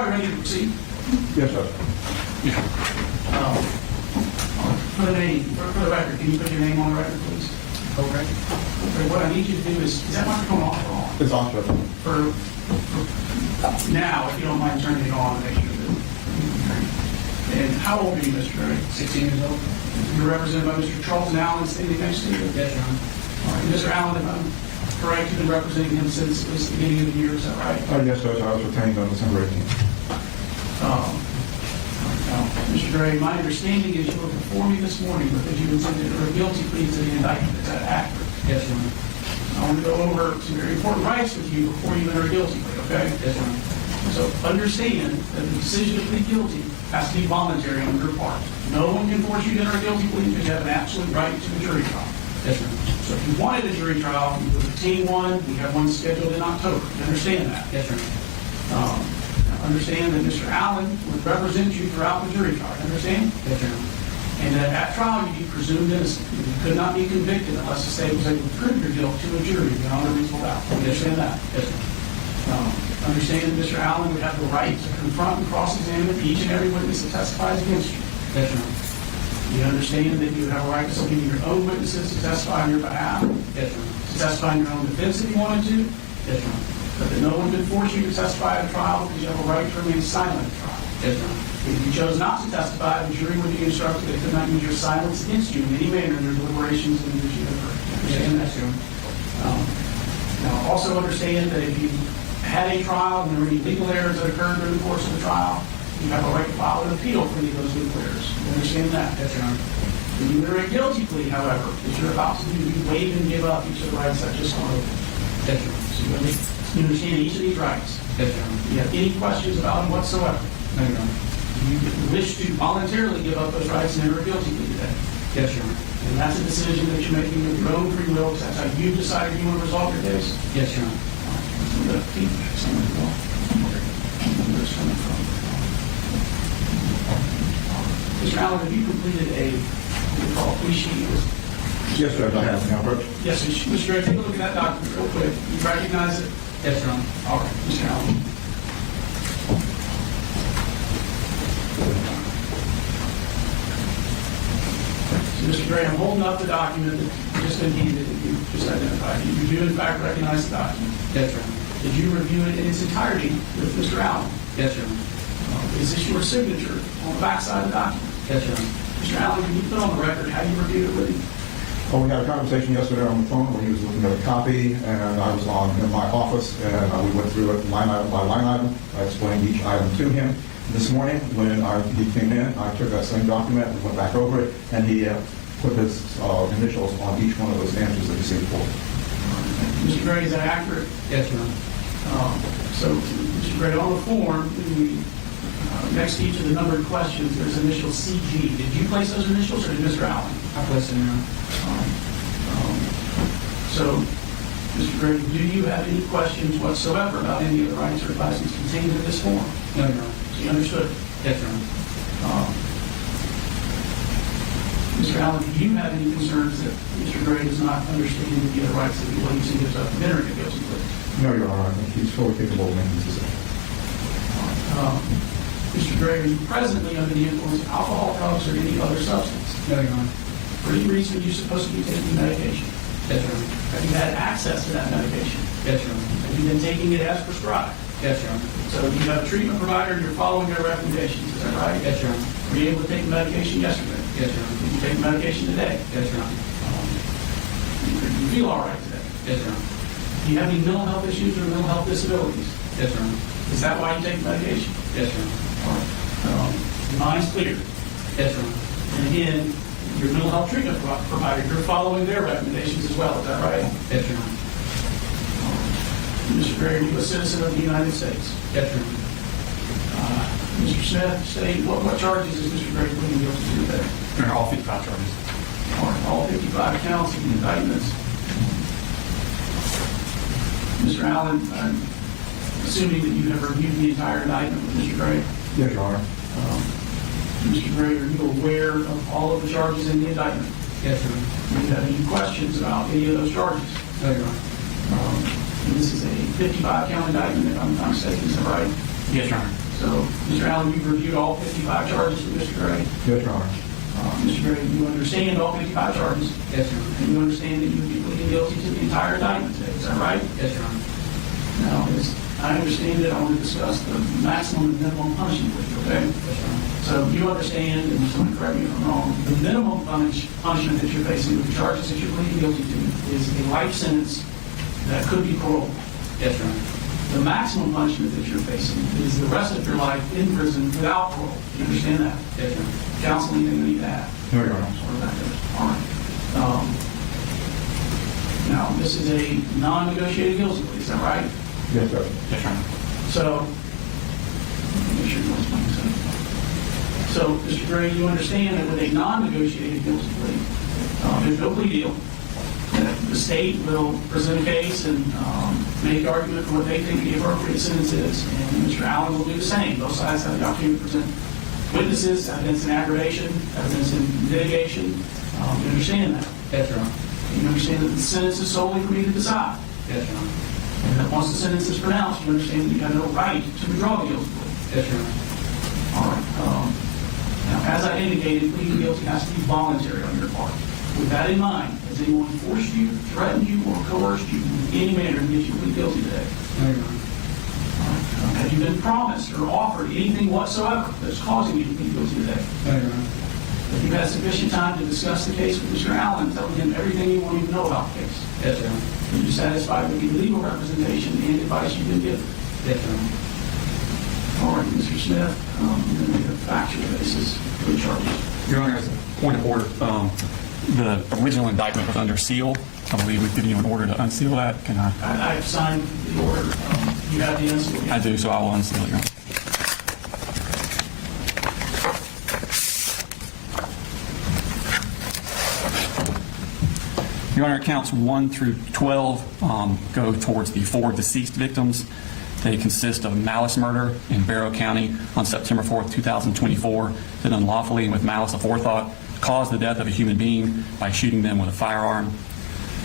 everybody ready to proceed? Yes, sir. For the record, can you put your name on the record, please? Okay. What I need you to do is that microphone off or on? It's on, sir. For now, if you don't mind turning it on, make sure that. And how old are you, Mr. Gray? 16 years old. You're represented by Mr. Charles Allen, standing next to you? Yes, Your Honor. All right. Mr. Allen, if I'm correct, you've been representing him since the beginning of the year, is that right? Yes, sir. I was retained on December 18th. Mr. Gray, my understanding is you were before me this morning because you intended to a guilty plea to the indictment. Is that accurate? Yes, Your Honor. I want to go over some very important rights with you before you enter a guilty plea, okay? Yes, Your Honor. So understand that the decision to plead guilty has to be voluntary on your part. No one can force you to enter a guilty plea because you have an absolute right to a jury trial. Yes, Your Honor. So if you wanted a jury trial, you would obtain one. We have one scheduled in October. You understand that? Yes, Your Honor. Understand that Mr. Allen would represent you throughout the jury trial. Understand? Yes, Your Honor. And that at trial you'd be presumed innocent. You could not be convicted unless the state was able to prove your guilt to a jury beyond a reasonable doubt. Understand that? Yes, Your Honor. Understand that Mr. Allen would have the right to confront and cross-examine each and every witness that testifies against you. Yes, Your Honor. You understand that you have a right to subpoena your own witnesses to testify on your behalf, Yes, Your Honor. to testify in your own defense if you wanted to, Yes, Your Honor. but that no one can force you to testify at a trial because you have a right to remain silent at trial. Yes, Your Honor. If you chose not to testify, the jury would be instructed they could not use your silence against you in any manner in their deliberations and which you have heard. Understand that? Yes, Your Honor. Now, also understand that if you had a trial and there were any legal errors that occurred during the course of the trial, you have a right to file an appeal for any of those legal errors. You understand that? Yes, Your Honor. When you enter a guilty plea, however, that you're about to do, you waive and give up each of the rights I've just gone over. Yes, Your Honor. So you understand each of these rights. Yes, Your Honor. Do you have any questions about them whatsoever? No, Your Honor. Do you wish to voluntarily give up those rights and enter a guilty plea today? Yes, Your Honor. And that's a decision that you're making of your own free will, because that's how you decided you want to resolve your case? Yes, Your Honor. Mr. Allen, have you completed a, what we call a plea sheet? Yes, sir. I have now, Bert. Yes, sir. Mr. Gray, take a look at that document real quick. You recognize it? Yes, Your Honor. All right, Mr. Allen. So, Mr. Gray, I'm holding up the document that just been handed that you just identified. You do, in fact, recognize the document. Yes, Your Honor. Did you review it in its entirety with Mr. Allen? Yes, Your Honor. Is this your signature on the back side of the document? Yes, Your Honor. Mr. Allen, can you put on the record how you reviewed it with him? Oh, we had a conversation yesterday on the phone when he was looking at a copy, and I was in my office, and we went through it line item by line item. I explained each item to him. This morning, when he came in, I took that same document and went back over it, and he put his initials on each one of those answers that you see before. Mr. Gray, is that accurate? Yes, Your Honor. So, Mr. Gray, on the form, next to each of the numbered questions, there's initial CG. Did you place those initials, or did Mr. Allen? I placed it, Your Honor. So, Mr. Gray, do you have any questions whatsoever about any of the rights or advisements contained in this form? No, Your Honor. So you understood? Yes, Your Honor. Mr. Allen, do you have any concerns that Mr. Gray does not understand the other rights that he believes he gives up in entering a guilty plea? No, Your Honor. I think he's fully capable of making this decision. Mr. Gray, are you presently under the influence of alcohol, drugs, or any other substance? No, Your Honor. For any reason, you're supposed to be taking medication. Yes, Your Honor. Have you had access to that medication? Yes, Your Honor. Have you been taking it as prescribed? Yes, Your Honor. So you have a treatment provider and you're following their recommendations, is that right? Yes, Your Honor. Were you able to take the medication yesterday? Yes, Your Honor. Did you take the medication today? Yes, Your Honor. Do you feel all right today? Yes, Your Honor. Do you have any mental health issues or mental health disabilities? Yes, Your Honor. Is that why you take the medication? Yes, Your Honor. All right. Your mind's clear. Yes, Your Honor. And again, your mental health treatment provider, you're following their recommendations as well, is that right? Yes, Your Honor. Mr. Gray, are you a citizen of the United States? Yes, Your Honor. Mr. Smith, state what charges is Mr. Gray pleading guilty to today? All 55 charges. All 55 counts of the indictments. Mr. Allen, I'm assuming that you have reviewed the entire indictment with Mr. Gray. Yes, Your Honor. Mr. Gray, are you aware of all of the charges in the indictment? Yes, Your Honor. Do you have any questions about any of those charges? No, Your Honor. And this is a 55-count indictment, if I'm not mistaken, is that right? Yes, Your Honor. So, Mr. Allen, you've reviewed all 55 charges with Mr. Gray. Yes, Your Honor. Mr. Gray, you understand all 55 charges, Yes, Your Honor. and you understand that you would be pleading guilty to the entire indictment today. Is that right? Yes, Your Honor. Now, as I understand it, I want to discuss the maximum and minimum punishment with you, okay? Yes, Your Honor. So you understand, and someone correct me if I'm wrong, the minimum punishment that you're facing with the charges that you're pleading guilty to is a life sentence that could be parole. Yes, Your Honor. The maximum punishment that you're facing is the rest of your life in prison without parole. Do you understand that? Yes, Your Honor. Counsel, anything you need to add? No, Your Honor. Or back there? All right. Now, this is a non-negotiated guilty plea, is that right? Yes, sir. Yes, Your Honor. So, make sure you explain something. So, Mr. Gray, you understand that with a non-negotiated guilty plea, there's no plea deal. The state will present a case and make argument for what they think the appropriate sentence is, and Mr. Allen will do the same. Both sides have the opportunity to present witnesses, evidence in aggravation, evidence in mitigation. You understand that? Yes, Your Honor. You understand that the sentence is solely for me to decide. Yes, Your Honor. And that once the sentence is pronounced, you understand that you have no right to withdraw the guilty plea. Yes, Your Honor. All right. Now, as I indicated, pleading guilty has to be voluntary on your part. With that in mind, has anyone forced you, threatened you, or coerced you in any manner to get you plead guilty today? No, Your Honor. Have you been promised or offered anything whatsoever that's causing you to plead guilty today? No, Your Honor. Have you had sufficient time to discuss the case with Mr. Allen, telling him everything you want him to know about the case? Yes, Your Honor. Are you satisfied with the legal representation and advice you've been given? Yes, Your Honor. All right, Mr. Smith, I'm going to make a factual basis for the charges. Your Honor, as a point of order, the original indictment was under seal. I believe we've given you an order to unseal that. Can I? I have signed the order. You have the unsealed. I do, so I will unseal it, Your Honor. Your Honor, counts 1 through 12 go towards the 4 deceased victims. They consist of malice murder in Barrow County on September 4th, 2024, that unlawfully and with malice aforethought caused the death of a human being by shooting them with a firearm.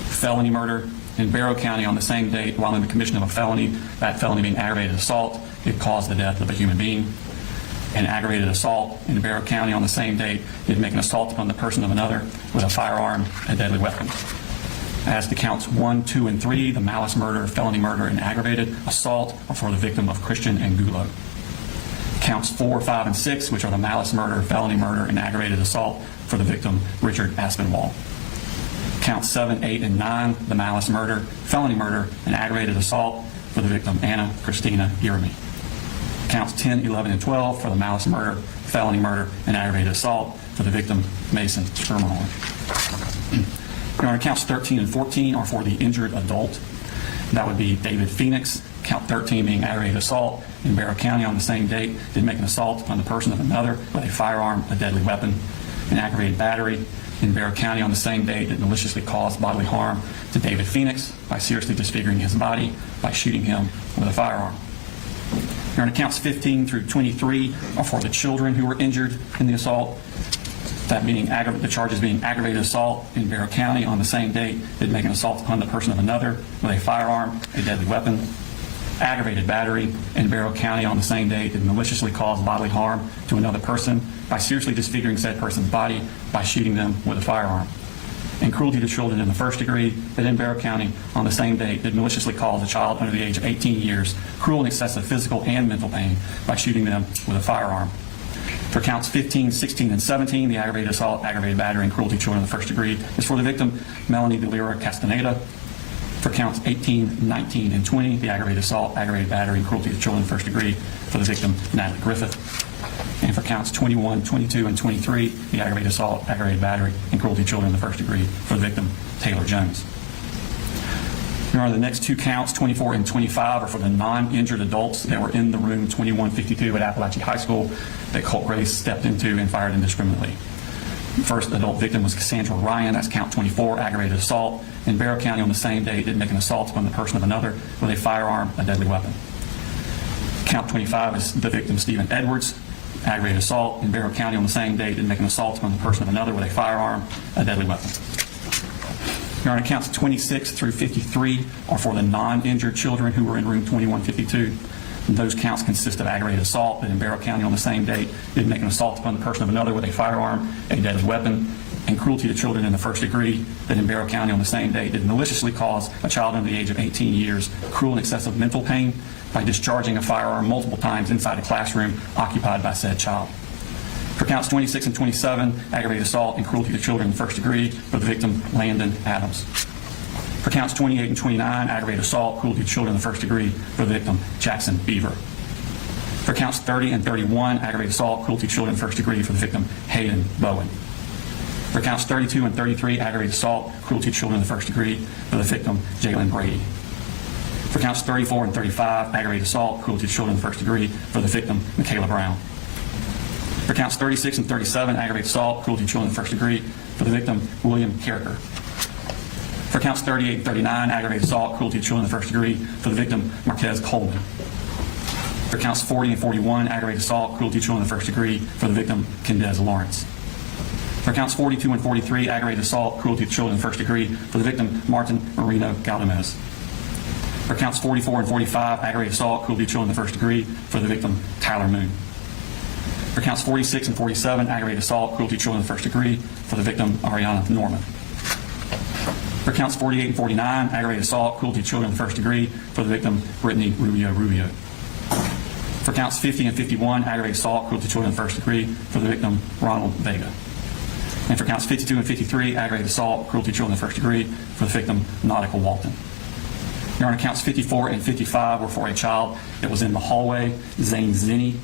Felony murder in Barrow County on the same date while in the commission of a felony, that felony being aggravated assault, it caused the death of a human being. And aggravated assault in Barrow County on the same date did make an assault upon the person of another with a firearm and deadly weapon. As to counts 1, 2, and 3, the malice murder, felony murder, and aggravated assault are for the victim of Christian Angulo. Counts 4, 5, and 6, which are the malice murder, felony murder, and aggravated assault for the victim Richard Aspinwall. Counts 7, 8, and 9, the malice murder, felony murder, and aggravated assault for the victim Anna Cristina Irimie. Counts 10, 11, and 12 for the malice murder, felony murder, and aggravated assault for the victim Mason Schermerhorn. Your Honor, counts 13 and 14 are for the injured adult. That would be David Phoenix. Count 13 being aggravated assault in Barrow County on the same date did make an assault upon the person of another with a firearm, a deadly weapon. An aggravated battery in Barrow County on the same date that maliciously caused bodily harm to David Phoenix by seriously disfiguring his body by shooting him with a firearm. Your Honor, counts 15 through 23 are for the children who were injured in the assault. That being the charges being aggravated assault in Barrow County on the same date did make an assault upon the person of another with a firearm, a deadly weapon. Aggravated battery in Barrow County on the same date did maliciously cause bodily harm to another person by seriously disfiguring said person's body by shooting them with a firearm. And cruelty to children in the first degree that in Barrow County on the same date did maliciously cause a child under the age of 18 years cruel and excessive physical and mental pain by shooting them with a firearm. For counts 15, 16, and 17, the aggravated assault, aggravated battery, and cruelty to children in the first degree is for the victim, Melanie DeLira Castaneda. For counts 18, 19, and 20, the aggravated assault, aggravated battery, and cruelty to children in the first degree for the victim, Natalie Griffith. And for counts 21, 22, and 23, the aggravated assault, aggravated battery, and cruelty to children in the first degree for the victim, Taylor Jones. Your Honor, the next two counts, 24 and 25, are for the non-injured adults that were in the room 2152 at Apalachee High School that Colt Gray stepped into and fired indiscriminately. The first adult victim was Cassandra Ryan. That's count 24, aggravated assault. In Barrow County on the same day, did make an assault upon the person of another with a firearm, a deadly weapon. Count 25 is the victim, Stephen Edwards. Aggravated assault in Barrow County on the same day, did make an assault upon the person of another with a firearm, a deadly weapon. Your Honor, counts 26 through 53 are for the non-injured children who were in room 2152. Those counts consist of aggravated assault that in Barrow County on the same date did make an assault upon the person of another with a firearm, a deadly weapon, and cruelty to children in the first degree that in Barrow County on the same date did maliciously cause a child under the age of 18 years cruel and excessive mental pain by discharging a firearm multiple times inside a classroom occupied by said child. For counts 26 and 27, aggravated assault and cruelty to children in the first degree for the victim, Landon Adams. For counts 28 and 29, aggravated assault, cruelty to children in the first degree for the victim, Jackson Beaver. For counts 30 and 31, aggravated assault, cruelty to children in the first degree for the victim, Hayden Bowen. For counts 32 and 33, aggravated assault, cruelty to children in the first degree for the victim, Jalen Brady. For counts 34 and 35, aggravated assault, cruelty to children in the first degree for the victim, Michaela Brown. For counts 36 and 37, aggravated assault, cruelty to children in the first degree for the victim, William Carricker. For counts 38 and 39, aggravated assault, cruelty to children in the first degree for the victim, Marquez Coleman. For counts 40 and 41, aggravated assault, cruelty to children in the first degree for the victim, Kendez Lawrence. For counts 42 and 43, aggravated assault, cruelty to children in the first degree for the victim, Martin Marino Galdamez. For counts 44 and 45, aggravated assault, cruelty to children in the first degree for the victim, Tyler Moon. For counts 46 and 47, aggravated assault, cruelty to children in the first degree for the victim, Ariana Norman. For counts 48 and 49, aggravated assault, cruelty to children in the first degree for the victim, Brittany Rubio. For counts 50 and 51, aggravated assault, cruelty to children in the first degree for the victim, Ronald Vega. And for counts 52 and 53, aggravated assault, cruelty to children in the first degree for the victim, Nautica Walton. Your Honor, counts 54 and 55 were for a child that was in the hallway, Zane Zinni.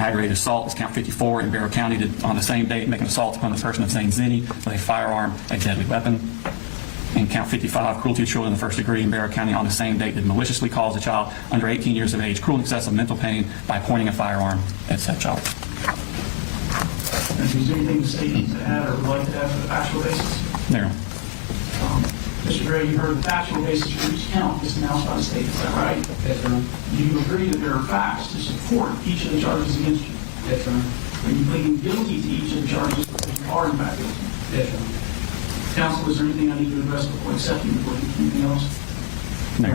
Aggravated assault is count 54 in Barrow County did on the same date make an assault upon the person of Zane Zinni with a firearm, a deadly weapon. And count 55, cruelty to children in the first degree in Barrow County on the same date did maliciously cause a child under 18 years of age cruel and excessive mental pain by pointing a firearm at said child. And is there anything the state needs to add or would like to add for the factual basis? There. Mr. Gray, you heard the factual basis for each count is announced by the state, is that right? Yes, Your Honor. Do you agree that there are facts to support each of the charges against you? Yes, Your Honor. Are you pleading guilty to each of the charges that you are in fact guilty? Yes, Your Honor. Counsel, is there anything I need to address before accepting the plea? Anything else? There.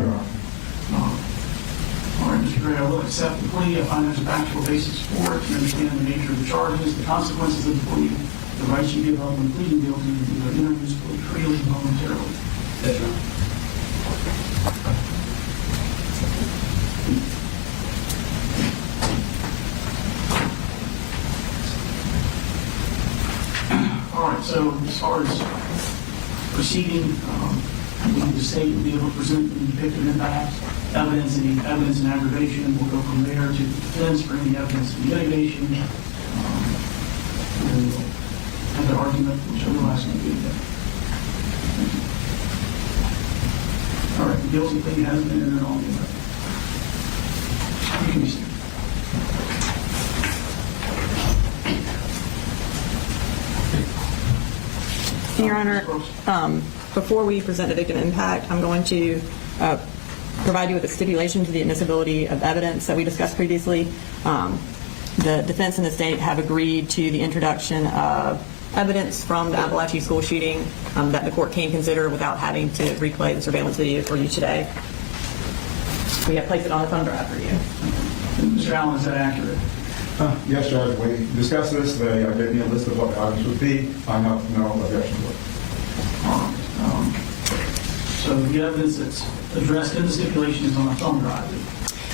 All right, Mr. Gray, I will accept the plea. I find there's a factual basis for it. You understand the nature of the charges, the consequences of the plea, the rights you give up when pleading guilty, and you have introduced the plea freely and voluntarily. Yes, Your Honor. All right, so as far as proceeding, the state will be able to present the victim impact evidence, any evidence in aggravation, and we'll go from there to the defense for any evidence in mitigation. And we'll have the argument, which I will ask you to do that. Thank you. All right, the guilty plea has been entered on the record. You can be seated. Your Honor, before we present the victim impact, I'm going to provide you with a stipulation to the admissibility of evidence that we discussed previously. The defense and the state have agreed to the introduction of evidence from the Apalachee school shooting that the court can consider without having to replay the surveillance video for you today. We have placed it on the thumb drive for you. Mr. Allen, is that accurate? Yes, Judge, we discussed this. They gave me a list of what the items would be. I have no objection to it. All right. So the evidence that's addressed in the stipulation is on a thumb drive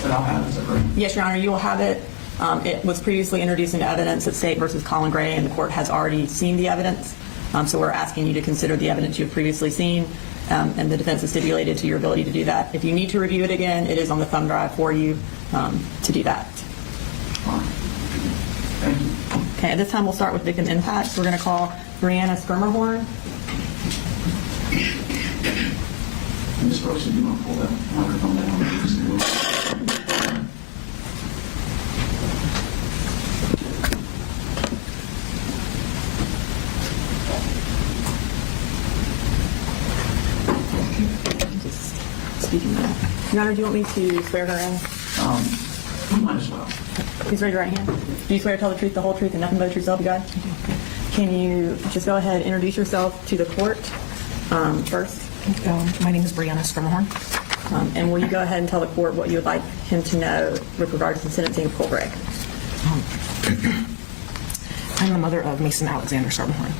that I'll have, is that right? Yes, Your Honor, you will have it. It was previously introduced into evidence at State versus Colt Gray, and the court has already seen the evidence. So we're asking you to consider the evidence you've previously seen, and the defense is stipulated to your ability to do that. If you need to review it again, it is on the thumb drive for you to do that. All right. Thank you. Okay, at this time we'll start with victim impact. We're going to call Brianna Schermerhorn. Ms. Brooks, do you want to pull that microphone down? Just speaking now. Your Honor, do you want me to swear her in? You might as well. Please raise your right hand. Do you swear to tell the truth, the whole truth, and nothing but the truth, so help you God? Can you just go ahead and introduce yourself to the court first? My name is Brianna Schermerhorn. And will you go ahead and tell the court what you would like him to know with regards to the sentencing of Colt Gray? I'm the mother of Mason Alexander Schermerhorn.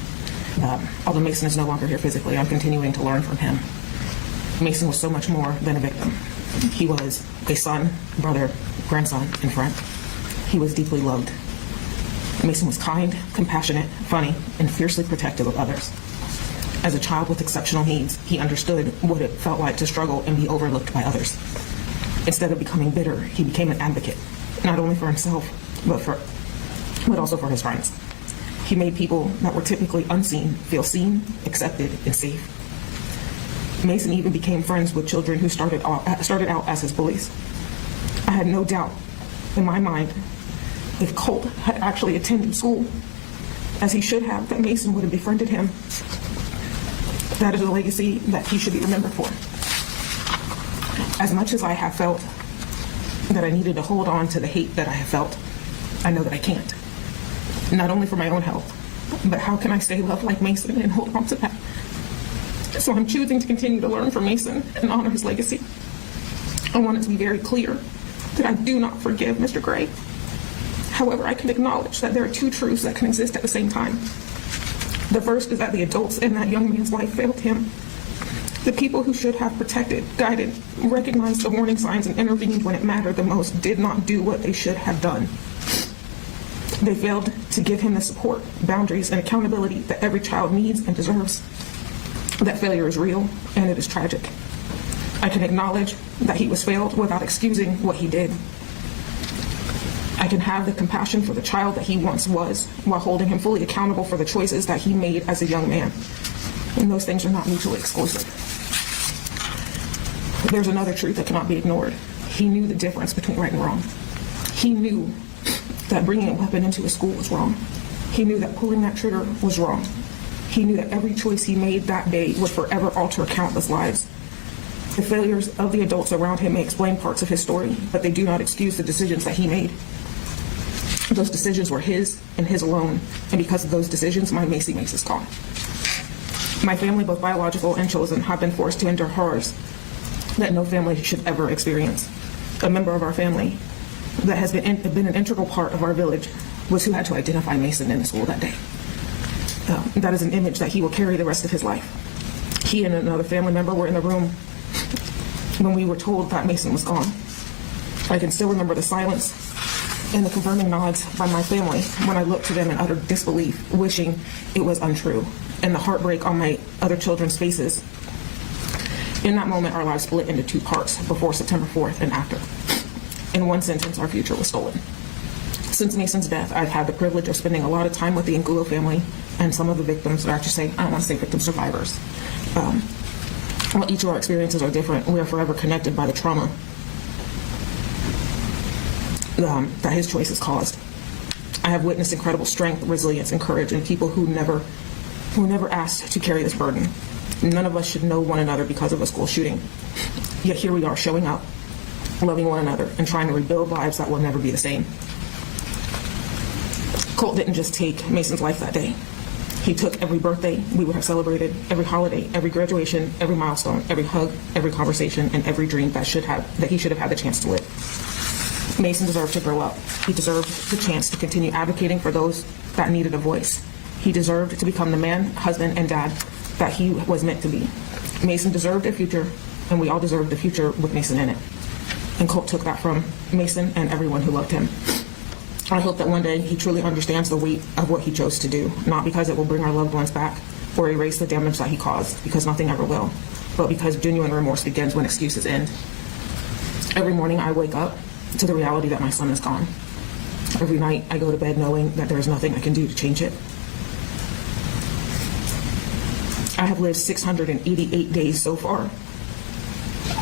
Although Mason is no longer here physically, I'm continuing to learn from him. Mason was so much more than a victim. He was a son, brother, grandson, and friend. He was deeply loved. Mason was kind, compassionate, funny, and fiercely protective of others. As a child with exceptional needs, he understood what it felt like to struggle and be overlooked by others. Instead of becoming bitter, he became an advocate, not only for himself, but also for his friends. He made people that were typically unseen feel seen, accepted, and safe. Mason even became friends with children who started out as his bullies. I had no doubt in my mind, if Colt had actually attended school as he should have, that Mason would have befriended him. That is a legacy that he should be remembered for. As much as I have felt that I needed to hold on to the hate that I have felt, I know that I can't. Not only for my own health, but how can I stay loved like Mason and hold on to that? So I'm choosing to continue to learn from Mason and honor his legacy. I want it to be very clear that I do not forgive Mr. Gray. However, I can acknowledge that there are two truths that can exist at the same time. The first is that the adults in that young man's life failed him. The people who should have protected, guided, recognized the warning signs and intervened when it mattered the most did not do what they should have done. They failed to give him the support, boundaries, and accountability that every child needs and deserves. That failure is real, and it is tragic. I can acknowledge that he was failed without excusing what he did. I can have the compassion for the child that he once was while holding him fully accountable for the choices that he made as a young man. And those things are not mutually exclusive. There's another truth that cannot be ignored. He knew the difference between right and wrong. He knew that bringing a weapon into a school was wrong. He knew that pulling that trigger was wrong. He knew that every choice he made that day would forever alter countless lives. The failures of the adults around him may explain parts of his story, but they do not excuse the decisions that he made. Those decisions were his and his alone, and because of those decisions, my Macy Mace is gone. My family, both biological and chosen, have been forced to endure horrors that no family should ever experience. A member of our family that has been an integral part of our village was who had to identify Mason in the school that day. That is an image that he will carry the rest of his life. He and another family member were in the room when we were told that Mason was gone. I can still remember the silence and the confirming nods by my family when I looked to them in utter disbelief, wishing it was untrue, and the heartbreak on my other children's faces. In that moment, our lives split into two parts, before September 4th and after. In one sentence, our future was stolen. Since Mason's death, I've had the privilege of spending a lot of time with the Angulo family and some of the victims, or I don't want to say victim survivors. While each of our experiences are different, we are forever connected by the trauma that his choices caused. I have witnessed incredible strength, resilience, and courage in people who never asked to carry this burden. None of us should know one another because of a school shooting. Yet here we are showing up, loving one another, and trying to rebuild lives that will never be the same. Colt didn't just take Mason's life that day. He took every birthday we would have celebrated, every holiday, every graduation, every milestone, every hug, every conversation, and every dream that he should have had the chance to live. Mason deserved to grow up. He deserved the chance to continue advocating for those that needed a voice. He deserved to become the man, husband, and dad that he was meant to be. Mason deserved a future, and we all deserved a future with Mason in it. And Colt took that from Mason and everyone who loved him. I hope that one day he truly understands the weight of what he chose to do, not because it will bring our loved ones back or erase the damage that he caused, because nothing ever will, but because genuine remorse begins when excuses end. Every morning I wake up to the reality that my son is gone. Every night I go to bed knowing that there is nothing I can do to change it. I have lived 688 days so far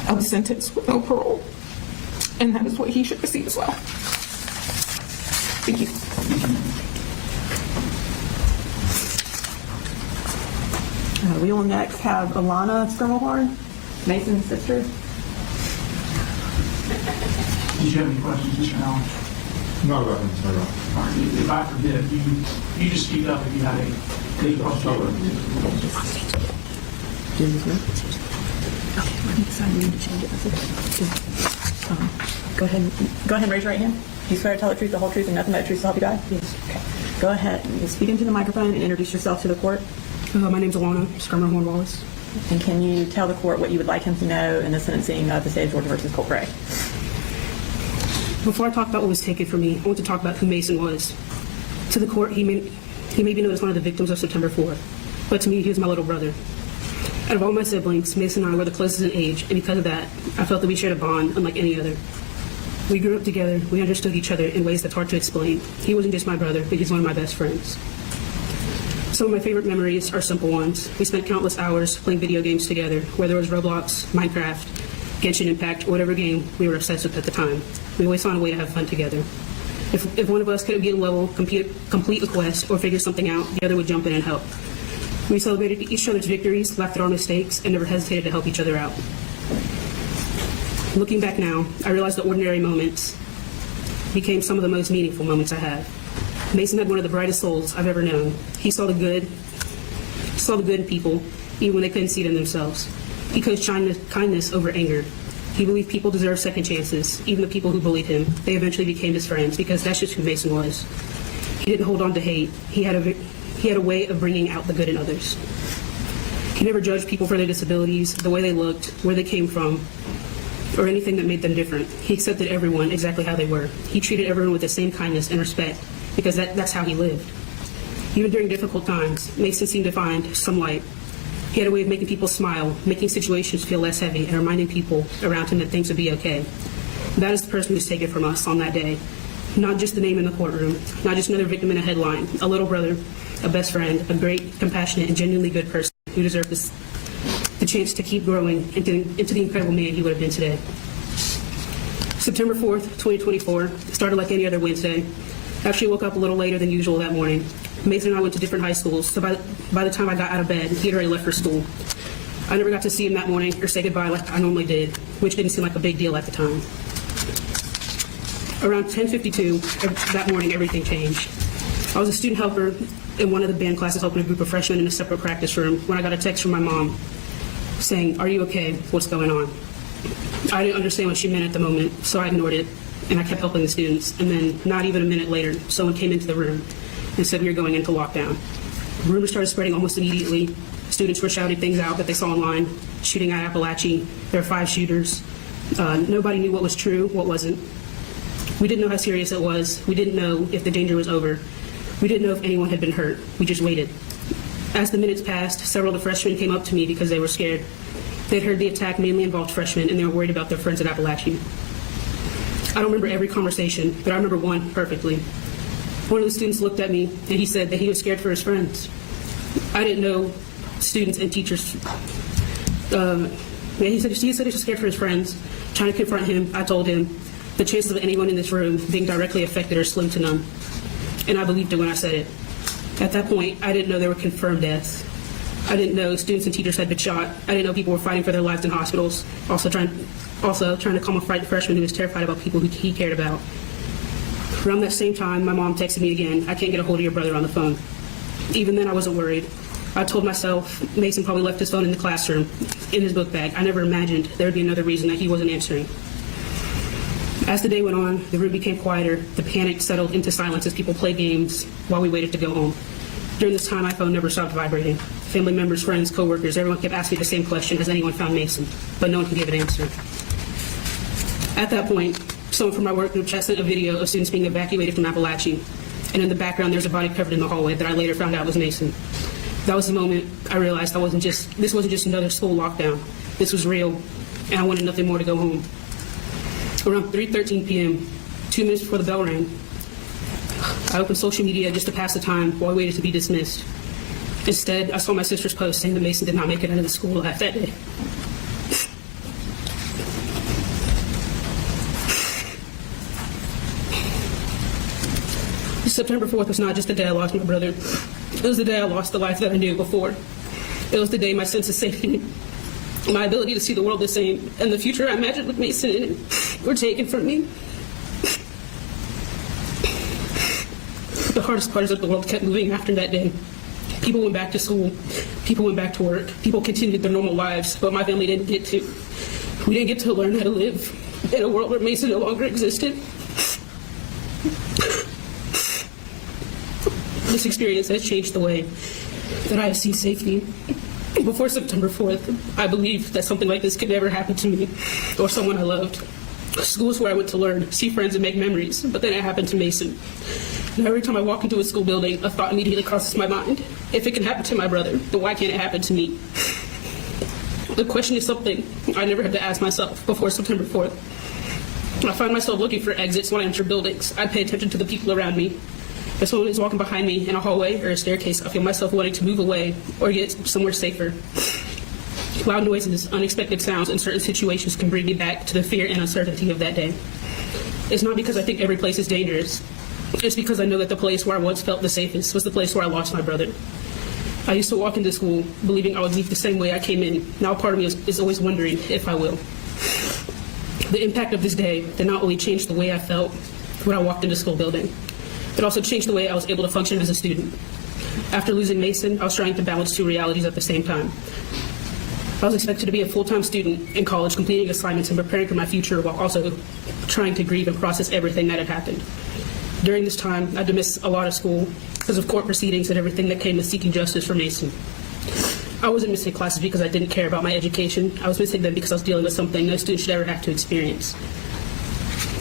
of a sentence with no parole, and that is what he should receive as well. Thank you. We will next have Alana Schermerhorn, Mason's sister. Did you have any questions, Mr. Allen? Not about him, sorry. All right, if I forbid, you just speak up if you have any question. Okay, let me decide we need to change it. That's okay. Go ahead and raise your right hand. Do you swear to tell the truth, the whole truth, and nothing but the truth to help you God? Yes. Okay. Go ahead and speak into the microphone and introduce yourself to the court. My name's Alana Schermerhorn Wallace. And can you tell the court what you would like him to know in the sentencing of the state of Georgia versus Colt Gray? Before I talk about what was taken from me, I want to talk about who Mason was. To the court, he may be known as one of the victims of September 4th, but to me, he was my little brother. Out of all my siblings, Mason and I were the closest in age, and because of that, I felt that we shared a bond unlike any other. We grew up together, we understood each other in ways that's hard to explain. He wasn't just my brother, but he's one of my best friends. Some of my favorite memories are simple ones. We spent countless hours playing video games together, whether it was Roblox, Minecraft, Genshin Impact, or whatever game we were obsessed with at the time. We always found a way to have fun together. If one of us couldn't beat a level, complete a quest, or figure something out, the other would jump in and help. We celebrated each other's victories, laughed at our mistakes, and never hesitated to help each other out. Looking back now, I realize the ordinary moments became some of the most meaningful moments I had. Mason had one of the brightest souls I've ever known. He saw the good in people, even when they couldn't see it in themselves. He coached kindness over anger. He believed people deserve second chances, even the people who bullied him. They eventually became his friends because that's just who Mason was. He didn't hold on to hate. He had a way of bringing out the good in others. He never judged people for their disabilities, the way they looked, where they came from, or anything that made them different. He accepted everyone exactly how they were. He treated everyone with the same kindness and respect because that's how he lived. Even during difficult times, Mason seemed to find some light. He had a way of making people smile, making situations feel less heavy, and reminding people around him that things would be okay. That is the person who was taken from us on that day. Not just the name in the courtroom, not just another victim in a headline, a little brother, a best friend, a great, compassionate, and genuinely good person who deserved the chance to keep growing into the incredible man he would have been today. September 4th, 2024 started like any other Wednesday. I actually woke up a little later than usual that morning. Mason and I went to different high schools, so by the time I got out of bed, he had already left for school. I never got to see him that morning or say goodbye like I normally did, which didn't seem like a big deal at the time. Around 10:52 that morning, everything changed. I was a student helper in one of the band classes helping a group of freshmen in a separate practice room when I got a text from my mom saying, "Are you okay? What's going on?" I didn't understand what she meant at the moment, so I ignored it, and I kept helping the students. And then, not even a minute later, someone came into the room and said we were going into lockdown. Rumors started spreading almost immediately. Students were shouting things out that they saw online, shooting at Apalachee. There were 5 shooters. Nobody knew what was true, what wasn't. We didn't know how serious it was. We didn't know if the danger was over. We didn't know if anyone had been hurt. We just waited. As the minutes passed, several of the freshmen came up to me because they were scared. They'd heard the attack mainly involved freshmen, and they were worried about their friends at Apalachee. I don't remember every conversation, but I remember one perfectly. One of the students looked at me, and he said that he was scared for his friends. I didn't know students and teachers. He said he was scared for his friends. Trying to confront him, I told him the chances of anyone in this room being directly affected are slim to none. And I believed it when I said it. At that point, I didn't know there were confirmed deaths. I didn't know students and teachers had been shot. I didn't know people were fighting for their lives in hospitals, also trying to calm a frightened freshman who was terrified about people who he cared about. Around that same time, my mom texted me again, "I can't get a hold of your brother on the phone." Even then, I wasn't worried. I told myself Mason probably left his phone in the classroom, in his book bag. I never imagined there would be another reason that he wasn't answering. As the day went on, the room became quieter. The panic settled into silence as people played games while we waited to go home. During this time, my phone never stopped vibrating. Family members, friends, coworkers, everyone kept asking me the same question: has anyone found Mason? But no one could give an answer. At that point, someone from my work group chat sent a video of students being evacuated from Apalachee. And in the background, there's a body covered in the hallway that I later found out was Mason. That was the moment I realized this wasn't just another school lockdown. This was real, and I wanted nothing more to go home. Around 3:13 p.m., 2 minutes before the bell rang, I opened social media just to pass the time while I waited to be dismissed. Instead, I saw my sister's post saying that Mason did not make it into the school that day. September 4th was not just the day I lost my brother. It was the day I lost the life that I knew before. It was the day my sense of safety, my ability to see the world the same, and the future I imagined with Mason in it were taken from me. The hardest part is that the world kept moving after that day. People went back to school. People went back to work. People continued their normal lives, but my family didn't get to. We didn't get to learn how to live in a world where Mason no longer existed. This experience has changed the way that I have seen safety. Before September 4th, I believed that something like this could never happen to me or someone I loved. School is where I went to learn, see friends, and make memories, but then it happened to Mason. And every time I walk into a school building, a thought immediately crosses my mind. If it can happen to my brother, then why can't it happen to me? The question is something I never had to ask myself before September 4th. I find myself looking for exits when I enter buildings. I pay attention to the people around me. If someone is walking behind me in a hallway or a staircase, I feel myself wanting to move away or get somewhere safer. Loud noises, unexpected sounds, and certain situations can bring me back to the fear and uncertainty of that day. It's not because I think every place is dangerous. It's because I know that the place where I once felt the safest was the place where I lost my brother. I used to walk into school believing I would leave the same way I came in. Now part of me is always wondering if I will. The impact of this day did not only change the way I felt when I walked into school building, it also changed the way I was able to function as a student. After losing Mason, I was trying to balance two realities at the same time. I was expected to be a full-time student in college, completing assignments and preparing for my future while also trying to grieve and process everything that had happened. During this time, I had to miss a lot of school because of court proceedings and everything that came with seeking justice for Mason. I wasn't missing classes because I didn't care about my education. I was missing them because I was dealing with something no student should ever have to experience.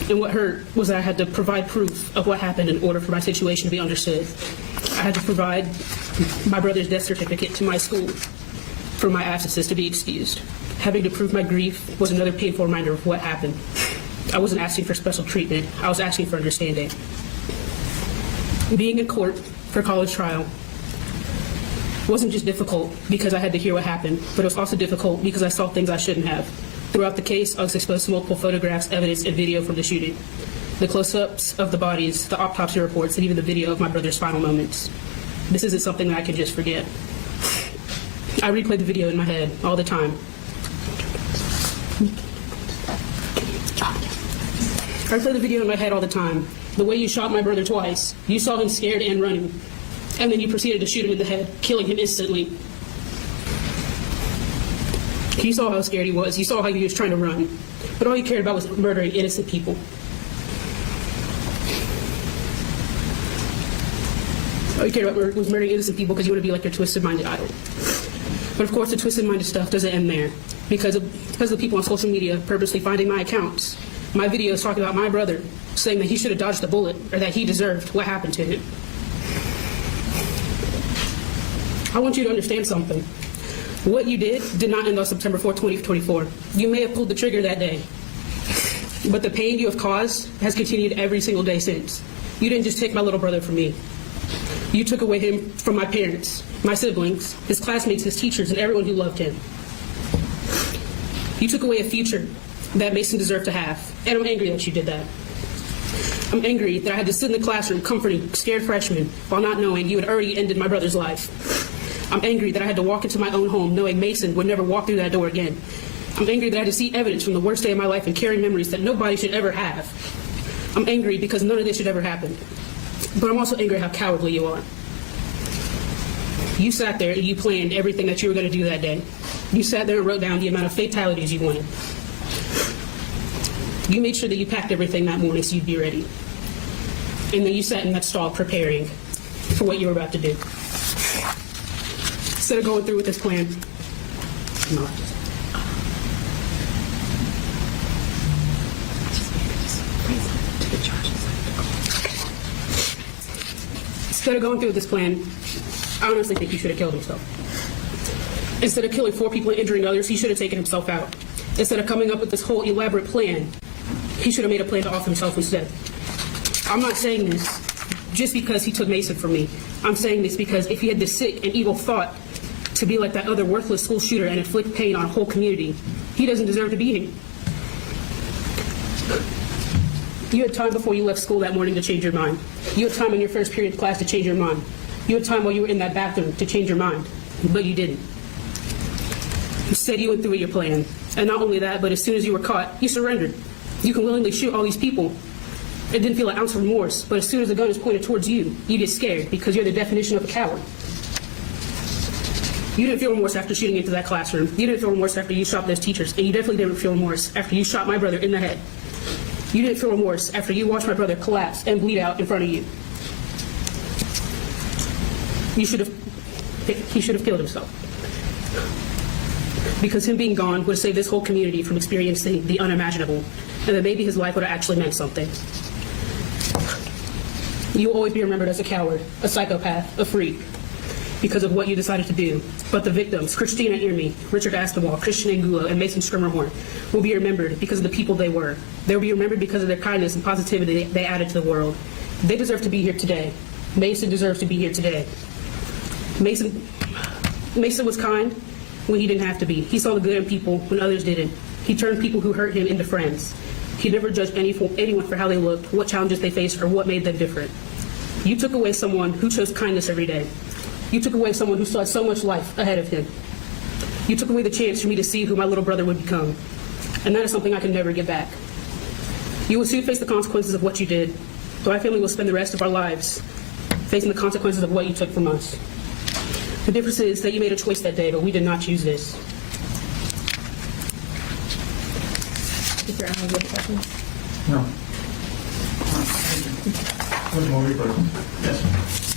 And what hurt was that I had to provide proof of what happened in order for my situation to be understood. I had to provide my brother's death certificate to my school for my absences to be excused. Having to prove my grief was another painful reminder of what happened. I wasn't asking for special treatment. I was asking for understanding. Being in court for college trial wasn't just difficult because I had to hear what happened, but it was also difficult because I saw things I shouldn't have. Throughout the case, I was exposed to multiple photographs, evidence, and video from the shooting. The close-ups of the bodies, the autopsy reports, and even the video of my brother's final moments. This isn't something that I can just forget. I replay the video in my head all the time. I replay the video in my head all the time. The way you shot my brother twice. You saw him scared and running. And then you proceeded to shoot him in the head, killing him instantly. You saw how scared he was. You saw how he was trying to run. But all you cared about was murdering innocent people. All you cared about was murdering innocent people because you want to be like your twisted-minded idol. But of course, the twisted-minded stuff doesn't end there. Because of people on social media purposely finding my accounts, my videos talking about my brother, saying that he should have dodged the bullet or that he deserved what happened to him. I want you to understand something. What you did not end on September 4th, 2024. You may have pulled the trigger that day, but the pain you have caused has continued every single day since. You didn't just take my little brother from me. You took away him from my parents, my siblings, his classmates, his teachers, and everyone who loved him. You took away a future that Mason deserved to have, and I'm angry that you did that. I'm angry that I had to sit in the classroom comforting scared freshmen while not knowing you had already ended my brother's life. I'm angry that I had to walk into my own home knowing Mason would never walk through that door again. I'm angry that I had to see evidence from the worst day of my life and carry memories that nobody should ever have. I'm angry because none of this should ever happen. But I'm also angry at how cowardly you are. You sat there and you planned everything that you were going to do that day. You sat there and wrote down the amount of fatalities you wanted. You made sure that you packed everything that morning so you'd be ready. And then you sat in that stall preparing for what you were about to do. Instead of going through with this plan, I honestly think he should have killed himself. Instead of killing 4 people and injuring others, he should have taken himself out. Instead of coming up with this whole elaborate plan, he should have made a plan to off himself instead. I'm not saying this just because he took Mason from me. I'm saying this because if he had this sick and evil thought to be like that other worthless school shooter and inflict pain on a whole community, he doesn't deserve to be here. You had time before you left school that morning to change your mind. You had time in your first period class to change your mind. You had time while you were in that bathroom to change your mind, but you didn't. Instead, you went through with your plan. And not only that, but as soon as you were caught, you surrendered. You can willingly shoot all these people. It didn't feel an ounce of remorse, but as soon as the gun is pointed towards you, you get scared because you're the definition of a coward. You didn't feel remorse after shooting into that classroom. You didn't feel remorse after you shot those teachers. And you definitely didn't feel remorse after you shot my brother in the head. You didn't feel remorse after you watched my brother collapse and bleed out in front of you. He should have killed himself. Because him being gone would have saved this whole community from experiencing the unimaginable, and that maybe his life would have actually meant something. You will always be remembered as a coward, a psychopath, a freak, because of what you decided to do. But the victims, Cristina Irimie, Richard Aspinwall, Christian Angulo, and Mason Schermerhorn, will be remembered because of the people they were. They will be remembered because of their kindness and positivity they added to the world. They deserve to be here today. Mason deserves to be here today. Mason was kind when he didn't have to be. He saw the good in people when others didn't. He turned people who hurt him into friends. He never judged anyone for how they looked, what challenges they faced, or what made them different. You took away someone who chose kindness every day. You took away someone who saw so much life ahead of him. You took away the chance for me to see who my little brother would become. And that is something I can never get back. You will soon face the consequences of what you did, but my family will spend the rest of our lives facing the consequences of what you took from us. The difference is that you made a choice that day, but we did not choose this. Mr. Allen, do you have any questions? No. There's more replay. Yes.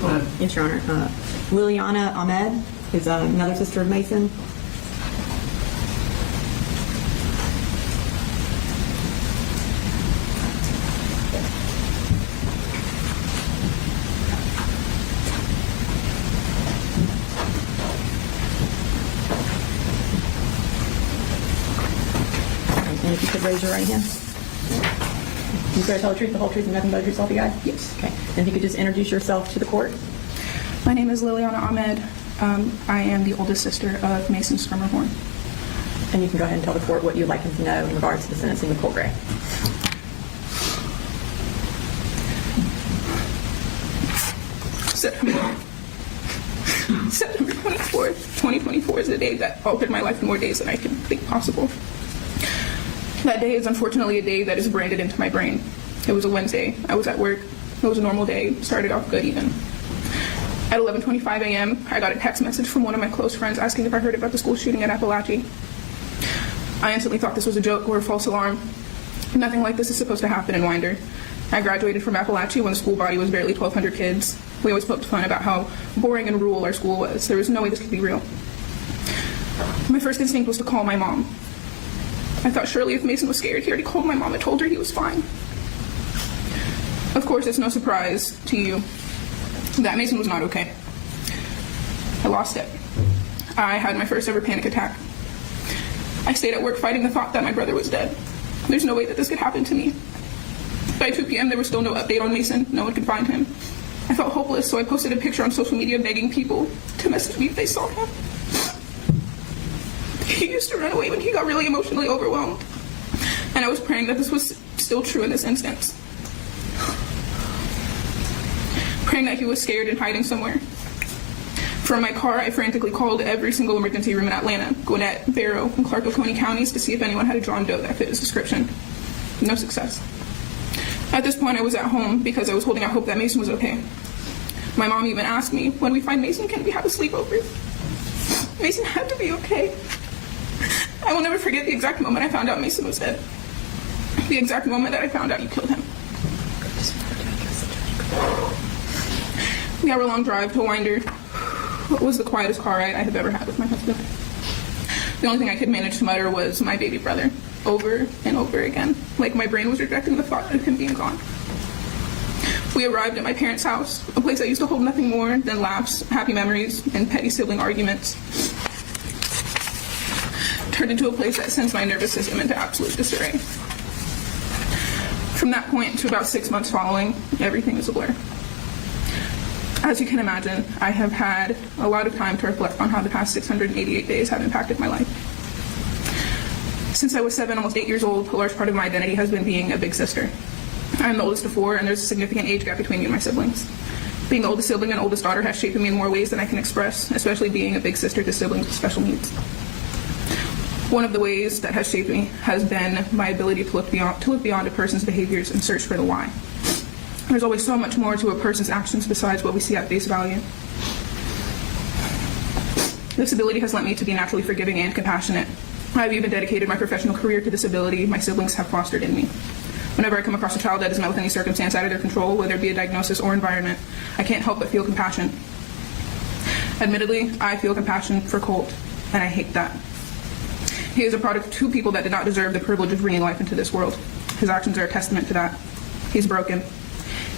Go ahead. Yes, Your Honor. Liliana Ahmed is another sister of Mason. And if you could raise your right hand. You swear to tell the truth, the whole truth, and nothing but the truth, so help you God? Yes. Okay. And if you could just introduce yourself to the court. My name is Liliana Ahmed. I am the oldest sister of Mason Schermerhorn. And you can go ahead and tell the court what you'd like him to know in regards to the sentencing of Colt Gray. September 24th, 2024 is a day that altered my life in more days than I can think possible. That day is unfortunately a day that is branded into my brain. It was a Wednesday. I was at work. It was a normal day. Started off good even. At 11:25 a.m., I got a text message from one of my close friends asking if I heard about the school shooting at Apalachee. I instantly thought this was a joke or a false alarm. Nothing like this is supposed to happen in Winder. I graduated from Apalachee when the school body was barely 1,200 kids. We always poked fun about how boring and rural our school was. There was no way this could be real. My first instinct was to call my mom. I thought surely if Mason was scared, he already called my mom and told her he was fine. Of course, it's no surprise to you that Mason was not okay. I lost it. I had my first ever panic attack. I stayed at work fighting the thought that my brother was dead. There's no way that this could happen to me. By 2 p.m., there was still no update on Mason. No one could find him. I felt hopeless, so I posted a picture on social media begging people to message me if they saw him. He used to run away when he got really emotionally overwhelmed. And I was praying that this was still true in this instance. Praying that he was scared and hiding somewhere. From my car, I frantically called every single emergency room in Atlanta, Gwinnett, Barrow, and Clark Oconee counties to see if anyone had a John Doe that fit his description. No success. At this point, I was at home because I was holding out hope that Mason was okay. My mom even asked me, when we find Mason, can we have a sleepover? Mason had to be okay. I will never forget the exact moment I found out Mason was dead. The exact moment that I found out you killed him. The hour-long drive to Winder was the quietest car ride I have ever had with my husband. The only thing I could manage to mutter was my baby brother, over and over again, like my brain was rejecting the thought of him being gone. We arrived at my parents' house, a place that used to hold nothing more than laughs, happy memories, and petty sibling arguments. Turned into a place that sends my nervous system into absolute disarray. From that point to about 6 months following, everything was a blur. As you can imagine, I have had a lot of time to reflect on how the past 688 days have impacted my life. Since I was 7, almost 8 years old, a large part of my identity has been being a big sister. I'm the oldest of 4, and there's a significant age gap between me and my siblings. Being the oldest sibling and oldest daughter has shaped me in more ways than I can express, especially being a big sister to siblings with special needs. One of the ways that has shaped me has been my ability to look beyond a person's behaviors and search for the why. There's always so much more to a person's actions besides what we see at face value. This ability has led me to be naturally forgiving and compassionate. I've even dedicated my professional career to this ability my siblings have fostered in me. Whenever I come across a child that is met with any circumstance out of their control, whether it be a diagnosis or environment, I can't help but feel compassion. Admittedly, I feel compassion for Colt, and I hate that. He is a product of 2 people that did not deserve the privilege of bringing life into this world. His actions are a testament to that. He's broken.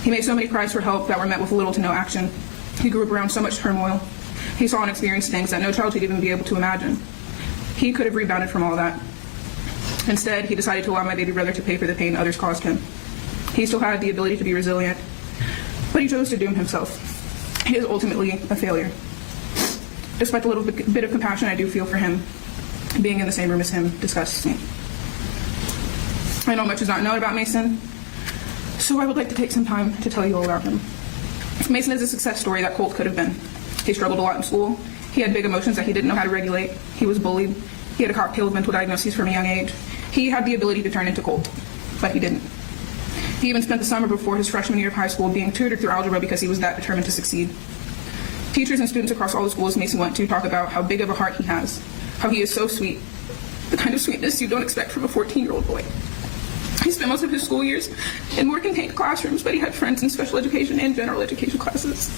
He made so many cries for help that were met with little to no action. He grew up around so much turmoil. He saw and experienced things that no child should even be able to imagine. He could have rebounded from all that. Instead, he decided to allow my baby brother to pay for the pain others caused him. He still had the ability to be resilient, but he chose to doom himself. He is ultimately a failure. Despite the little bit of compassion I do feel for him, being in the same room as him disgusts me. I know much is not known about Mason, so I would like to take some time to tell you all about him. Mason is a success story that Colt could have been. He struggled a lot in school. He had big emotions that he didn't know how to regulate. He was bullied. He had a cocktail of mental diagnoses from a young age. He had the ability to turn into Colt, but he didn't. He even spent the summer before his freshman year of high school being tutored through algebra because he was that determined to succeed. Teachers and students across all the schools Mason went to talk about how big of a heart he has, how he is so sweet, the kind of sweetness you don't expect from a 14-year-old boy. He spent most of his school years in more contained classrooms, but he had friends in special education and general education classes.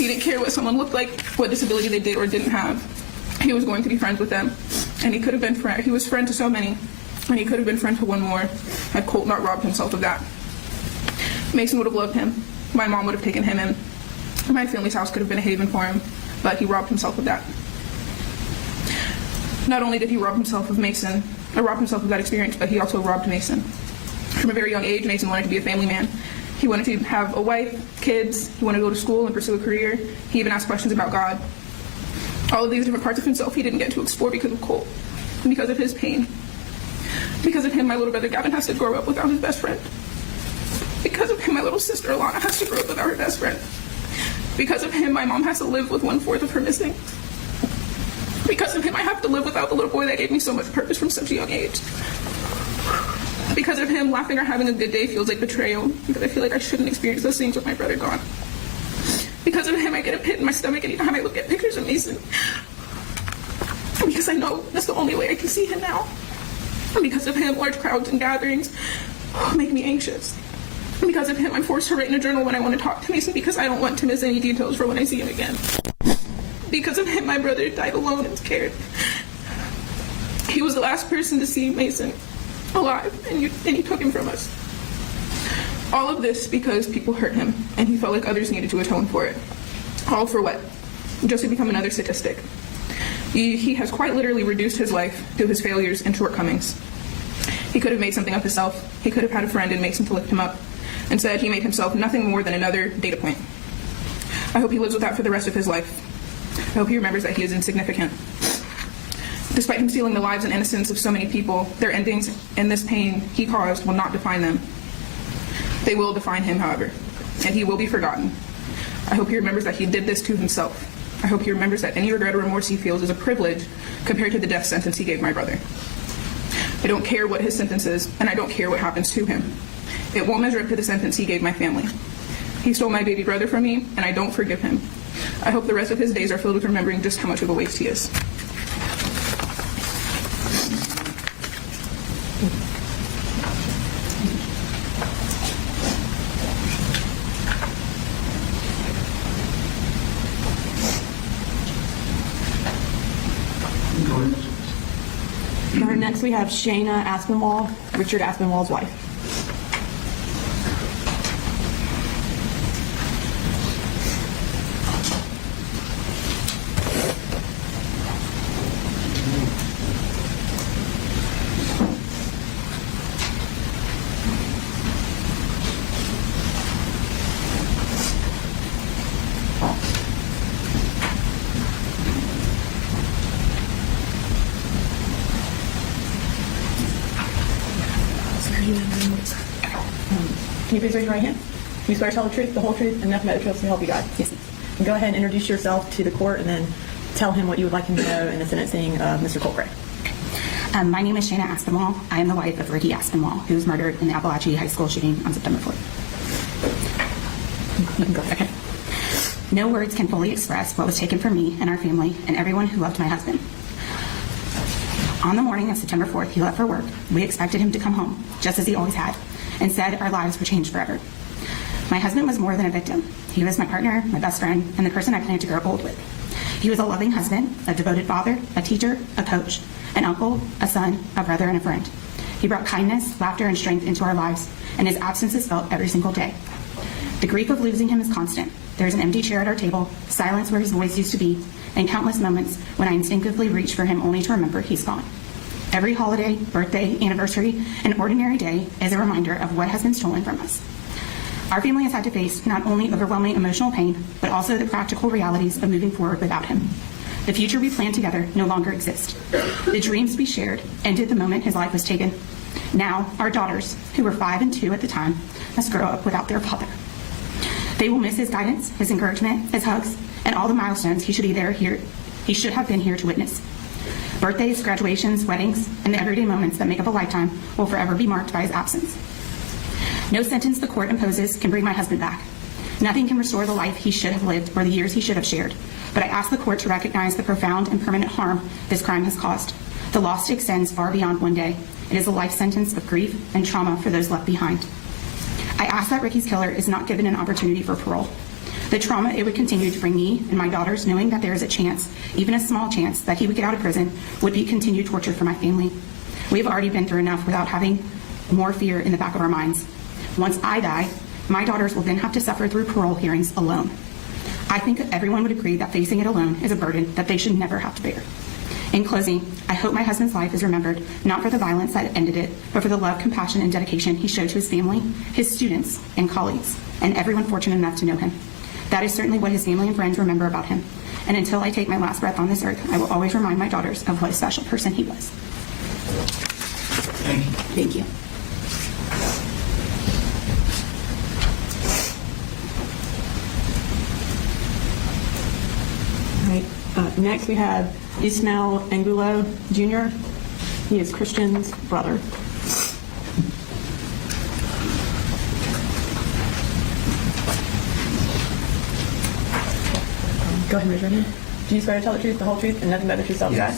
He didn't care what someone looked like, what disability they did or didn't have. He was going to be friends with them, and he could have been friend. He was friend to so many, and he could have been friend to one more had Colt not robbed himself of that. Mason would have loved him. My mom would have taken him in. My family's house could have been a haven for him, but he robbed himself of that. Not only did he rob himself of Mason, or rob himself of that experience, but he also robbed Mason. From a very young age, Mason wanted to be a family man. He wanted to have a wife, kids, he wanted to go to school and pursue a career. He even asked questions about God. All of these different parts of himself he didn't get to explore because of Colt, and because of his pain. Because of him, my little brother Gavin has to grow up without his best friend. Because of him, my little sister Alana has to grow up without her best friend. Because of him, my mom has to live with 1/4 of her missing. Because of him, I have to live without the little boy that gave me so much purpose from such a young age. Because of him, laughing or having a good day feels like betrayal, because I feel like I shouldn't experience those things with my brother gone. Because of him, I get a pit in my stomach anytime I look at pictures of Mason. Because I know that's the only way I can see him now. And because of him, large crowds and gatherings make me anxious. And because of him, I'm forced to write in a journal when I want to talk to Mason because I don't want to miss any details for when I see him again. Because of him, my brother died alone and scared. He was the last person to see Mason alive, and he took him from us. All of this because people hurt him, and he felt like others needed to atone for it. All for what? Just to become another statistic. He has quite literally reduced his life to his failures and shortcomings. He could have made something of himself. He could have had a friend in Mason to lift him up. Instead, he made himself nothing more than another data point. I hope he lives with that for the rest of his life. I hope he remembers that he is insignificant. Despite him stealing the lives and innocence of so many people, their endings and this pain he caused will not define them. They will define him, however, and he will be forgotten. I hope he remembers that he did this to himself. I hope he remembers that any regret or remorse he feels is a privilege compared to the death sentence he gave my brother. I don't care what his sentence is, and I don't care what happens to him. It won't measure up to the sentence he gave my family. He stole my baby brother from me, and I don't forgive him. I hope the rest of his days are filled with remembering just how much of a waste he is. Next, we have Shayna Aspinwall, Richard Aspinwall's wife. Can you please raise your right hand? Do you swear to tell the truth, the whole truth, and nothing but the truth to help you God? Yes. And go ahead and introduce yourself to the court and then tell him what you would like him to know in the sentencing of Mr. Colt Gray. My name is Shayna Aspinwall. I am the wife of Ricky Aspinwall, who was murdered in the Apalachee High School shooting on September 4th. You can go ahead. Okay. No words can fully express what was taken from me and our family and everyone who loved my husband. On the morning of September 4th, he left for work. We expected him to come home, just as he always had, and said our lives were changed forever. My husband was more than a victim. He was my partner, my best friend, and the person I planned to grow old with. He was a loving husband, a devoted father, a teacher, a coach, an uncle, a son, a brother, and a friend. He brought kindness, laughter, and strength into our lives, and his absence is felt every single day. The grief of losing him is constant. There is an empty chair at our table, silence where his voice used to be, and countless moments when I instinctively reach for him only to remember he's gone. Every holiday, birthday, anniversary, and ordinary day is a reminder of what has been stolen from us. Our family has had to face not only overwhelming emotional pain, but also the practical realities of moving forward without him. The future we planned together no longer exists. The dreams we shared ended the moment his life was taken. Now, our daughters, who were 5 and 2 at the time, must grow up without their father. They will miss his guidance, his encouragement, his hugs, and all the milestones he should have been here to witness. Birthdays, graduations, weddings, and the everyday moments that make up a lifetime will forever be marked by his absence. No sentence the court imposes can bring my husband back. Nothing can restore the life he should have lived or the years he should have shared. But I ask the court to recognize the profound and permanent harm this crime has caused. The loss extends far beyond one day. It is a life sentence of grief and trauma for those left behind. I ask that Ricky's killer is not given an opportunity for parole. The trauma it would continue to bring me and my daughters, knowing that there is a chance, even a small chance, that he would get out of prison, would be continued torture for my family. We have already been through enough without having more fear in the back of our minds. Once I die, my daughters will then have to suffer through parole hearings alone. I think that everyone would agree that facing it alone is a burden that they should never have to bear. In closing, I hope my husband's life is remembered not for the violence that ended it, but for the love, compassion, and dedication he showed to his family, his students, and colleagues, and everyone fortunate enough to know him. That is certainly what his family and friends remember about him. And until I take my last breath on this earth, I will always remind my daughters of what a special person he was. Thank you. Thank you. All right. Next, we have Ismail Angulo Jr. He is Christian's brother. Go ahead and raise your hand. Do you swear to tell the truth, the whole truth, and nothing but the truth, so help you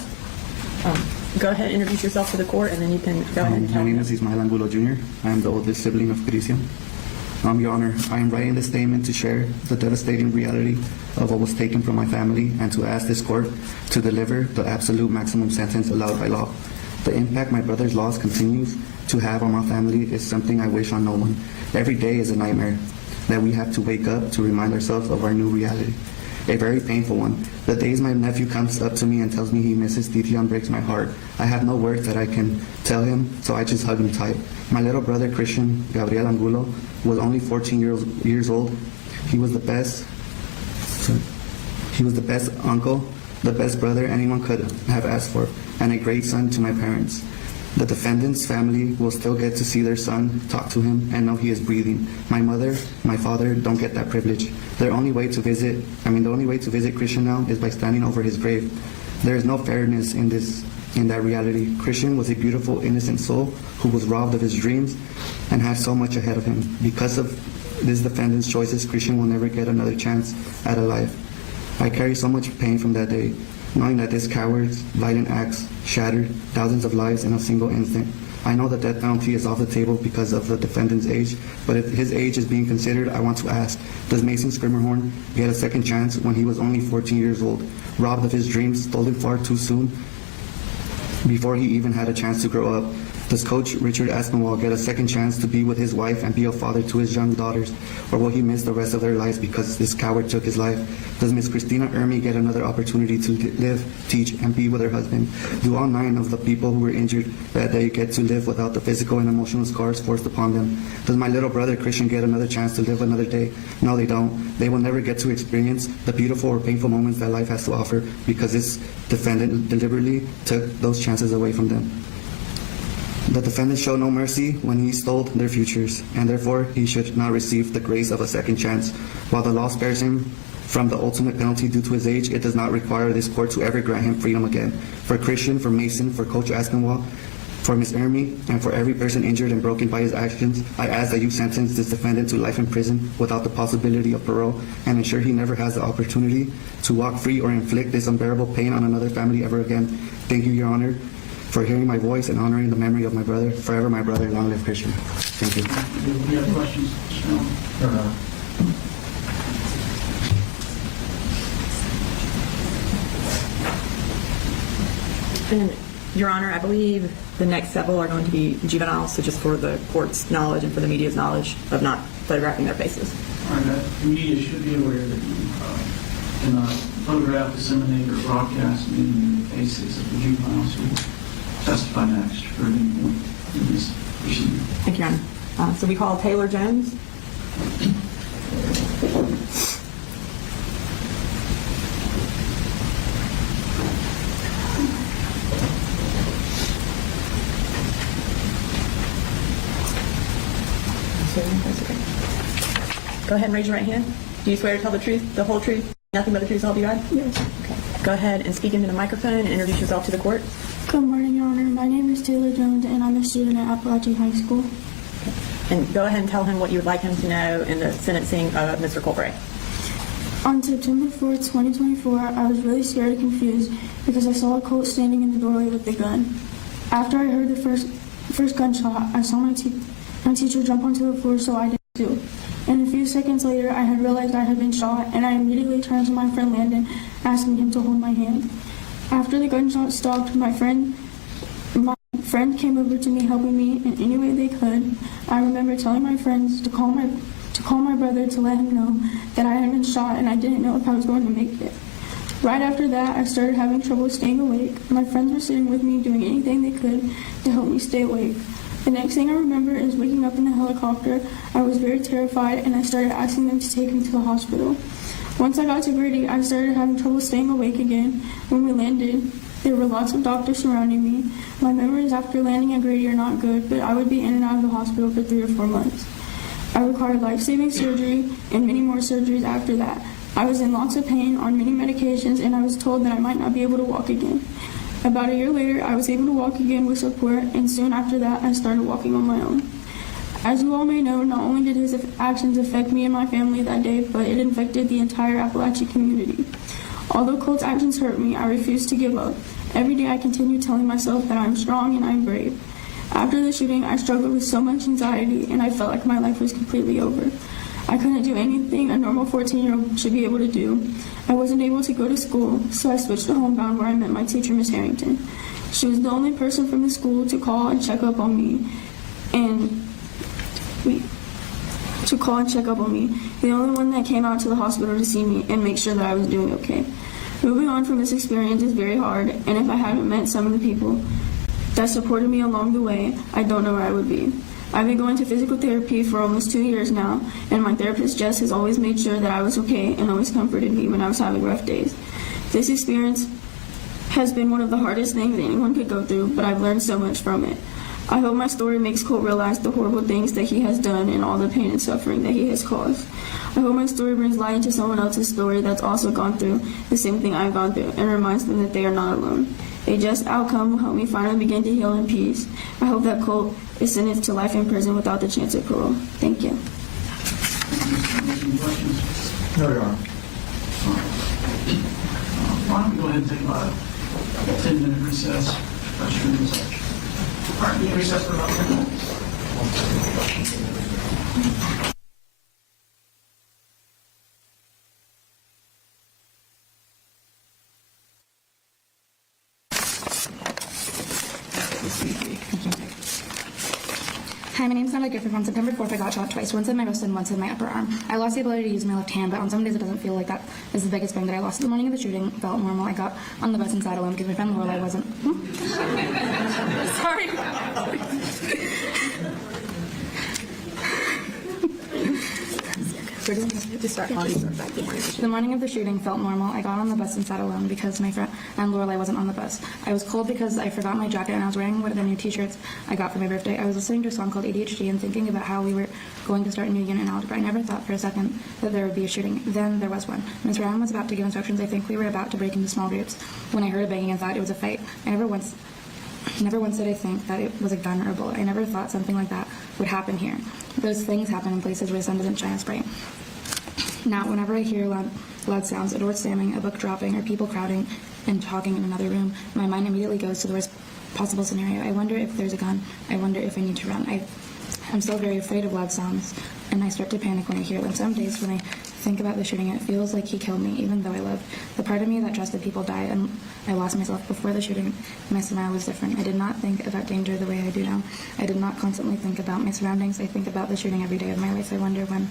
God? Go ahead and introduce yourself to the court, and then you can go ahead and tell My name them. is Ismail Angulo Jr. I am the oldest sibling of Cristina. Your Honor, I am writing this statement to share the devastating reality of what was taken from my family and to ask this court to deliver the absolute maximum sentence allowed by law. The impact my brother's loss continues to have on my family is something I wish on no one. Every day is a nightmare that we have to wake up to remind ourselves of our new reality. A very painful one. The days my nephew comes up to me and tells me he misses Titian breaks my heart. I have no words that I can tell him, so I just hug him tight. My little brother Christian Gabriel Angulo was only 14 years old. He was the best uncle, the best brother anyone could have asked for, and a great son to my parents. The defendant's family will still get to see their son, talk to him, and know he is breathing. My mother, my father don't get that privilege. The only way to visit Christian now is by standing over his grave. There is no fairness in that reality. Christian was a beautiful, innocent soul who was robbed of his dreams and has so much ahead of him. Because of this defendant's choices, Christian will never get another chance at a life. I carry so much pain from that day, knowing that this coward's violent acts shattered thousands of lives in a single instant. I know the death penalty is off the table because of the defendant's age, but if his age is being considered, I want to ask, does Mason Schermerhorn get a second chance when he was only 14 years old, robbed of his dreams, stolen far too soon, before he even had a chance to grow up? Does Coach Richard Aspinwall get a second chance to be with his wife and be a father to his young daughters? Or will he miss the rest of their lives because this coward took his life? Does Miss Cristina Irimie get another opportunity to live, teach, and be with her husband? Do all 9 of the people who were injured that day get to live without the physical and emotional scars forced upon them? Does my little brother Christian get another chance to live another day? No, they don't. They will never get to experience the beautiful or painful moments that life has to offer because this defendant deliberately took those chances away from them. The defendant showed no mercy when he stole their futures, and therefore he should not receive the grace of a second chance. While the law spares him from the ultimate penalty due to his age, it does not require this court to ever grant him freedom again. For Christian, for Mason, for Coach Aspinwall, for Ms. Irimie, and for every person injured and broken by his actions, I ask that you sentence this defendant to life in prison without the possibility of parole and ensure he never has the opportunity to walk free or inflict this unbearable pain on another family ever again. Thank you, Your Honor, for hearing my voice and honoring the memory of my brother. Forever my brother, long live Christian. Thank you. Do you have questions? And, Your Honor, I believe the next several are going to be juveniles, so just for the court's knowledge and for the media's knowledge of not photographing their faces. All right, the media should be aware that you cannot photograph, disseminate, or broadcast any of the faces of the juveniles who testify next for any point in this proceeding. Thank you, Your Honor. So we call Taylor Jones. Go ahead and raise your right hand. Do you swear to tell the truth, the whole truth, nothing but the truth, so help you God? Yes. Okay. Go ahead and speak into the microphone and introduce yourself to the court. Good morning, Your Honor. My name is Taylor Jones, and I'm a student at Apalachee High School. And go ahead and tell him what you would like him to know in the sentencing of Mr. Colt Gray. On September 4th, 2024, I was really scared and confused because I saw a Colt standing in the doorway with a gun. After I heard the first gunshot, I saw my teacher jump onto the floor, so I did too. and a few seconds later I had realized I had been shot, and I immediately turned to my friend Landon, asking him to hold my hand. After the gunshot stopped, my friend came over to me, helping me in any way they could. I remember telling my friends to call my brother to let him know that I had been shot and I didn't know if I was going to make it. Right after that, I started having trouble staying awake. My friends were sitting with me, doing anything they could to help me stay awake. The next thing I remember is waking up in the helicopter. I was very terrified, and I started asking them to take me to the hospital. Once I got to Grady, I started having trouble staying awake again. When we landed, there were lots of doctors surrounding me. My memories after landing at Grady are not good, but I would be in and out of the hospital for 3 or 4 months. I required life-saving surgery and many more surgeries after that. I was in lots of pain, on many medications, and I was told that I might not be able to walk again. About a year later, I was able to walk again with support, and soon after that, I started walking on my own. As you all may know, not only did his actions affect me and my family that day, but it infected the entire Apalachee community. Although Colt's actions hurt me, I refused to give up. Every day I continued telling myself that I'm strong and I'm brave. After the shooting, I struggled with so much anxiety, and I felt like my life was completely over. I couldn't do anything a normal 14-year-old should be able to do. I wasn't able to go to school, so I switched to homebound, where I met my teacher, Miss Harrington. She was the only person from the school to call and check up on me, the only one that came out to the hospital to see me and make sure that I was doing okay. Moving on from this experience is very hard, and if I hadn't met some of the people that supported me along the way, I don't know where I would be. I've been going to physical therapy for almost 2 years now, and my therapist, Jess, has always made sure that I was okay and always comforted me when I was having rough days. This experience has been one of the hardest things anyone could go through, but I've learned so much from it. I hope my story makes Colt realize the horrible things that he has done and all the pain and suffering that he has caused. I hope my story brings light into someone else's story that's also gone through the same thing I've gone through, and reminds them that they are not alone. A just outcome will help me finally begin to heal in peace. I hope that Colt is sentenced to life in prison without the chance of parole. Thank you. Any questions? No, Your Honor. Why don't we go ahead and take about a 10-minute recess, restroom and such. All right, we'll recess for about 10 minutes. Hi, my name's Natalie Griffith. On September 4th, I got shot twice, once in my wrist and once in my upper arm. I lost the ability to use my left hand, but on some days it doesn't feel like that is the biggest thing that I lost. The morning of the shooting felt normal. I got on the bus and sat alone because my friend Lorelai wasn't... Sorry. The morning of the shooting felt normal. I got on the bus and sat alone because my friend and Lorelai wasn't on the bus. I was cold because I forgot my jacket and I was wearing one of the new t-shirts I got for my birthday. I was listening to a song called ADHD and thinking about how we were going to start a new unit in algebra. I never thought for a second that there would be a shooting. Then there was one. Ms. Ryan was about to give instructions. I think we were about to break into small groups when I heard a banging and thought it was a fight. I never once did I think that it was a gun or a bullet. I never thought something like that would happen here. Those things happen in places where the sun doesn't shine as bright. Now, whenever I hear loud sounds, a door slamming, a book dropping, or people crowding and talking in another room, my mind immediately goes to the worst possible scenario. I wonder if there's a gun. I wonder if I need to run. I'm so very afraid of loud sounds, and I start to panic when I hear them. Some days when I think about the shooting, it feels like he killed me, even though I lived. The part of me that trusted people died, and I lost myself. Before the shooting, my smile was different. I did not think about danger the way I do now. I did not constantly think about my surroundings. I think about the shooting every day of my life. I wonder when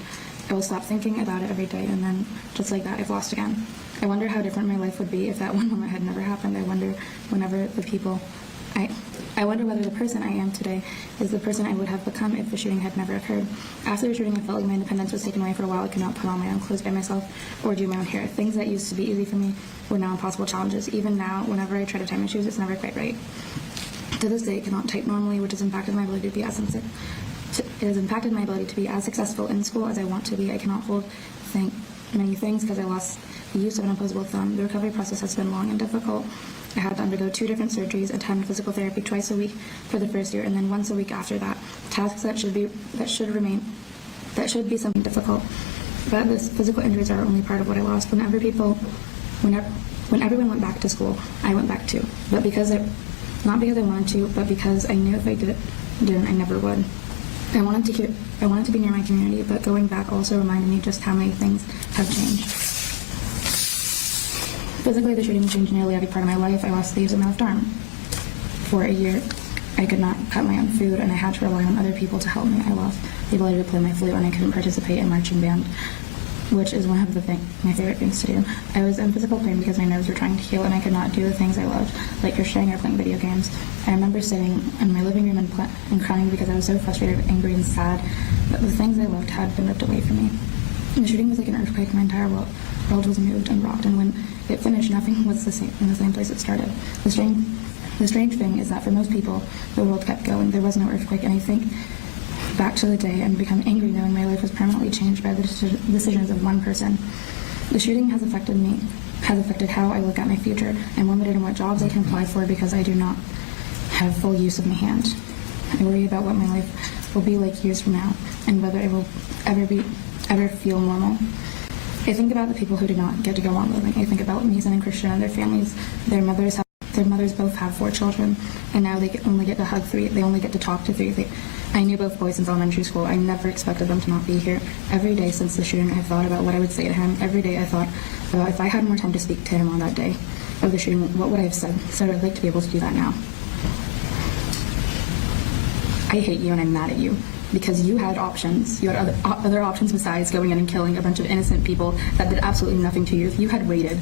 I will stop thinking about it every day, and then, just like that, I've lost again. I wonder how different my life would be if that one moment had never happened. I wonder whether the person I am today is the person I would have become if the shooting had never occurred. After the shooting, I felt like my independence was taken away for a while. I could not put on my own clothes by myself or do my own hair. Things that used to be easy for me were now impossible challenges. Even now, whenever I try to tie my shoes, it's never quite right. To this day, I cannot type normally, which has impacted my ability to be as successful in school as I want to be. I cannot hold many things because I lost the use of an opposable thumb. The recovery process has been long and difficult. I had to undergo 2 different surgeries, attend physical therapy twice a week for the first year, and then once a week after that. Tasks that should be something difficult. But the physical injuries are only part of what I lost. When everyone went back to school, I went back too. But not because I wanted to, but because I knew if I didn't, I never would. I wanted to be near my community, but going back also reminded me just how many things have changed. Physically, the shooting changed nearly every part of my life. I lost the use of my left arm. For a year, I could not cut my own food, and I had to rely on other people to help me. I lost the ability to play my flute, and I couldn't participate in marching band, which is one of my favorite things to do. I was in physical pain because my nerves were trying to heal, and I could not do the things I loved, like crocheting or playing video games. I remember sitting in my living room and crying because I was so frustrated, angry, and sad that the things I loved had been ripped away from me. The shooting was like an earthquake. My entire world was moved and rocked, and when it finished, nothing was the same in the same place it started. The strange thing is that for most people, the world kept going. There was no earthquake, and I think back to the day and become angry knowing my life was permanently changed by the decisions of one person. The shooting has affected how I look at my future. I'm limited in what jobs I can apply for because I do not have full use of my hand. I worry about what my life will be like years from now and whether it will ever feel normal. I think about the people who did not get to go on living. I think about Mason and Christian and their families. Their mothers both have 4 children, and now they only get to hug 3. They only get to talk to 3. I knew both boys since elementary school. I never expected them to not be here. Every day since the shooting, I've thought about what I would say to him. Every day I thought about if I had more time to speak to him on that day of the shooting, what would I have said? So I'd like to be able to do that now. I hate you and I'm mad at you because you had options. You had other options besides going in and killing a bunch of innocent people that did absolutely nothing to you. If you had waited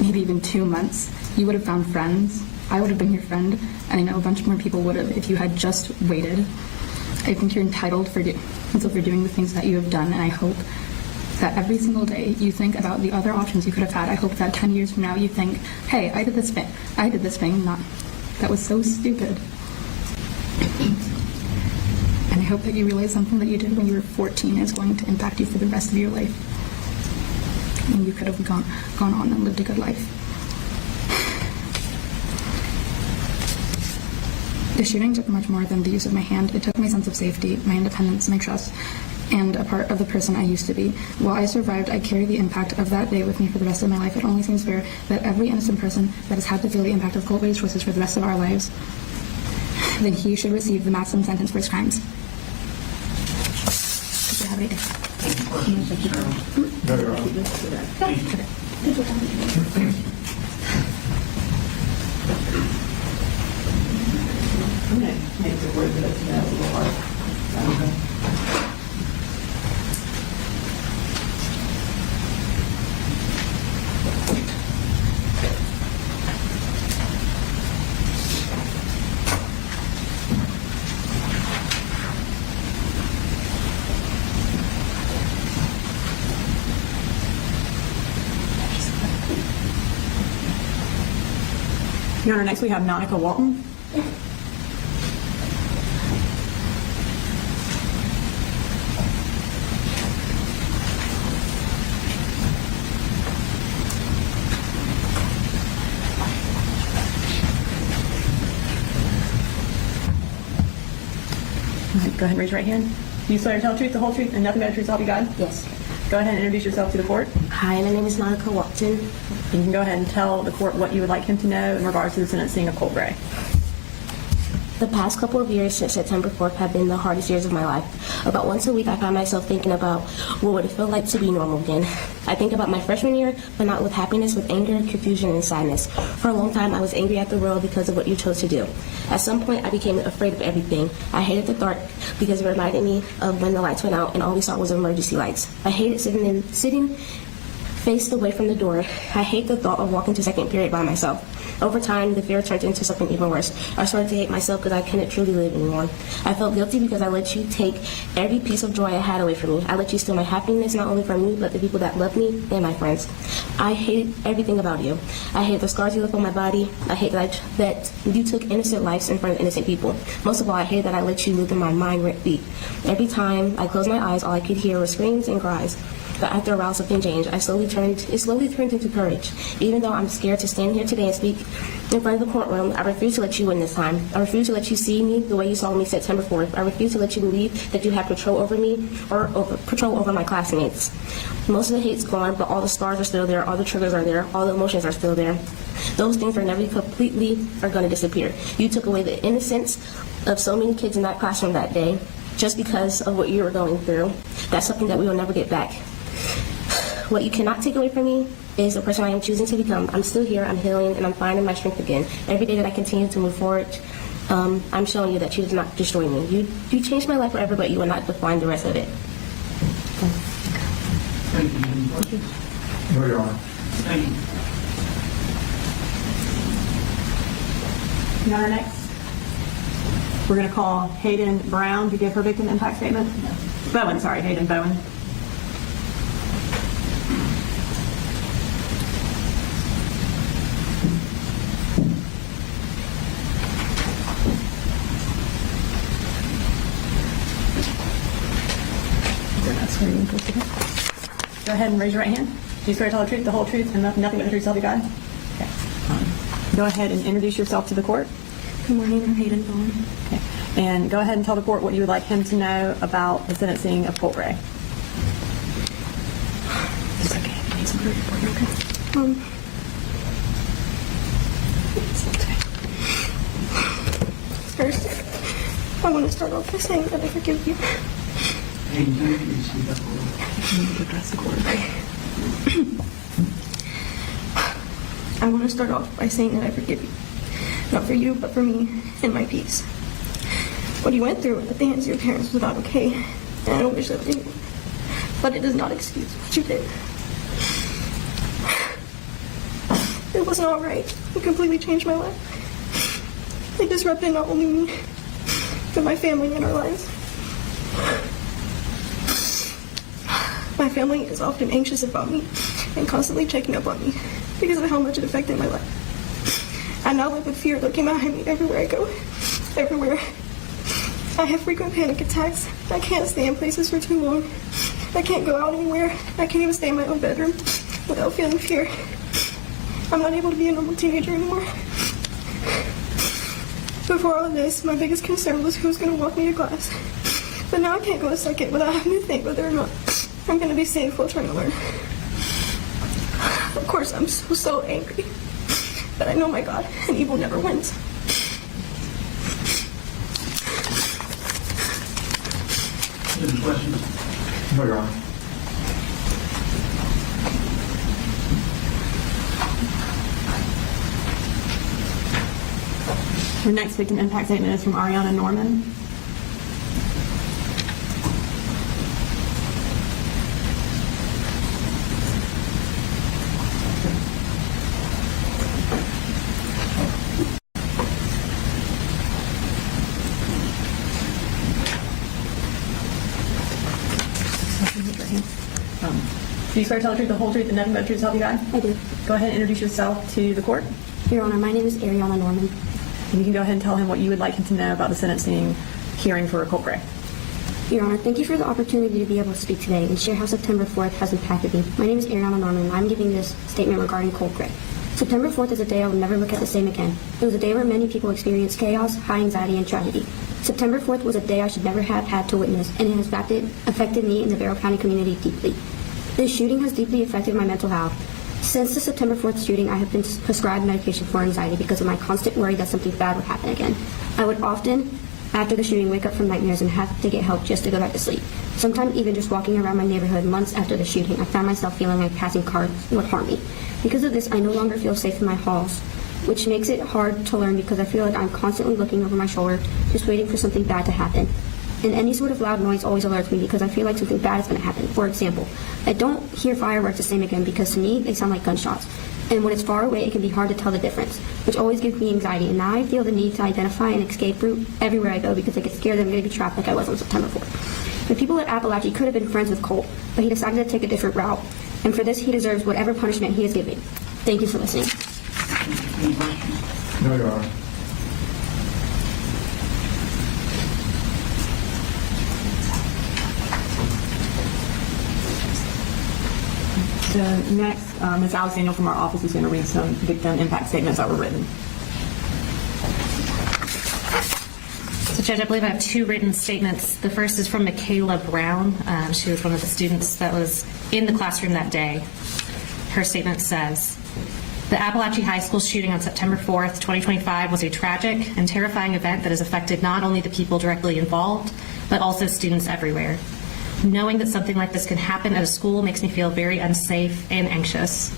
maybe even 2 months, you would have found friends. I would have been your friend, and I know a bunch more people would have if you had just waited. I think you're entitled for doing the things that you have done, and I hope that every single day you think about the other options you could have had. I hope that 10 years from now you think, hey, I did this thing, that was so stupid. And I hope that you realize something that you did when you were 14 is going to impact you for the rest of your life. And you could have gone on and lived a good life. The shooting took much more than the use of my hand. It took my sense of safety, my independence, my trust, and a part of the person I used to be. While I survived, I carry the impact of that day with me for the rest of my life. It only seems fair that every innocent person that has had to feel the impact of Colt Gray's choices for the rest of our lives, then he should receive the maximum sentence for his crimes. Have a good day. Makes it worth it to know a little hard. Your Honor, next we have Monica Walton. Go ahead and raise your right hand. Do you swear to tell the truth, the whole truth, and nothing but the truth, so help you God? Yes. Go ahead and introduce yourself to the court. Hi, my name is Monica Watson. You can go ahead and tell the court what you would like him to know in regards to the sentencing of Colt Gray. The past couple of years since September 4th have been the hardest years of my life. About once a week, I find myself thinking about what would it feel like to be normal again. I think about my freshman year, but not with happiness, with anger, confusion, and sadness. For a long time, I was angry at the world because of what you chose to do. At some point, I became afraid of everything. I hated the dark because it reminded me of when the lights went out and all we saw was emergency lights. I hated sitting faced away from the door. I hate the thought of walking to second period by myself. Over time, the fear turned into something even worse. I started to hate myself because I couldn't truly live anymore. I felt guilty because I let you take every piece of joy I had away from me. I let you steal my happiness, not only from me, but the people that love me and my friends. I hate everything about you. I hate the scars you left on my body. I hate that you took innocent lives in front of innocent people. Most of all, I hate that I let you live in my mind rent-free. Every time I closed my eyes, all I could hear were screams and cries. But after a while, something changed. It slowly turned into courage. Even though I'm scared to stand here today and speak in front of the courtroom, I refuse to let you win this time. I refuse to let you see me the way you saw me September 4th. I refuse to let you believe that you have control over me or control over my classmates. Most of the hate's gone, but all the scars are still there, all the triggers are there, all the emotions are still there. Those things are never completely going to disappear. You took away the innocence of so many kids in that classroom that day. just because of what you were going through. That's something that we will never get back. What you cannot take away from me is the person I am choosing to become. I'm still here, I'm healing, and I'm finding my strength again. Every day that I continue to move forward, I'm showing you that you did not destroy me. You changed my life forever, but you will not define the rest of it. Thank you. Any questions? No, Your Honor. Thank you. Your Honor, next, we're going to call Hayden Brown to give her victim impact statement. Bowen, sorry, Hayden Bowen. Go ahead and raise your right hand. Do you swear to tell the truth, the whole truth, and nothing but the truth, so help you God? Okay. Go ahead and introduce yourself to the court. Good morning, I'm Hayden Bowen. Okay. And go ahead and tell the court what you would like him to know about the sentencing of Colt Gray. It's okay. I need some food for you, okay? First, I want to start off by saying that I forgive you. Hey, you need to speak up a little. I want to start off by saying that I forgive you. Not for you, but for me and my peace. What you went through at the hands of your parents was not okay, and I don't wish that anyone. But it does not excuse what you did. It was not right. It completely changed my life. It disrupted not only me, but my family and our lives. My family is often anxious about me and constantly checking up on me because of how much it affected my life. I now live with fear lurking behind me everywhere I go. Everywhere. I have frequent panic attacks. I can't stay in places for too long. I can't go out anywhere. I can't even stay in my own bedroom without feeling fear. I'm not able to be a normal teenager anymore. Before all of this, my biggest concern was who's going to walk me to class. But now I can't go a second without having to think whether or not I'm going to be safe while trying to learn. Of course, I'm so angry. But I know my God, and evil never wins. Any questions? No, Your Honor. Your next victim impact statement is from Ariana Norman. Do you swear to tell the truth, the whole truth, and nothing but the truth, so help you God? I do. Go ahead and introduce yourself to the court. Your Honor, my name is Ariana Norman. And you can go ahead and tell him what you would like him to know about the sentencing hearing for Colt Gray. Your Honor, thank you for the opportunity to be able to speak today and share how September 4th has impacted me. My name is Ariana Norman, and I'm giving this statement regarding Colt Gray. September 4th is a day I will never look at the same again. It was a day where many people experienced chaos, high anxiety, and tragedy. September 4th was a day I should never have had to witness, and it has affected me and the Barrow County community deeply. This shooting has deeply affected my mental health. Since the September 4th shooting, I have been prescribed medication for anxiety because of my constant worry that something bad would happen again. I would often, after the shooting, wake up from nightmares and have to get help just to go back to sleep. Sometimes even just walking around my neighborhood months after the shooting, I found myself feeling like passing cars would harm me. Because of this, I no longer feel safe in my halls, which makes it hard to learn because I feel like I'm constantly looking over my shoulder, just waiting for something bad to happen. And any sort of loud noise always alerts me because I feel like something bad is going to happen. For example, I don't hear fireworks the same again because to me, they sound like gunshots. And when it's far away, it can be hard to tell the difference, which always gives me anxiety. And now I feel the need to identify an escape route everywhere I go because I get scared that I'm going to be trapped like I was on September 4th. The people at Apalachee could have been friends with Colt, but he decided to take a different route. And for this, he deserves whatever punishment he is given. Thank you for listening. Any questions? No, Your Honor. So next, Ms. Alice Daniel from our office is going to read some victim impact statements that were written. So, Judge, I believe I have two written statements. The first is from Michaela Brown. She was one of the students that was in the classroom that day. Her statement says, "The Apalachee High School shooting on September 4th, 2025 was a tragic and terrifying event that has affected not only the people directly involved, but also students everywhere. Knowing that something like this can happen at a school makes me feel very unsafe and anxious.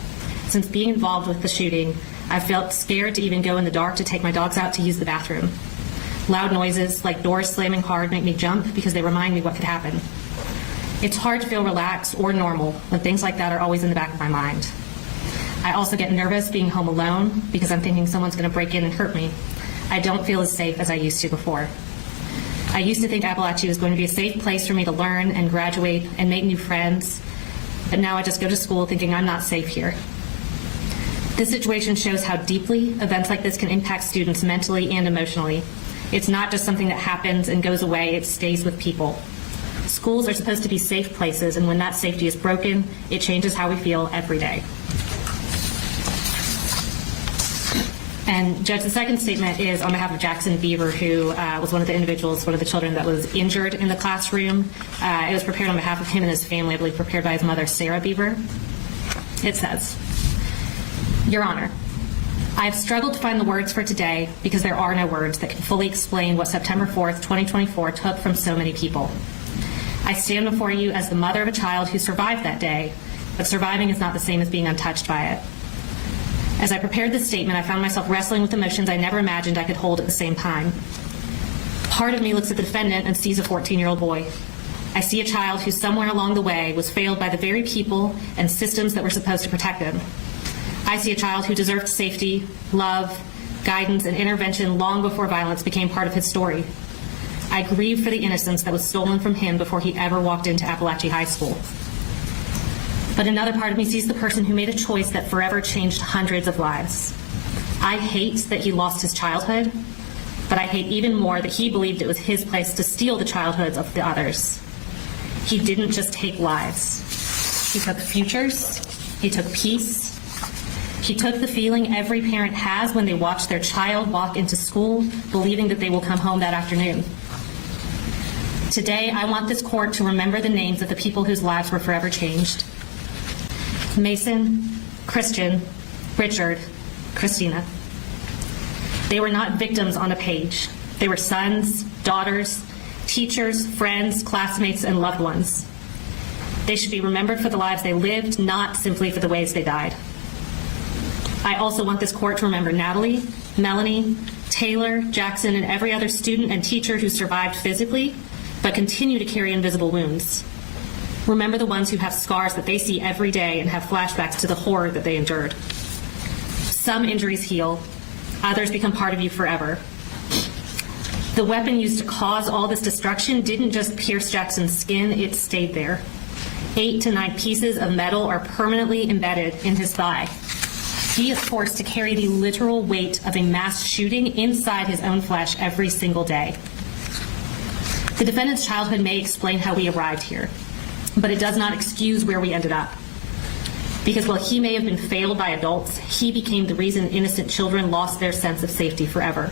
Since being involved with the shooting, I felt scared to even go in the dark to take my dogs out to use the bathroom. Loud noises like doors slamming hard make me jump because they remind me what could happen. It's hard to feel relaxed or normal when things like that are always in the back of my mind. I also get nervous being home alone because I'm thinking someone's going to break in and hurt me. I don't feel as safe as I used to before. I used to think Apalachee was going to be a safe place for me to learn and graduate and make new friends, but now I just go to school thinking I'm not safe here. This situation shows how deeply events like this can impact students mentally and emotionally. It's not just something that happens and goes away, it stays with people. Schools are supposed to be safe places, and when that safety is broken, it changes how we feel every day. And Judge, the second statement is on behalf of Jackson Beaver, who was one of the individuals, one of the children that was injured in the classroom. It was prepared on behalf of him and his family, I believe prepared by his mother, Sarah Beaver. It says, Your Honor, I have struggled to find the words for today because there are no words that can fully explain what September 4th, 2024 took from so many people. I stand before you as the mother of a child who survived that day, but surviving is not the same as being untouched by it. As I prepared this statement, I found myself wrestling with emotions I never imagined I could hold at the same time. Part of me looks at the defendant and sees a 14-year-old boy. I see a child who somewhere along the way was failed by the very people and systems that were supposed to protect him. I see a child who deserved safety, love, guidance, and intervention long before violence became part of his story. I grieve for the innocence that was stolen from him before he ever walked into Apalachee High School. But another part of me sees the person who made a choice that forever changed hundreds of lives. I hate that he lost his childhood, but I hate even more that he believed it was his place to steal the childhoods of the others. He didn't just take lives. He took futures. He took peace. He took the feeling every parent has when they watch their child walk into school, believing that they will come home that afternoon. Today, I want this court to remember the names of the people whose lives were forever changed. Mason, Christian, Richard, Cristina. They were not victims on a page. They were sons, daughters, teachers, friends, classmates, and loved ones. They should be remembered for the lives they lived, not simply for the ways they died. I also want this court to remember Natalie, Melanie, Taylor, Jackson, and every other student and teacher who survived physically, but continue to carry invisible wounds. Remember the ones who have scars that they see every day and have flashbacks to the horror that they endured. Some injuries heal, others become part of you forever. The weapon used to cause all this destruction didn't just pierce Jackson's skin, it stayed there. 8 to 9 pieces of metal are permanently embedded in his thigh. He is forced to carry the literal weight of a mass shooting inside his own flesh every single day. The defendant's childhood may explain how we arrived here, but it does not excuse where we ended up. Because while he may have been failed by adults, he became the reason innocent children lost their sense of safety forever.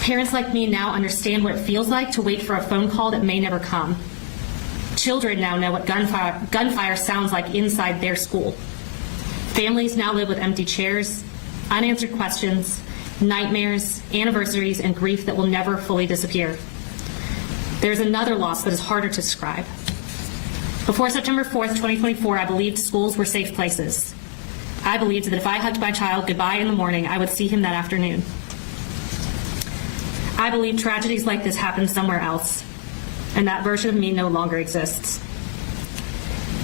Parents like me now understand what it feels like to wait for a phone call that may never come. Children now know what gunfire sounds like inside their school. Families now live with empty chairs, unanswered questions, nightmares, anniversaries, and grief that will never fully disappear. There's another loss that is harder to describe. Before September 4th, 2024, I believed schools were safe places. I believed that if I hugged my child goodbye in the morning, I would see him that afternoon. I believe tragedies like this happen somewhere else, and that version of me no longer exists.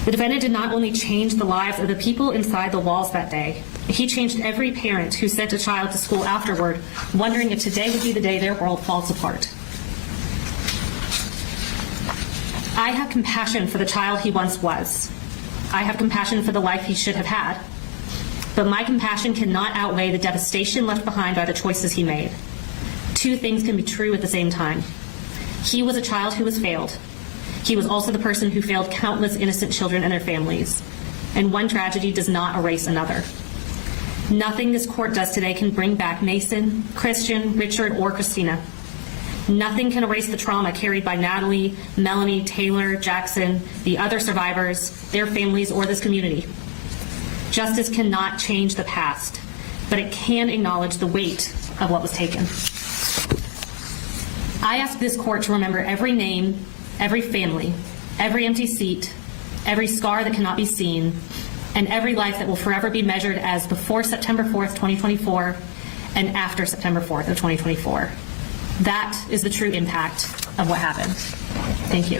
The defendant did not only change the lives of the people inside the walls that day, he changed every parent who sent a child to school afterward, wondering if today would be the day their world falls apart. I have compassion for the child he once was. I have compassion for the life he should have had. But my compassion cannot outweigh the devastation left behind by the choices he made. Two things can be true at the same time. He was a child who was failed. He was also the person who failed countless innocent children and their families. And one tragedy does not erase another. Nothing this court does today can bring back Mason, Christian, Richard, or Cristina. Nothing can erase the trauma carried by Natalie, Melanie, Taylor, Jackson, the other survivors, their families, or this community. Justice cannot change the past, but it can acknowledge the weight of what was taken. I ask this court to remember every name, every family, every empty seat, every scar that cannot be seen, and every life that will forever be measured as before September 4th, 2024, and after September 4th of 2024. That is the true impact of what happened. Thank you.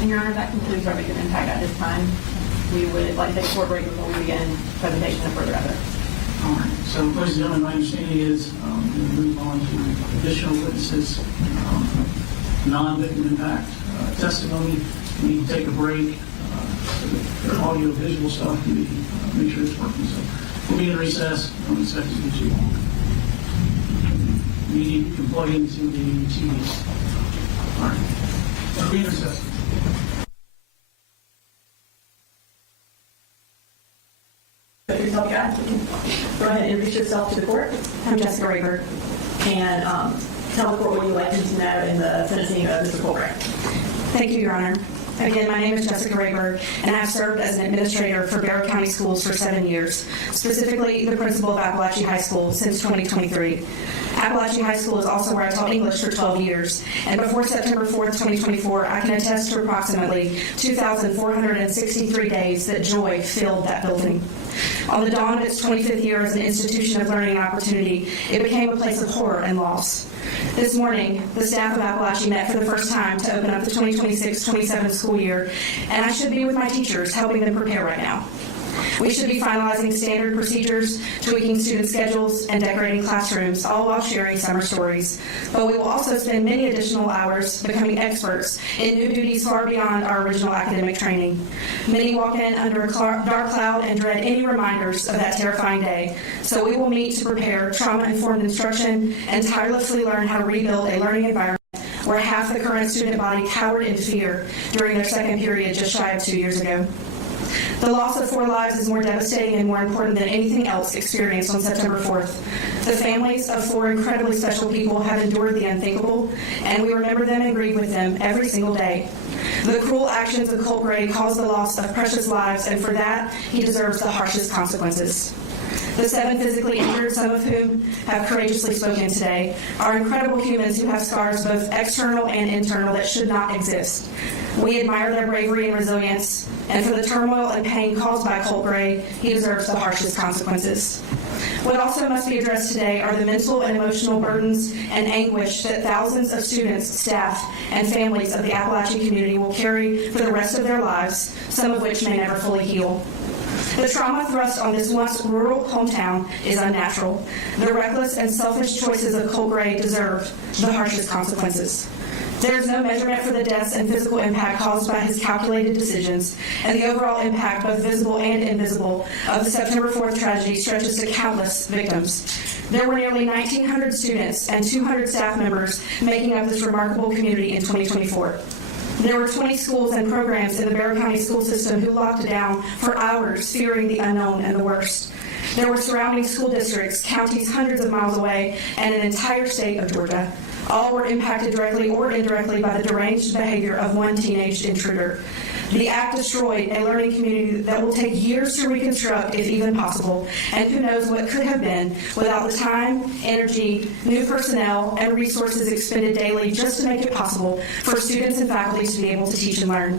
And Your Honor, that concludes our victim impact at this time. We would like to take a short break before we begin presentation of further evidence. All right. So, ladies and gentlemen, my understanding is we'll move on to additional witnesses, non-victim impact testimony. We need to take a break so that their audio-visual stuff can be, make sure it's working. So we'll be in recess. I don't expect it to be too long. You can plug into the TV. All right. We'll be in recess. Yourself, guys. Go ahead and introduce yourself to the court. I'm Jessica Rayburg, and tell the court what you'd like them to know in the sentencing of Mr. Colt Gray. Thank you, Your Honor. Again, my name is Jessica Rayburg, and I've served as an administrator for Barrow County Schools for 7 years, specifically the principal of Apalachee High School since 2023. Apalachee High School is also where I taught English for 12 years, and before September 4th, 2024, I can attest to approximately 2,463 days that joy filled that building. On the dawn of its 25th year as an institution of learning and opportunity, it became a place of horror and loss. This morning, the staff of Apalachee met for the first time to open up the 2026-27 school year, and I should be with my teachers helping them prepare right now. We should be finalizing standard procedures, tweaking student schedules, and decorating classrooms, all while sharing summer stories. But we will also spend many additional hours becoming experts in new duties far beyond our original academic training. Many walk in under a dark cloud and dread any reminders of that terrifying day. So we will meet to prepare trauma-informed instruction and tirelessly learn how to rebuild a learning environment where half the current student body cowered in fear during their second period just shy of 2 years ago. The loss of 4 lives is more devastating and more important than anything else experienced on September 4th. The families of 4 incredibly special people have endured the unthinkable, and we remember them and grieve with them every single day. The cruel actions of Colt Gray caused the loss of precious lives, and for that, he deserves the harshest consequences. The 7 physically injured, some of whom have courageously spoken today, are incredible humans who have scars both external and internal that should not exist. We admire their bravery and resilience, and for the turmoil and pain caused by Colt Gray, he deserves the harshest consequences. What also must be addressed today are the mental and emotional burdens and anguish that thousands of students, staff, and families of the Apalachee community will carry for the rest of their lives, some of which may never fully heal. The trauma thrust on this once rural hometown is unnatural. The reckless and selfish choices of Colt Gray deserve the harshest consequences. There is no measurement for the deaths and physical impact caused by his calculated decisions, and the overall impact, both visible and invisible, of the September 4th tragedy stretches to countless victims. There were nearly 1,900 students and 200 staff members making up this remarkable community in 2024. There were 20 schools and programs in the Barrow County school system who locked down for hours, fearing the unknown and the worst. There were surrounding school districts, counties hundreds of miles away, and an entire state of Georgia. All were impacted directly or indirectly by the deranged behavior of one teenage intruder. The act destroyed a learning community that will take years to reconstruct, if even possible, and who knows what could have been without the time, energy, new personnel, and resources expended daily just to make it possible for students and faculty to be able to teach and learn.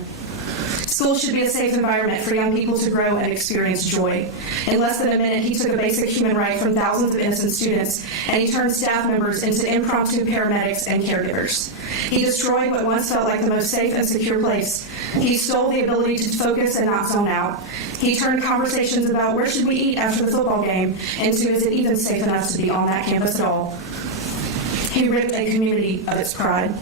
Schools should be a safe environment for young people to grow and experience joy. In less than a minute, he took a basic human right from thousands of innocent students, and he turned staff members into impromptu paramedics and caregivers. He destroyed what once felt like the most safe and secure place. He stole the ability to focus and not zone out. He turned conversations about where should we eat after the football game into is it even safe enough to be on that campus at all. He ripped a community of its pride.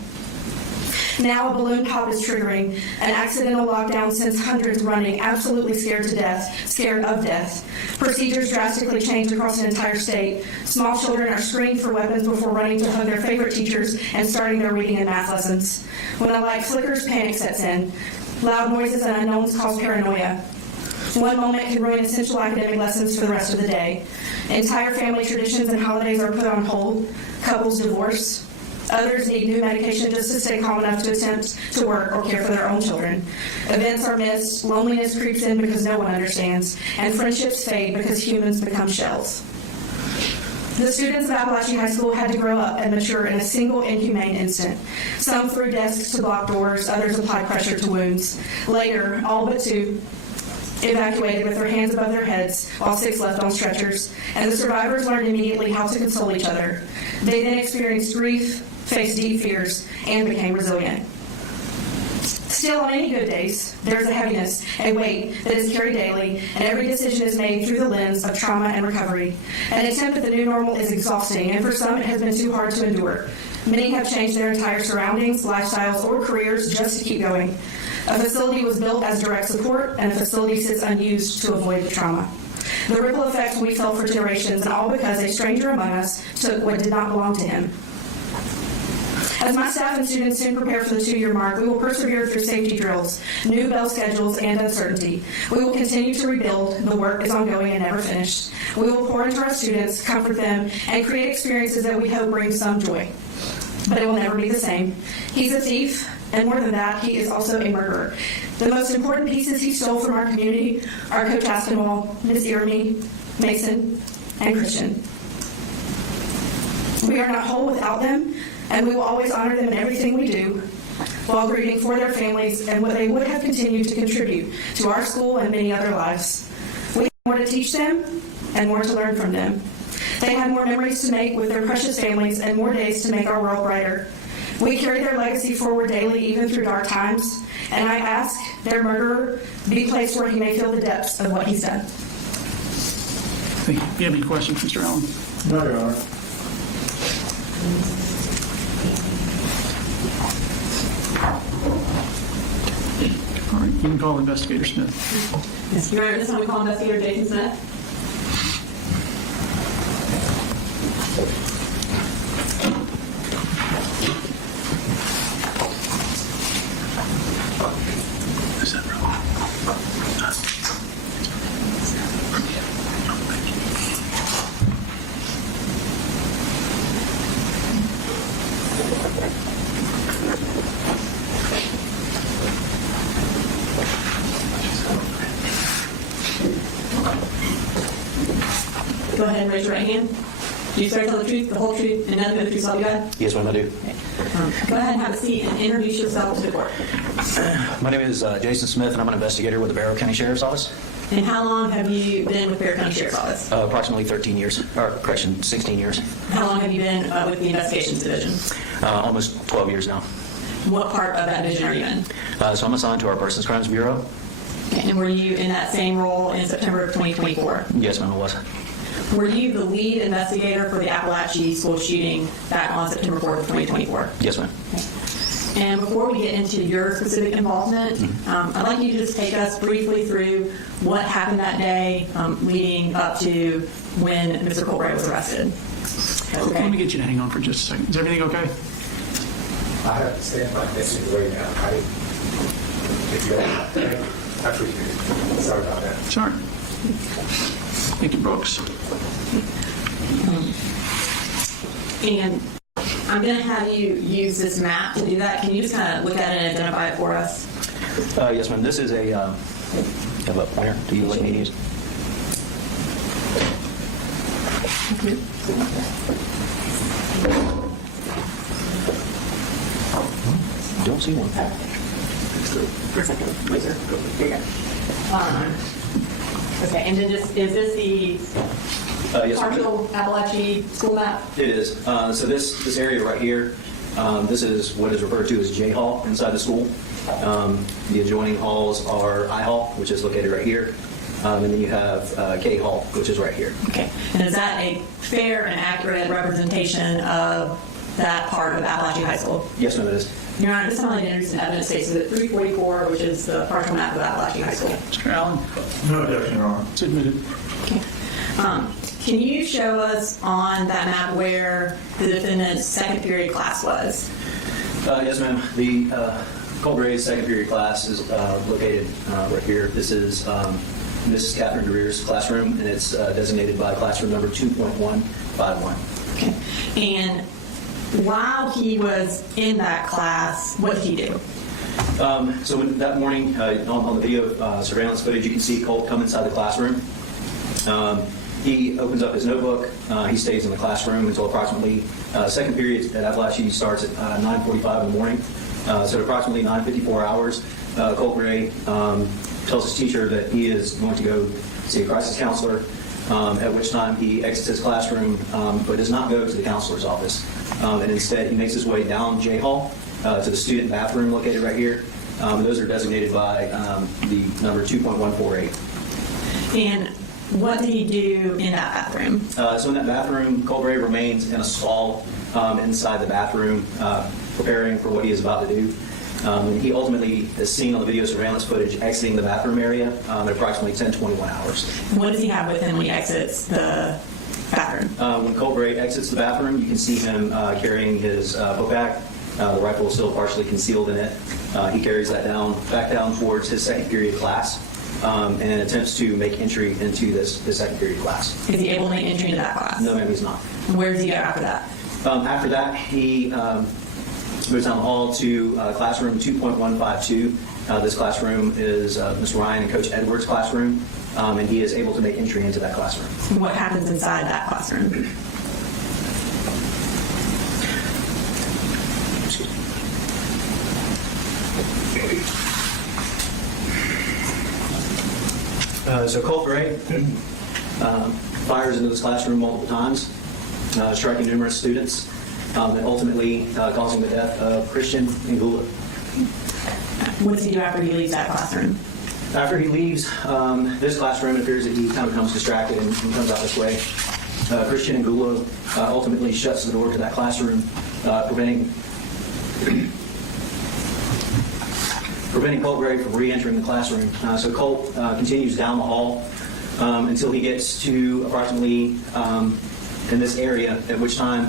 Now a balloon pop is triggering, an accidental lockdown sends hundreds running, absolutely scared of death. Procedures drastically changed across an entire state. Small children are screened for weapons before running to hug their favorite teachers and starting their reading and math lessons. When a light flickers, panic sets in. Loud noises and unknowns cause paranoia. One moment can ruin essential academic lessons for the rest of the day. Entire family traditions and holidays are put on hold. Couples divorce. Others need new medication just to stay calm enough to attempt to work or care for their own children. Events are missed, loneliness creeps in because no one understands, and friendships fade because humans become shells. The students of Apalachee High School had to grow up and mature in a single inhumane instant. Some threw desks to block doors, others applied pressure to wounds. Later, all but 2 evacuated with their hands above their heads, while 6 left on stretchers, and the survivors learned immediately how to console each other. They then experienced grief, faced deep fears, and became resilient. Still, on any good days, there's a heaviness, a weight that is carried daily, and every decision is made through the lens of trauma and recovery. An attempt at the new normal is exhausting, and for some it has been too hard to endure. Many have changed their entire surroundings, lifestyles, or careers just to keep going. A facility was built as direct support, and a facility sits unused to avoid the trauma. The ripple effect we felt for generations, and all because a stranger among us took what did not belong to him. As my staff and students soon prepare for the 2-year mark, we will persevere through safety drills, new bell schedules, and uncertainty. We will continue to rebuild. The work is ongoing and never finished. We will pour into our students, comfort them, and create experiences that we hope bring some joy. But it will never be the same. He's a thief, and more than that, he is also a murderer. The most important pieces he stole from our community are Coach Aspinwall, Ms. Irimie, Mason, and Christian. We are not whole without them, and we will always honor them in everything we do, while grieving for their families and what they would have continued to contribute to our school and many other lives. We have more to teach them and more to learn from them. They have more memories to make with their precious families and more days to make our world brighter. We carry their legacy forward daily, even through dark times, and I ask their murderer be placed where he may feel the depths of what he's done. Thank you. Do you have any questions, Mr. Allen? No, Your Honor. All right, you can call Investigator Smith. Yes, Your Honor, this time we call Investigator Jason Smith. Is that wrong? Go ahead and raise your right hand. Do you swear to tell the truth, the whole truth, and nothing but the truth, so help you God? Yes, ma'am, I do. Go ahead and have a seat and introduce yourself to the court. My name is Jason Smith, and I'm an investigator with the Barrow County Sheriff's Office. And how long have you been with Barrow County Sheriff's Office? Approximately 13 years, or correction, 16 years. How long have you been with the Investigations Division? Almost 12 years now. What part of that division are you in? So I'm assigned to our Persons Crimes Bureau. Okay, and were you in that same role in September of 2024? Yes, ma'am, I was. Were you the lead investigator for the Apalachee school shooting back on September 4th of 2024? Yes, ma'am. Okay. And before we get into your specific involvement, I'd like you to just take us briefly through what happened that day leading up to when Mr. Colt Gray was arrested. Okay. Let me get you to hang on for just a second. Is everything okay? I have to stand by this right now. I appreciate it. Sorry about that. Sorry. Thank you, Brooks. And I'm going to have you use this map to do that. Can you just kind of look at it and identify it for us? Yes, ma'am. This is a, have a pointer. Do you like me to use? Don't see one. Okay, and then just, is this the Yes, ma'am. partial Apalachee school map? It is. So this area right here, this is what is referred to as J Hall inside the school. The adjoining halls are I Hall, which is located right here, and then you have K Hall, which is right here. Okay, and is that a fair and accurate representation of that part of Apalachee High School? Yes, ma'am, it is. Your Honor, this time I'd like to introduce an evidence case at 344, which is the partial map of Apalachee High School. Mr. Allen? No objection, Your Honor. It's admitted. Okay. Can you show us on that map where the defendant's second period class was? Yes, ma'am. The Colt Gray's second period class is located right here. This is Mrs. Catherine DeReer's classroom, and it's designated by classroom number 2.151. Okay. And while he was in that class, what did he do? So that morning, on the video surveillance footage, you can see Colt come inside the classroom. He opens up his notebook. He stays in the classroom until approximately second period at Apalachee starts at 9:45 in the morning. So at approximately 9:54 hours, Colt Gray tells his teacher that he is going to go see a crisis counselor, at which time he exits his classroom, but does not go to the counselor's office. And instead, he makes his way down J Hall to the student bathroom located right here. Those are designated by the number 2.148. And what did he do in that bathroom? So in that bathroom, Colt Gray remains in a stall inside the bathroom, preparing for what he is about to do. And he ultimately is seen on the video surveillance footage exiting the bathroom area at approximately 10:21 hours. What does he have with him when he exits the bathroom? When Colt Gray exits the bathroom, you can see him carrying his book bag. The rifle is still partially concealed in it. He carries that back down towards his second period class and attempts to make entry into this second period class. Is he able to make entry into that class? No, ma'am, he's not. Where does he go after that? After that, he moves down the hall to classroom 2.152. This classroom is Mr. Ryan and Coach Edwards' classroom, and he is able to make entry into that classroom. What happens inside that classroom? So Colt Gray fires into this classroom multiple times, striking numerous students, and ultimately causing the death of Christian Angulo. What does he do after he leaves that classroom? After he leaves this classroom, it appears that he kind of becomes distracted and comes out this way. Christian Angulo ultimately shuts the door to that classroom, preventing Colt Gray from re-entering the classroom. So Colt continues down the hall until he gets to approximately in this area, at which time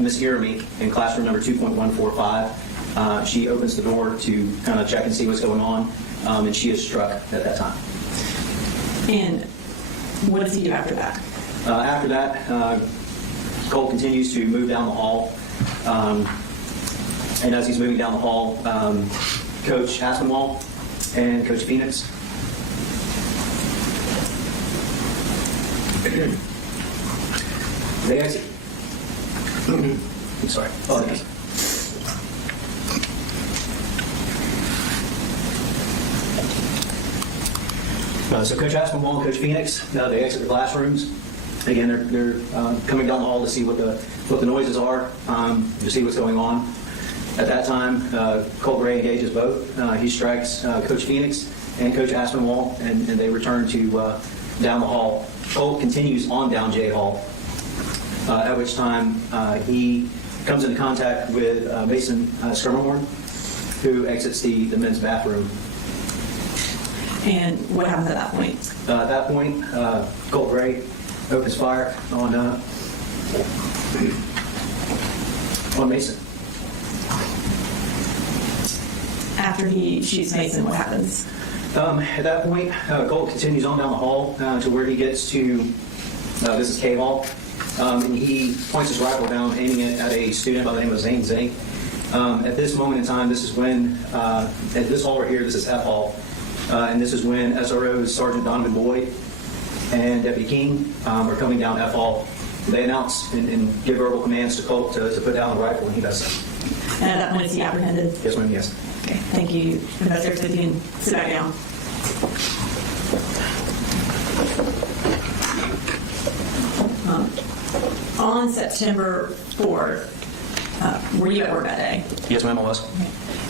Miss Irimie in classroom number 2.145, she opens the door to kind of check and see what's going on, and she is struck at that time. And what does he do after that? After that, Colt continues to move down the hall, and as he's moving down the hall, Coach Aspinwall and Coach Phoenix they exit. I'm sorry. Oh, yes. So Coach Aspinwall and Coach Phoenix, they exit the classrooms. Again, they're coming down the hall to see what the noises are, to see what's going on. At that time, Colt Gray engages both. He strikes Coach Phoenix and Coach Aspinwall, and they return to down the hall. Colt continues on down J Hall, at which time he comes into contact with Mason Schermerhorn, who exits the men's bathroom. And what happens at that point? At that point, Colt Gray opens fire on Mason. After he shoots Mason, what happens? At that point, Colt continues on down the hall to where he gets to, this is K Hall, and he points his rifle down, aiming it at a student by the name of Zane Zane. At this moment in time, this is when, at this hall right here, this is F Hall, and this is when SROs Sergeant Donovan Boyd and Deputy King are coming down F Hall. They announce and give verbal commands to Colt to put down the rifle, and he does so. And at that point, is he apprehended? Yes, ma'am, yes. Okay, thank you, Professor. So you can sit back down. On September 4th, were you at work that day? Yes, ma'am, I was.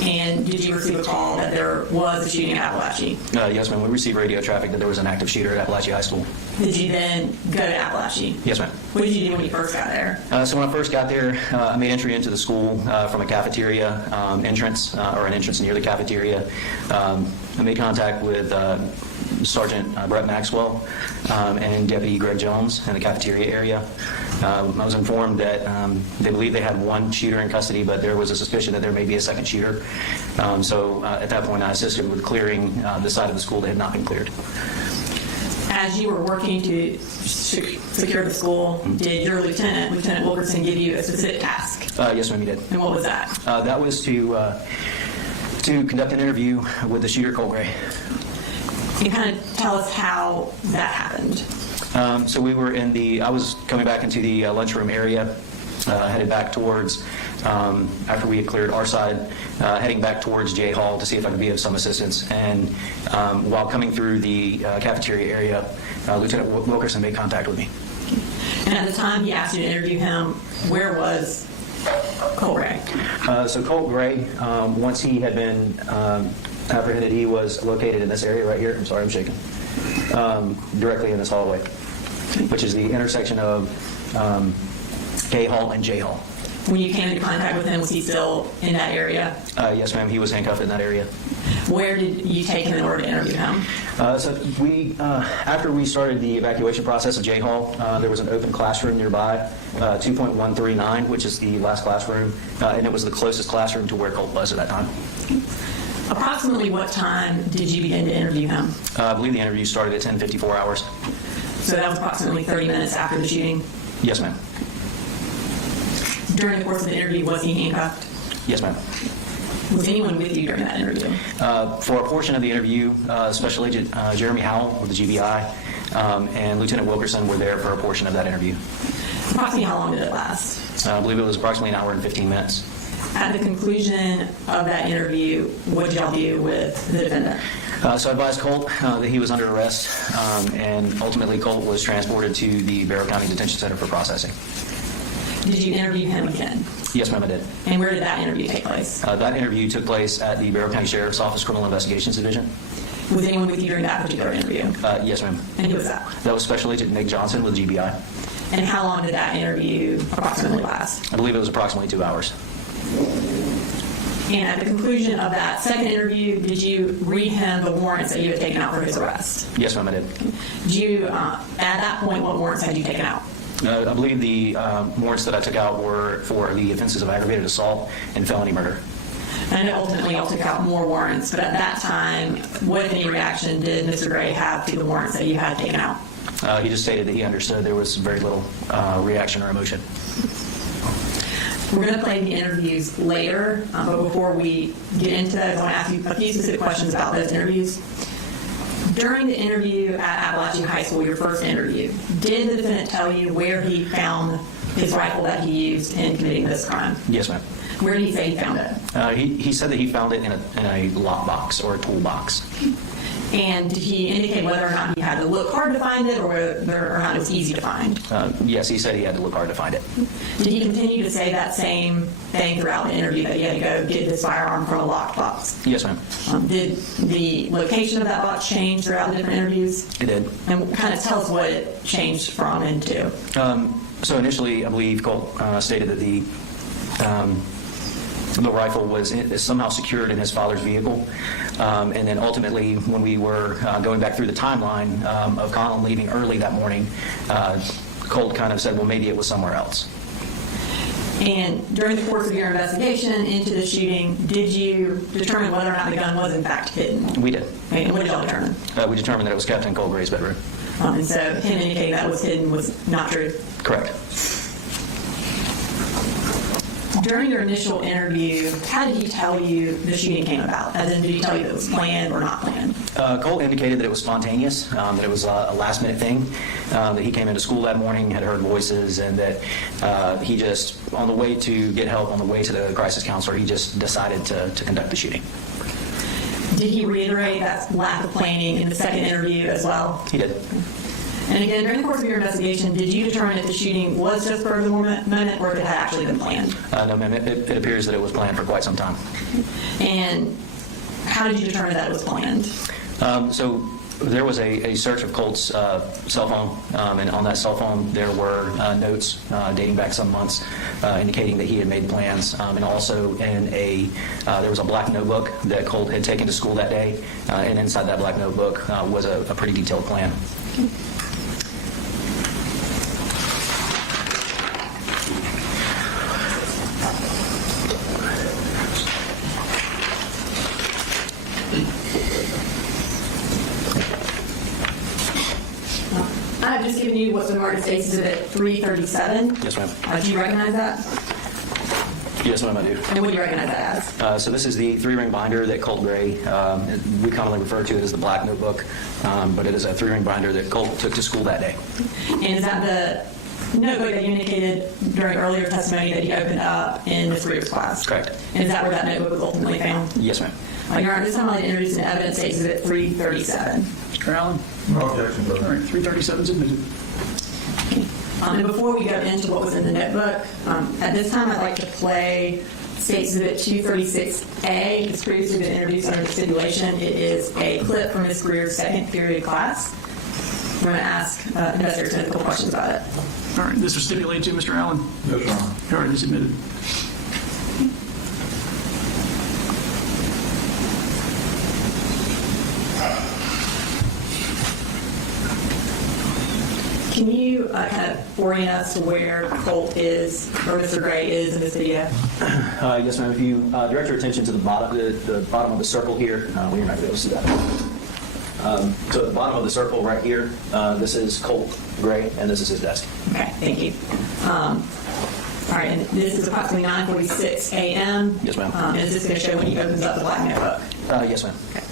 And did you receive a call that there was a shooting at Apalachee? Yes, ma'am. We received radio traffic that there was an active shooter at Apalachee High School. Did you then go to Apalachee? Yes, ma'am. What did you do when you first got there? So when I first got there, I made entry into the school from a cafeteria entrance, or an entrance near the cafeteria. I made contact with Sergeant Brett Maxwell and Deputy Greg Jones in the cafeteria area. I was informed that they believe they had one shooter in custody, but there was a suspicion that there may be a second shooter. So at that point, I assisted with clearing the side of the school that had not been cleared. As you were working to secure the school, did your Lieutenant Wilkerson, give you a specific task? Yes, ma'am, he did. And what was that? That was to conduct an interview with the shooter, Colt Gray. Can you kind of tell us how that happened? So we were I was coming back into the lunchroom area, headed back towards, after we had cleared our side, heading back towards J Hall to see if I could be of some assistance. And while coming through the cafeteria area, Lieutenant Wilkerson made contact with me. And at the time he asked you to interview him, where was Colt Gray? So Colt Gray, once he had been apprehended, he was located in this area right here. I'm sorry, I'm shaking. Directly in this hallway, which is the intersection of K Hall and J Hall. When you came into contact with him, was he still in that area? Yes, ma'am. He was handcuffed in that area. Where did you take him in order to interview him? So we, after we started the evacuation process of J Hall, there was an open classroom nearby, 2.139, which is the last classroom, and it was the closest classroom to where Colt was at that time. Approximately what time did you begin to interview him? I believe the interview started at 10:54 hours. So that was approximately 30 minutes after the shooting? Yes, ma'am. During the course of the interview, was he handcuffed? Yes, ma'am. Was anyone with you during that interview? For a portion of the interview, Special Agent Jeremy Howell with the GBI and Lieutenant Wilkerson were there for a portion of that interview. Approximately how long did it last? I believe it was approximately an hour and 15 minutes. At the conclusion of that interview, what did y'all do with the defendant? So I advised Colt that he was under arrest, and ultimately Colt was transported to the Barrow County Detention Center for processing. Did you interview him again? Yes, ma'am, I did. And where did that interview take place? That interview took place at the Barrow County Sheriff's Office Criminal Investigations Division. Was anyone with you during that particular interview? Yes, ma'am. And who was that? That was Special Agent Nick Johnson with GBI. And how long did that interview approximately last? I believe it was approximately 2 hours. And at the conclusion of that second interview, did you read him the warrants that you had taken out for his arrest? Yes, ma'am, I did. Did you, at that point, what warrants had you taken out? I believe the warrants that I took out were for the offenses of aggravated assault and felony murder. I know ultimately y'all took out more warrants, but at that time, what, if any, reaction did Mr. Gray have to the warrants that you had taken out? He just stated that he understood there was very little reaction or emotion. We're going to play the interviews later, but before we get into that, I want to ask you a few specific questions about those interviews. During the interview at Apalachee High School, your first interview, did the defendant tell you where he found his rifle that he used in committing this crime? Yes, ma'am. Where did he say he found it? He said that he found it in a lockbox or a toolbox. And did he indicate whether or not he had to look hard to find it or whether or not it was easy to find? Yes, he said he had to look hard to find it. Did he continue to say that same thing throughout the interview, that he had to go get his firearm from a locked box? Yes, ma'am. Did the location of that box change throughout the different interviews? It did. And kind of tell us what it changed from and to. So initially, I believe Colt stated that the rifle was somehow secured in his father's vehicle. And then ultimately, when we were going back through the timeline of Colin leaving early that morning, Colt kind of said, well, maybe it was somewhere else. And during the course of your investigation into the shooting, did you determine whether or not the gun was in fact hidden? We did. Okay, and what did y'all determine? We determined that it was kept in Colt Gray's bedroom. And so him indicating that it was hidden was not true? Correct. During your initial interview, how did he tell you the shooting came about? As in, did he tell you that it was planned or not planned? Colt indicated that it was spontaneous, that it was a last-minute thing, that he came into school that morning, had heard voices, and that he just, on the way to get help, on the way to the crisis counselor, he just decided to conduct the shooting. Did he reiterate that lack of planning in the second interview as well? He did. And again, during the course of your investigation, did you determine if the shooting was just for the moment or if it had actually been planned? No, ma'am. It appears that it was planned for quite some time. And how did you determine that it was planned? So there was a search of Colt's cell phone, and on that cell phone there were notes dating back some months indicating that he had made plans, and also there was a black notebook that Colt had taken to school that day, and inside that black notebook was a pretty detailed plan. I've just given you what's been marked as State's Exhibit 337. Yes, ma'am. Do you recognize that? Yes, ma'am, I do. And what do you recognize that as? So this is the 3-ring binder that Colt Gray, we commonly refer to it as the black notebook, but it is a 3-ring binder that Colt took to school that day. And is that the notebook that you indicated during earlier testimony that you opened up in Ms. Greer's class? Correct. And is that where that notebook was ultimately found? Yes, ma'am. Your Honor, this time I'd like to introduce an evidence State's Exhibit 337. Mr. Allen? No objection, Your All Honor. right, 337 is admitted. And before we go into what was in the notebook, at this time I'd like to play State's Exhibit 236A. It's previously been introduced under the stipulation. It is a clip from Ms. Greer's second period class. I'm going to ask investigators a couple questions about it. All right, this was stipulated to Mr. Allen. Yes, Your Honor. All right, it's admitted. Can you kind of orient us to where Colt is, or Mr. Gray is in this video? Yes, ma'am. If you direct your attention to the bottom of the circle here, well, you're not going to be able to see that. So at the bottom of the circle right here, this is Colt Gray, and this is his desk. Okay, thank you. All right, and this is approximately 9:46 a.m. Yes, ma'am. And is this going to show when he opens up the black notebook? Yes, ma'am. Okay.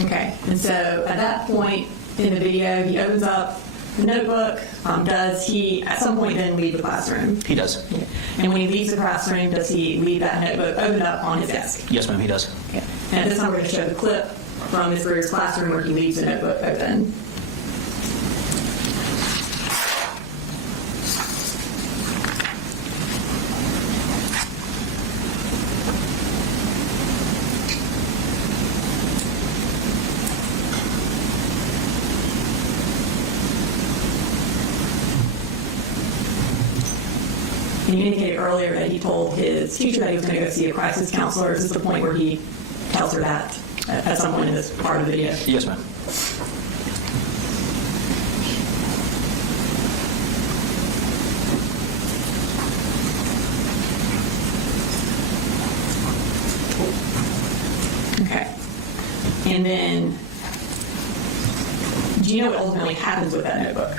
Okay, and so at that point in the video, he opens up the notebook. Does he, at some point, then leave the classroom? He does. Yeah. And when he leaves the classroom, does he leave that notebook open up on his desk? Yes, ma'am, he does. Okay. And at this time, we're going to show the clip from Ms. Greer's classroom where he leaves the notebook open. And you indicated earlier that he told his teacher that he was going to go see a crisis counselor. Is this the point where he tells her that at some point in this part of the video? Yes, ma'am. Okay. And then, do you know what ultimately happens with that notebook?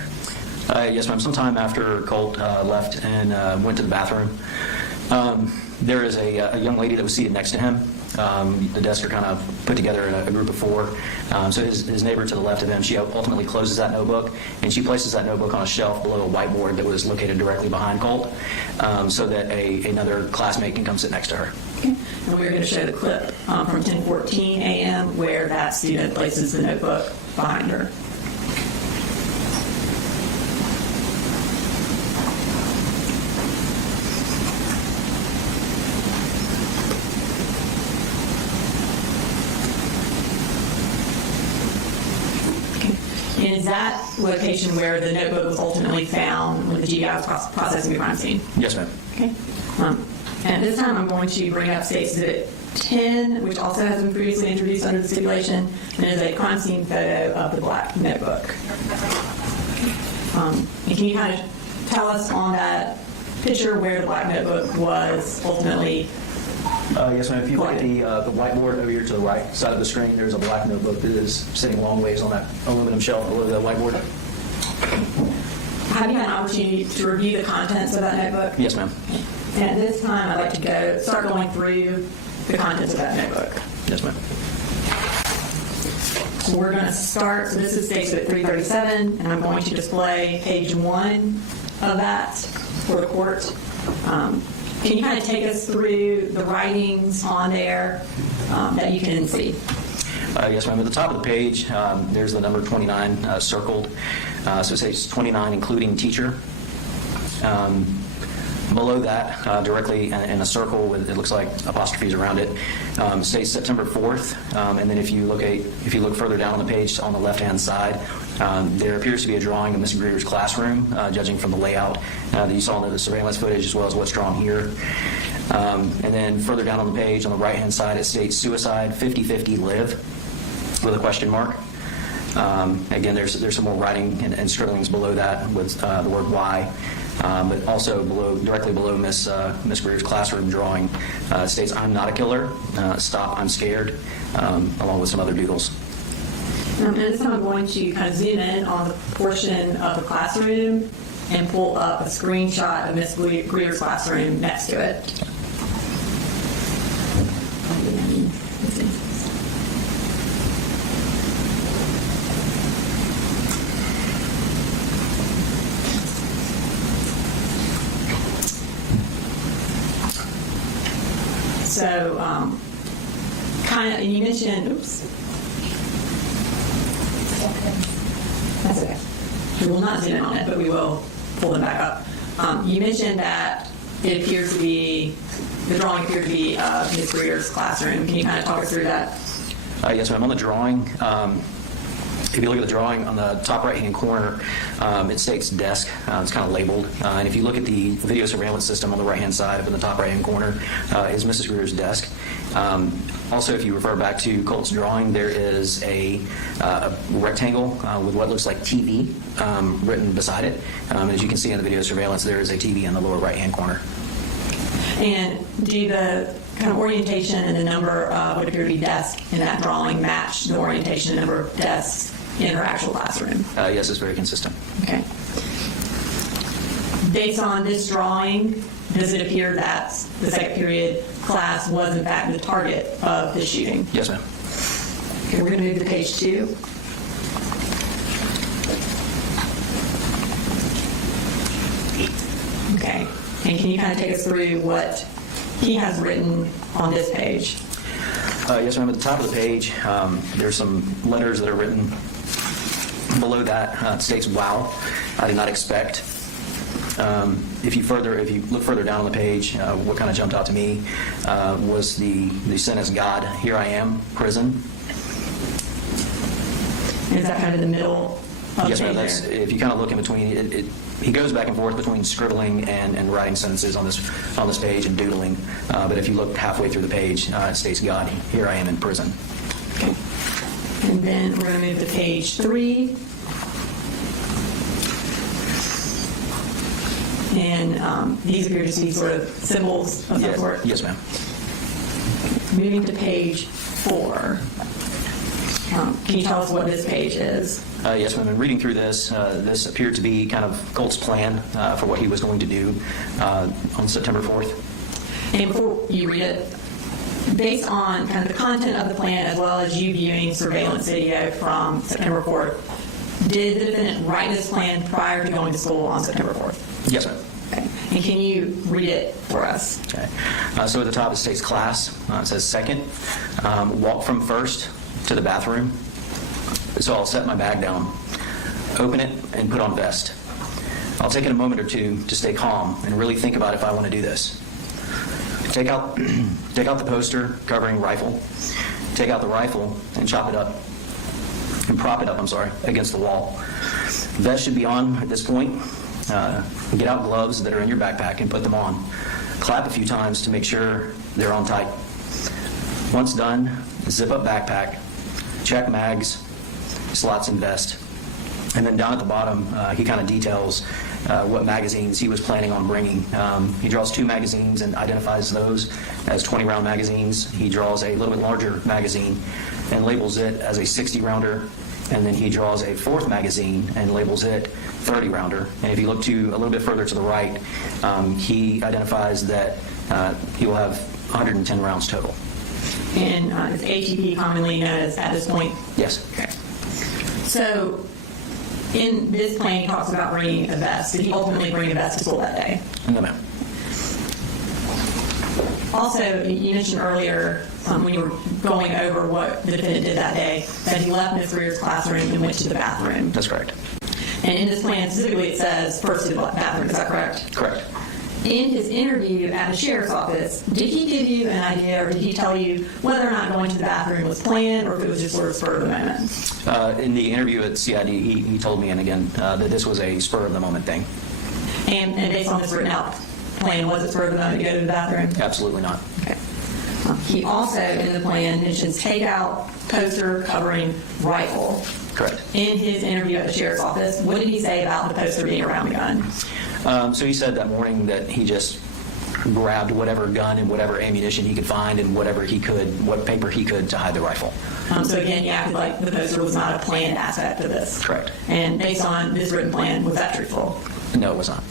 Yes, ma'am. Sometime after Colt left and went to the bathroom, there is a young lady that was seated next to him. The desks are kind of put together in a group of four. So his neighbor to the left of him, she ultimately closes that notebook, and she places that notebook on a shelf below a whiteboard that was located directly behind Colt, so that another classmate can come sit next to her. Okay. And we're going to show the clip from 10:14 a.m. where that student places the notebook behind her. Is that location where the notebook was ultimately found when the GI was processing the crime scene? Yes, ma'am. Okay. And this time I'm going to bring up State's Exhibit 10, which also has been previously introduced under the stipulation, and is a crime scene photo of the black notebook. And can you kind of tell us on that picture where the black notebook was ultimately? Yes, ma'am. If you look at the whiteboard over here to the right side of the screen, there's a black notebook that is sitting long ways on that aluminum shelf below the whiteboard. Have you had an opportunity to review the contents of that notebook? Yes, ma'am. And at this time, I'd like to start going through the contents of that notebook. Yes, ma'am. So we're going to start, so this is State's Exhibit 337, and I'm going to display page 1 of that for the court. Can you kind of take us through the writings on there that you can see? Yes, ma'am. At the top of the page, there's the number 29 circled. So it says 29, including teacher. Below that, directly in a circle with, it looks like apostrophes around it, says September 4th. And then if you look further down on the page on the left-hand side, There appears to be a drawing of Mr. Greer's classroom, judging from the layout that you saw in the surveillance footage, as well as what's drawn here. And then further down on the page, on the right-hand side, it states suicide, 50-50 live, with a question mark. Again, there's some more writing and scribblings below that with the word why. But also directly below Miss Greer's classroom drawing, it states, "I'm not a killer, stop, I'm scared," along with some other doodles. And this time I'm going to kind of zoom in on the portion of the classroom and pull up a screenshot of Miss Greer's classroom next to it. So, kind of, you mentioned, oops. That's okay. We will not zoom in on it, but we will pull them back up. You mentioned that it appears to be, the drawing appeared to be Ms. Greer's classroom. Can you kind of talk us through that? Yes, ma'am. On the drawing, if you look at the drawing on the top right-hand corner, it states desk. It's kind of labeled. And if you look at the video surveillance system on the right-hand side, up in the top right-hand corner, is Mrs. Greer's desk. Also, if you refer back to Colt's drawing, there is a rectangle with what looks like TV written beside it. As you can see in the video surveillance, there is a TV in the lower right-hand corner. And do the kind of orientation and the number of what appear to be desks in that drawing match the orientation and number of desks in her actual classroom? Yes, it's very consistent. Okay. Based on this drawing, does it appear that the second period class was in fact the target of the shooting? Yes, ma'am. Okay, we're going to move to page 2. Okay. And can you kind of take us through what he has written on this page? Yes, ma'am. At the top of the page, there's some letters that are written. Below that, it states, "Wow, I did not expect." If you look further down on the page, what kind of jumped out to me was the sentence, "God, here I am, prison." Is that kind of the middle of Yes, the ma'am. page there? If you kind of look in between, he goes back and forth between scribbling and writing sentences on this page and doodling. But if you look halfway through the page, it states, "God, here I am in prison." Okay. And then we're going to move to page 3. And these appear to be sort of symbols of some sort. Yes, ma'am. Moving to page 4. Can you tell us what this page is? Yes, ma'am. And reading through this, this appeared to be kind of Colt's plan for what he was going to do on September 4th. And before you read it, based on kind of the content of the plan as well as you viewing surveillance video from September 4th, did the defendant write this plan prior to going to school on September 4th? Yes, ma'am. Okay. And can you read it for us? Okay. So at the top it states class. It says second, walk from first to the bathroom. So I'll set my bag down, open it, and put on vest. I'll take it a moment or two to stay calm and really think about if I want to do this. Take out the poster covering rifle. Take out the rifle and prop it up, against the wall. Vest should be on at this point. Get out gloves that are in your backpack and put them on. Clap a few times to make sure they're on tight. Once done, zip up backpack, check mags, slots in vest. And then down at the bottom, he kind of details what magazines he was planning on bringing. He draws 2 magazines and identifies those as 20-round magazines. He draws a little bit larger magazine and labels it as a 60-rounder. And then he draws a 4th magazine and labels it 30-rounder. And if you look a little bit further to the right, he identifies that he will have 110 rounds total. And is ATP commonly known as at this point? Yes. Okay. So in this plan, he talks about bringing a vest. Did he ultimately bring a vest to school that day? No, ma'am. Also, you mentioned earlier when you were going over what the defendant did that day, that he left Ms. Greer's classroom and went to the bathroom. That's correct. And in this plan, specifically, it says first to the bathroom. Is that correct? Correct. In his interview at the sheriff's office, did he give you an idea, or did he tell you whether or not going to the bathroom was planned, or if it was just sort of spur of the moment? In the interview at CID, he told me, and again, that this was a spur of the moment thing. And based on this written out plan, was it spur of the moment to go to the bathroom? Absolutely not. Okay. He also, in the plan, mentions takeout, poster covering rifle. Correct. In his interview at the sheriff's office, what did he say about the poster being around the gun? So he said that morning that he just grabbed whatever gun and whatever ammunition he could find and whatever he could, what paper he could to hide the rifle. So again, he acted like the poster was not a planned aspect of this. Correct. And based on this written plan, was that truthful? No, it was not.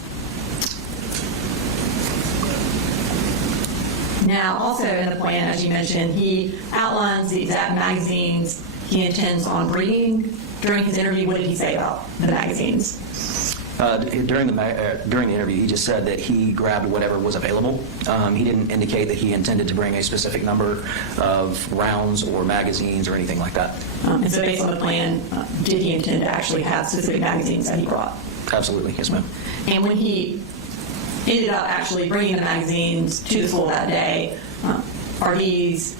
Now, also in the plan, as you mentioned, he outlines the exact magazines he intends on bringing. During his interview, what did he say about the magazines? During the interview, he just said that he grabbed whatever was available. He didn't indicate that he intended to bring a specific number of rounds or magazines or anything like that. And so based on the plan, did he intend to actually have specific magazines that he brought? Absolutely, yes, ma'am. And when he ended up actually bringing the magazines to the school that day, are these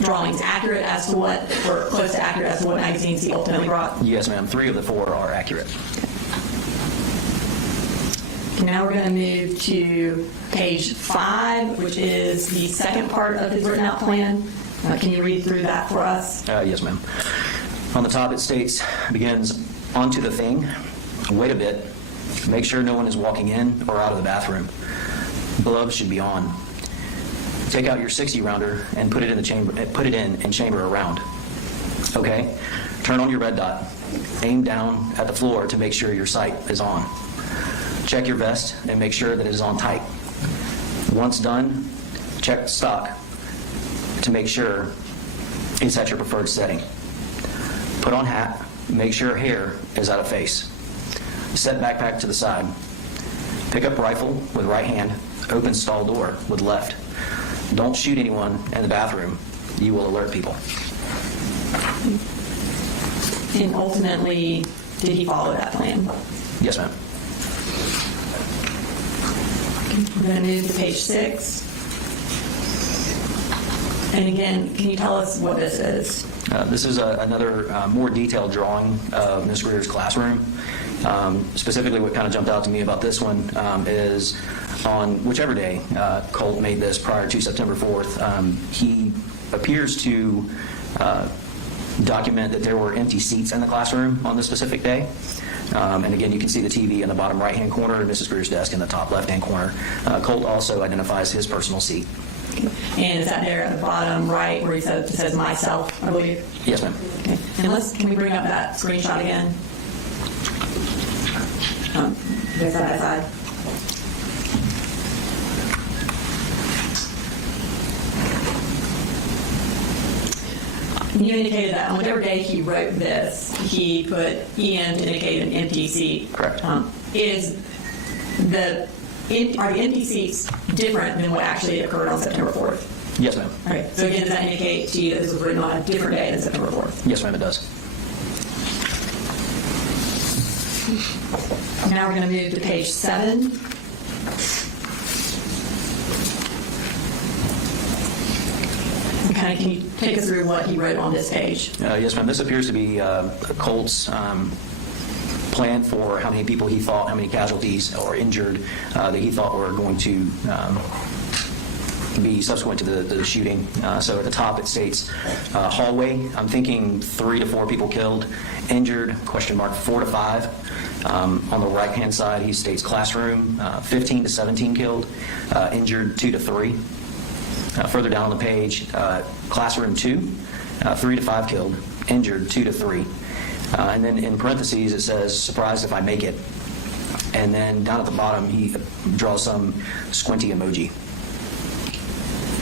drawings accurate as to what, or close to accurate as to what magazines he ultimately brought? Yes, ma'am. 3 of the 4 are accurate. Now we're going to move to page 5, which is the second part of his written out plan. Can you read through that for us? Yes, ma'am. On the top it states, begins, onto the thing, wait a bit, make sure no one is walking in or out of the bathroom. Gloves should be on. Take out your 60 rounder and put it in the chamber, put it in and chamber a round. Okay? Turn on your red dot. Aim down at the floor to make sure your sight is on. Check your vest and make sure that it is on tight. Once done, check the stock to make sure it's at your preferred setting. Put on hat, make sure hair is out of face. Set backpack to the side. Pick up rifle with right hand, open stall door with left. Don't shoot anyone in the bathroom. You will alert people. And ultimately, did he follow that plan? Yes, ma'am. We're going to move to page 6. And again, can you tell us what this is? This is another more detailed drawing of Ms. Greer's classroom. Specifically, what kind of jumped out to me about this one is on whichever day Colt made this prior to September 4th, he appears to document that there were empty seats in the classroom on this specific day. And again, you can see the TV in the bottom right-hand corner and Mrs. Greer's desk in the top left-hand corner. Colt also identifies his personal seat. And is that there at the bottom right where he says myself, I believe? Yes, ma'am. Okay. And can we bring up that screenshot again? Go side by side. You indicated that on whichever day he wrote this, he put EM to indicate an empty seat. Correct. Are the empty seats different than what actually occurred on September 4th? Yes, ma'am. All right. So again, does that indicate to you that this was written on a different day than September 4th? Yes, ma'am, it does. Now we're going to move to page 7. Can you take us through what he wrote on this page? Yes, ma'am. This appears to be Colt's plan for how many people he thought, how many casualties or injured that he thought were going to be subsequent to the shooting. So at the top it states hallway. I'm thinking 3 to 4 people killed, injured, question mark, 4 to 5. On the right-hand side, he states classroom, 15 to 17 killed, injured 2 to 3. Further down on the page, classroom 2, 3 to 5 killed, injured 2 to 3. And then in parentheses it says, surprised if I make it. And then down at the bottom he draws some squinty emoji.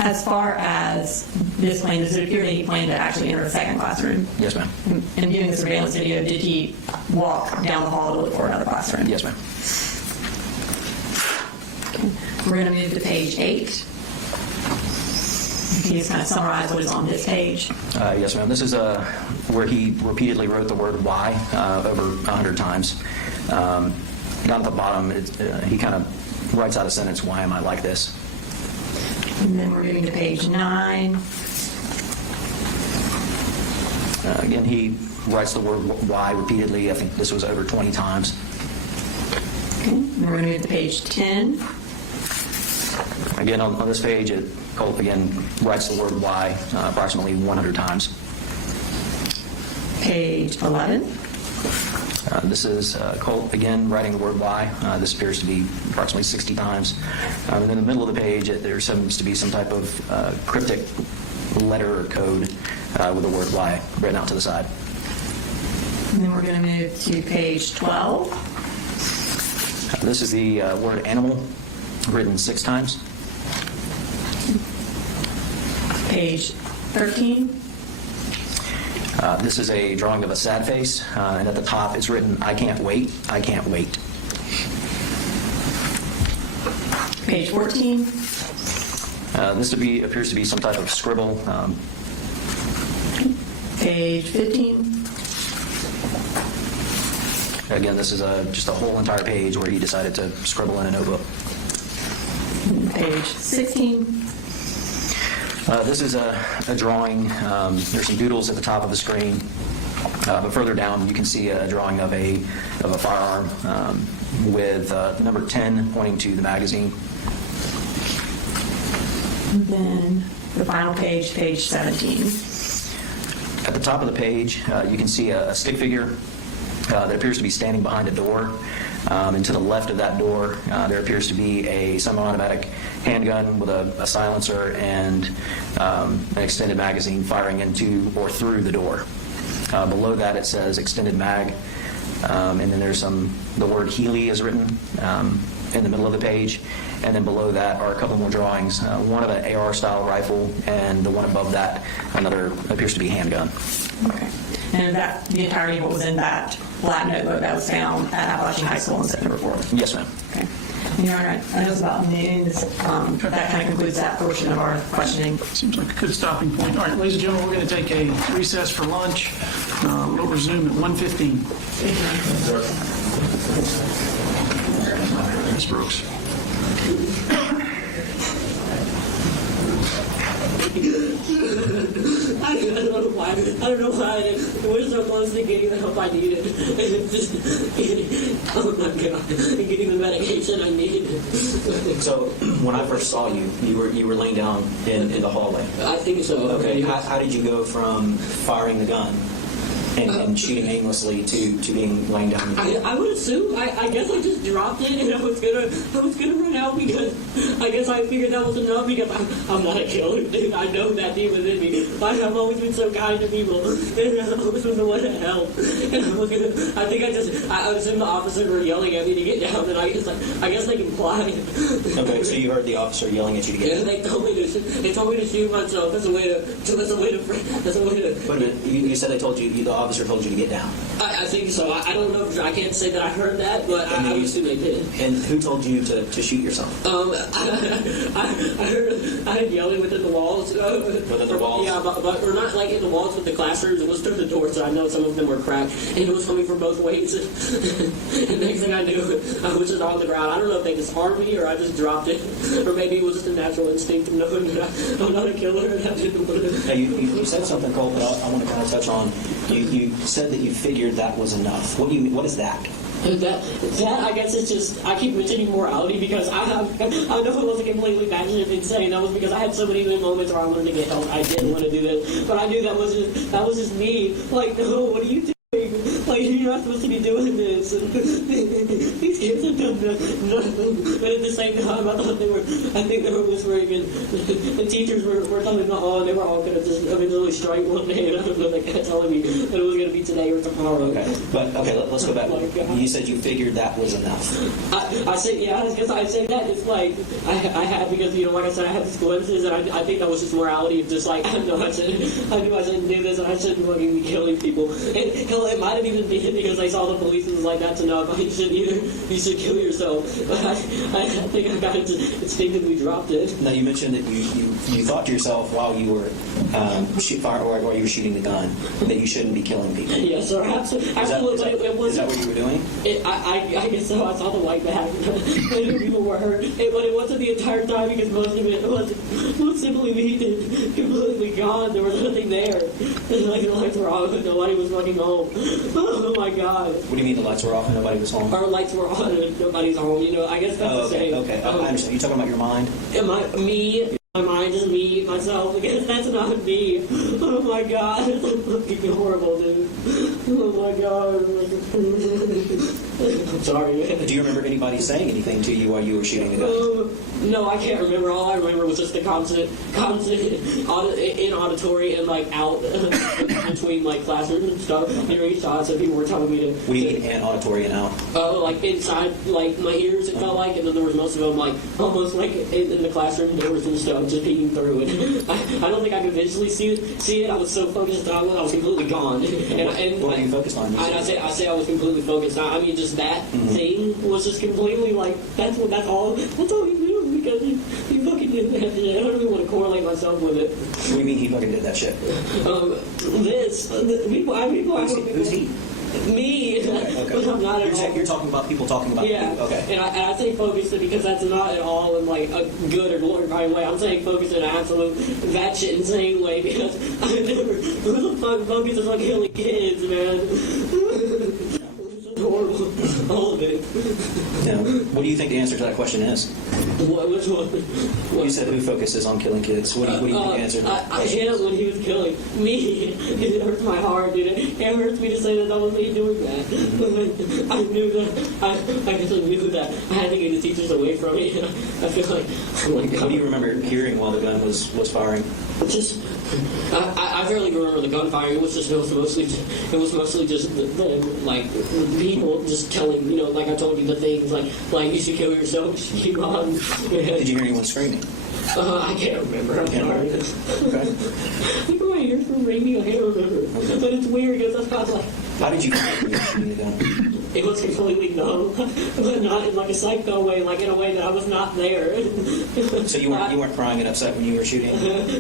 As far as this plane, does it appear that he planned to actually enter a second classroom? Yes, ma'am. And viewing the surveillance video, did he walk down the hall to look for another classroom? Yes, ma'am. Okay. We're going to move to page 8. Can you just kind of summarize what is on this page? Yes, ma'am. This is where he repeatedly wrote the word why over 100 times. Down at the bottom, he kind of writes out a sentence, why am I like this? And then we're moving to page 9. Again, he writes the word why repeatedly. I think this was over 20 times. Okay. And we're going to move to page 10. Again, on this page, Colt again writes the word why approximately 100 times. Page 11. This is Colt again writing the word why. This appears to be approximately 60 times. And in the middle of the page, there seems to be some type of cryptic letter or code with the word why written out to the side. And then we're going to move to page 12. This is the word animal written 6 times. Page 13. This is a drawing of a sad face, and at the top it's written, I can't wait, I can't wait. Page 14. This appears to be some type of scribble. Page 15. Again, this is just a whole entire page where he decided to scribble in a notebook. Page 16. This is a drawing. There's some doodles at the top of the screen, but further down you can see a drawing of a firearm with the number 10 pointing to the magazine. And then the final page, page 17. At the top of the page, you can see a stick figure that appears to be standing behind a door. And to the left of that door, there appears to be a semi-automatic handgun with a silencer and an extended magazine firing into or through the door. Below that, it says extended mag, and then there's the word Healy is written in the middle of the page, and then below that are a couple more drawings, one of an AR-style rifle, and the one above that, another appears to be handgun. Okay. And that the entirety of what was in that black notebook that was found at Apalachee High School on September 4th? Yes, ma'am. Okay. And Your Honor, I know it's about noon. That kind of concludes that portion of our questioning. Seems like a good stopping point. All right, ladies and gentlemen, we're going to take a recess for lunch. We'll resume at 1:15. Ms. Brooks. I don't know why. It was so close to getting the help I needed. And just oh my God, and getting the medication I needed. So when I first saw you, you were laying down in the hallway. I think so. Okay. How did you go from firing the gun and shooting aimlessly to being laying down? I would assume. I guess I just dropped it and I was gonna run out because I guess I figured that was enough because I'm not a killer, dude. I know that deep within me. I've always been so kind to people and I always been the one to help. And I assume the officers were yelling at me to get down and I guess they complied. Okay, so you heard the officer yelling at you to get down. They told me to shoot myself. That's a way to. Wait a minute. You said the officer told you to get down. I think so. I don't know. I can't say that I heard that, but I would assume they did. And who told you to shoot yourself? I heard yelling within the walls. Within the walls? Yeah, but or not like in the walls with the classrooms. It was through the doors. So I know some of them were cracked, and it was coming from both ways. And next thing I knew, I was just on the ground. I don't know if they just harmed me or I just dropped it, or maybe it was just a natural instinct of knowing that I'm not a killer. And I didn't want to. Now you said something, Colt, but I want to kind of touch on. You said that you figured that was enough. What do you mean? What is that? That I guess it's just I keep mentioning morality because I know it wasn't completely batshit insane. That was because I had so many moments where I wanted to get help. I didn't want to do this, but I knew that was just me. Like, no, what are you doing? Like, you're not supposed to be doing this. And these kids have done nothing. But at the same time, I think they were whispering, and the teachers were telling me, they were all going to just eventually strike one day, and I don't know, they kept telling me that it was going to be today or tomorrow. Okay, let's go back. You said you figured that was enough. I said, yeah, because I say that it's like I had because like I said, I had these glimpses, and I think that was just morality of just like I knew I shouldn't do this, and I shouldn't fucking be killing people. And hell, it might have even shouldn't be because I saw the police and was like, that's enough. You shouldn't either. You should kill yourself. But I think I got instinctively dropped it. Now, you mentioned that you thought to yourself while you were while you were shooting the gun that you shouldn't be killing people. Yes, sir. Absolutely. Is that what you were doing? I guess so. I saw the white bag. People were hurt. But it wasn't the entire time because most of it was simply me completely gone. There was nothing there. Like the lights were off and nobody was fucking home. Oh my God. What do you mean the lights were off and nobody was home? Our lights were on and nobody's home. You know, I guess that's the same. Okay. I understand. You're talking about your mind? My mind is me, myself. Because that's not me. Oh my God. It's fucking horrible, dude. Oh my God. I'm sorry, man. Do you remember anybody saying anything to you while you were shooting the gun? No, I can't remember. All I remember was just the constant in auditory and like out between like classrooms and stuff. During each time, so people were telling me to. What do you mean in auditory and out? Oh, like inside, like my ears. It felt like, and then there was most of them like almost like in the classroom doors and stuff, just peeking through it. I don't think I could visually see it. I was so focused. I was completely gone. And what were you focused on? I say I was completely focused. I mean, just that thing was just completely like that's all you do because you fucking did that shit. I don't even want to correlate myself with it. What do you mean he fucking did that shit? Who's he? Me. Okay. I'm not at all. You're talking about people talking about yeah. you. Okay. And I say focused because that's not at all in like a good or glorifying way. I'm saying focused in an absolute that shit insane way because I never who the fuck focuses on killing kids, man. Horrible. All of it. Yeah. What do you think the answer to that question is? Which one? You said who focuses on killing kids. What do you think the answer to that question is? When he was killing me, it hurts my heart, dude. It hurts me to say that was me doing that. I knew that. I guess I knew that I had to get the teachers away from me. I feel like, oh my God. What do you remember hearing while the gun was firing? Just, I barely remember the gunfire. It was mostly just the people just telling, you know, like I told you, the things like you should kill yourself, you should keep on. Did you hear anyone screaming? I can't remember. I'm sorry. Okay. Look at my ears from ringing. I can't remember. Okay. But it's weird because I was like. How did you feel when you were shooting the gun? It was completely numb, but not in like a psycho way, like in a way that I was not there. So you weren't crying and upset when you were shooting?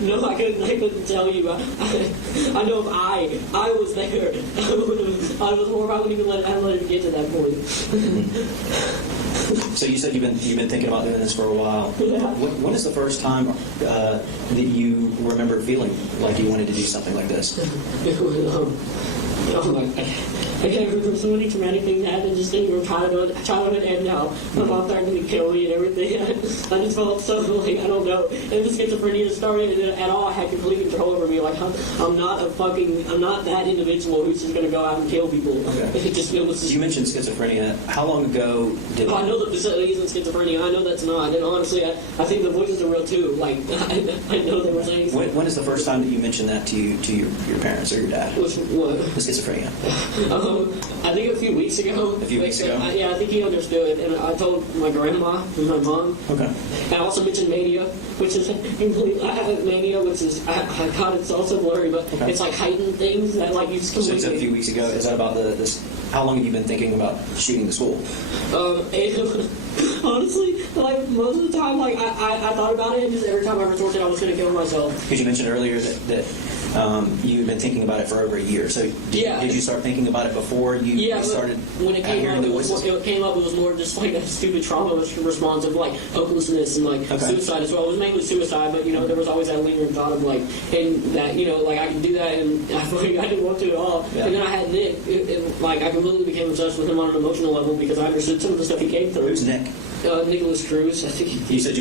No, I couldn't tell you. I know if I was there, I was more. I wouldn't even let it get to that point. So you said you've been thinking about doing this for a while. Yeah. When is the first time that you remember feeling like you wanted to do something like this? It was, I can't remember so many traumatic things that happened just in your childhood and now. My mom threatened to kill me and everything. I just felt so like, I don't know. And the schizophrenia started at all. I had complete control over me. Like I'm not that individual who's just gonna go out and kill people. Okay. It was just, You mentioned schizophrenia. How long ago did I know the facility isn't schizophrenia. I know that's not. And honestly, I think the voices are real too. Like I know they were saying. When is the first time that you mentioned that to your parents or your dad? What? The schizophrenia. I think a few weeks ago. A few weeks ago? Yeah, I think he understood. And I told my grandma and my mom. Okay. And I also mentioned mania, which is complete. I have mania, which is God, it's also blurry, but it's like heightened things that like you just completely. So a few weeks ago. Is that about this? How long have you been thinking about shooting the school? Honestly, like most of the time, like I thought about it, and just every time I retorted, I was going to kill myself. Because you mentioned earlier that you've been thinking about it for over a year. So did you start thinking about it before you started? When it came hearing up, the it voices? was more just like a stupid trauma response of like hopelessness and like suicide as well. It was mainly suicide, but you know there was always that lingering thought of like, and that you know like I can do that, and I didn't want to at all. Yeah. And then I had Nick, like I completely became obsessed with him on an emotional level because I understood some of the stuff he came through. Who's Nick? Nicholas Cruz. I think You said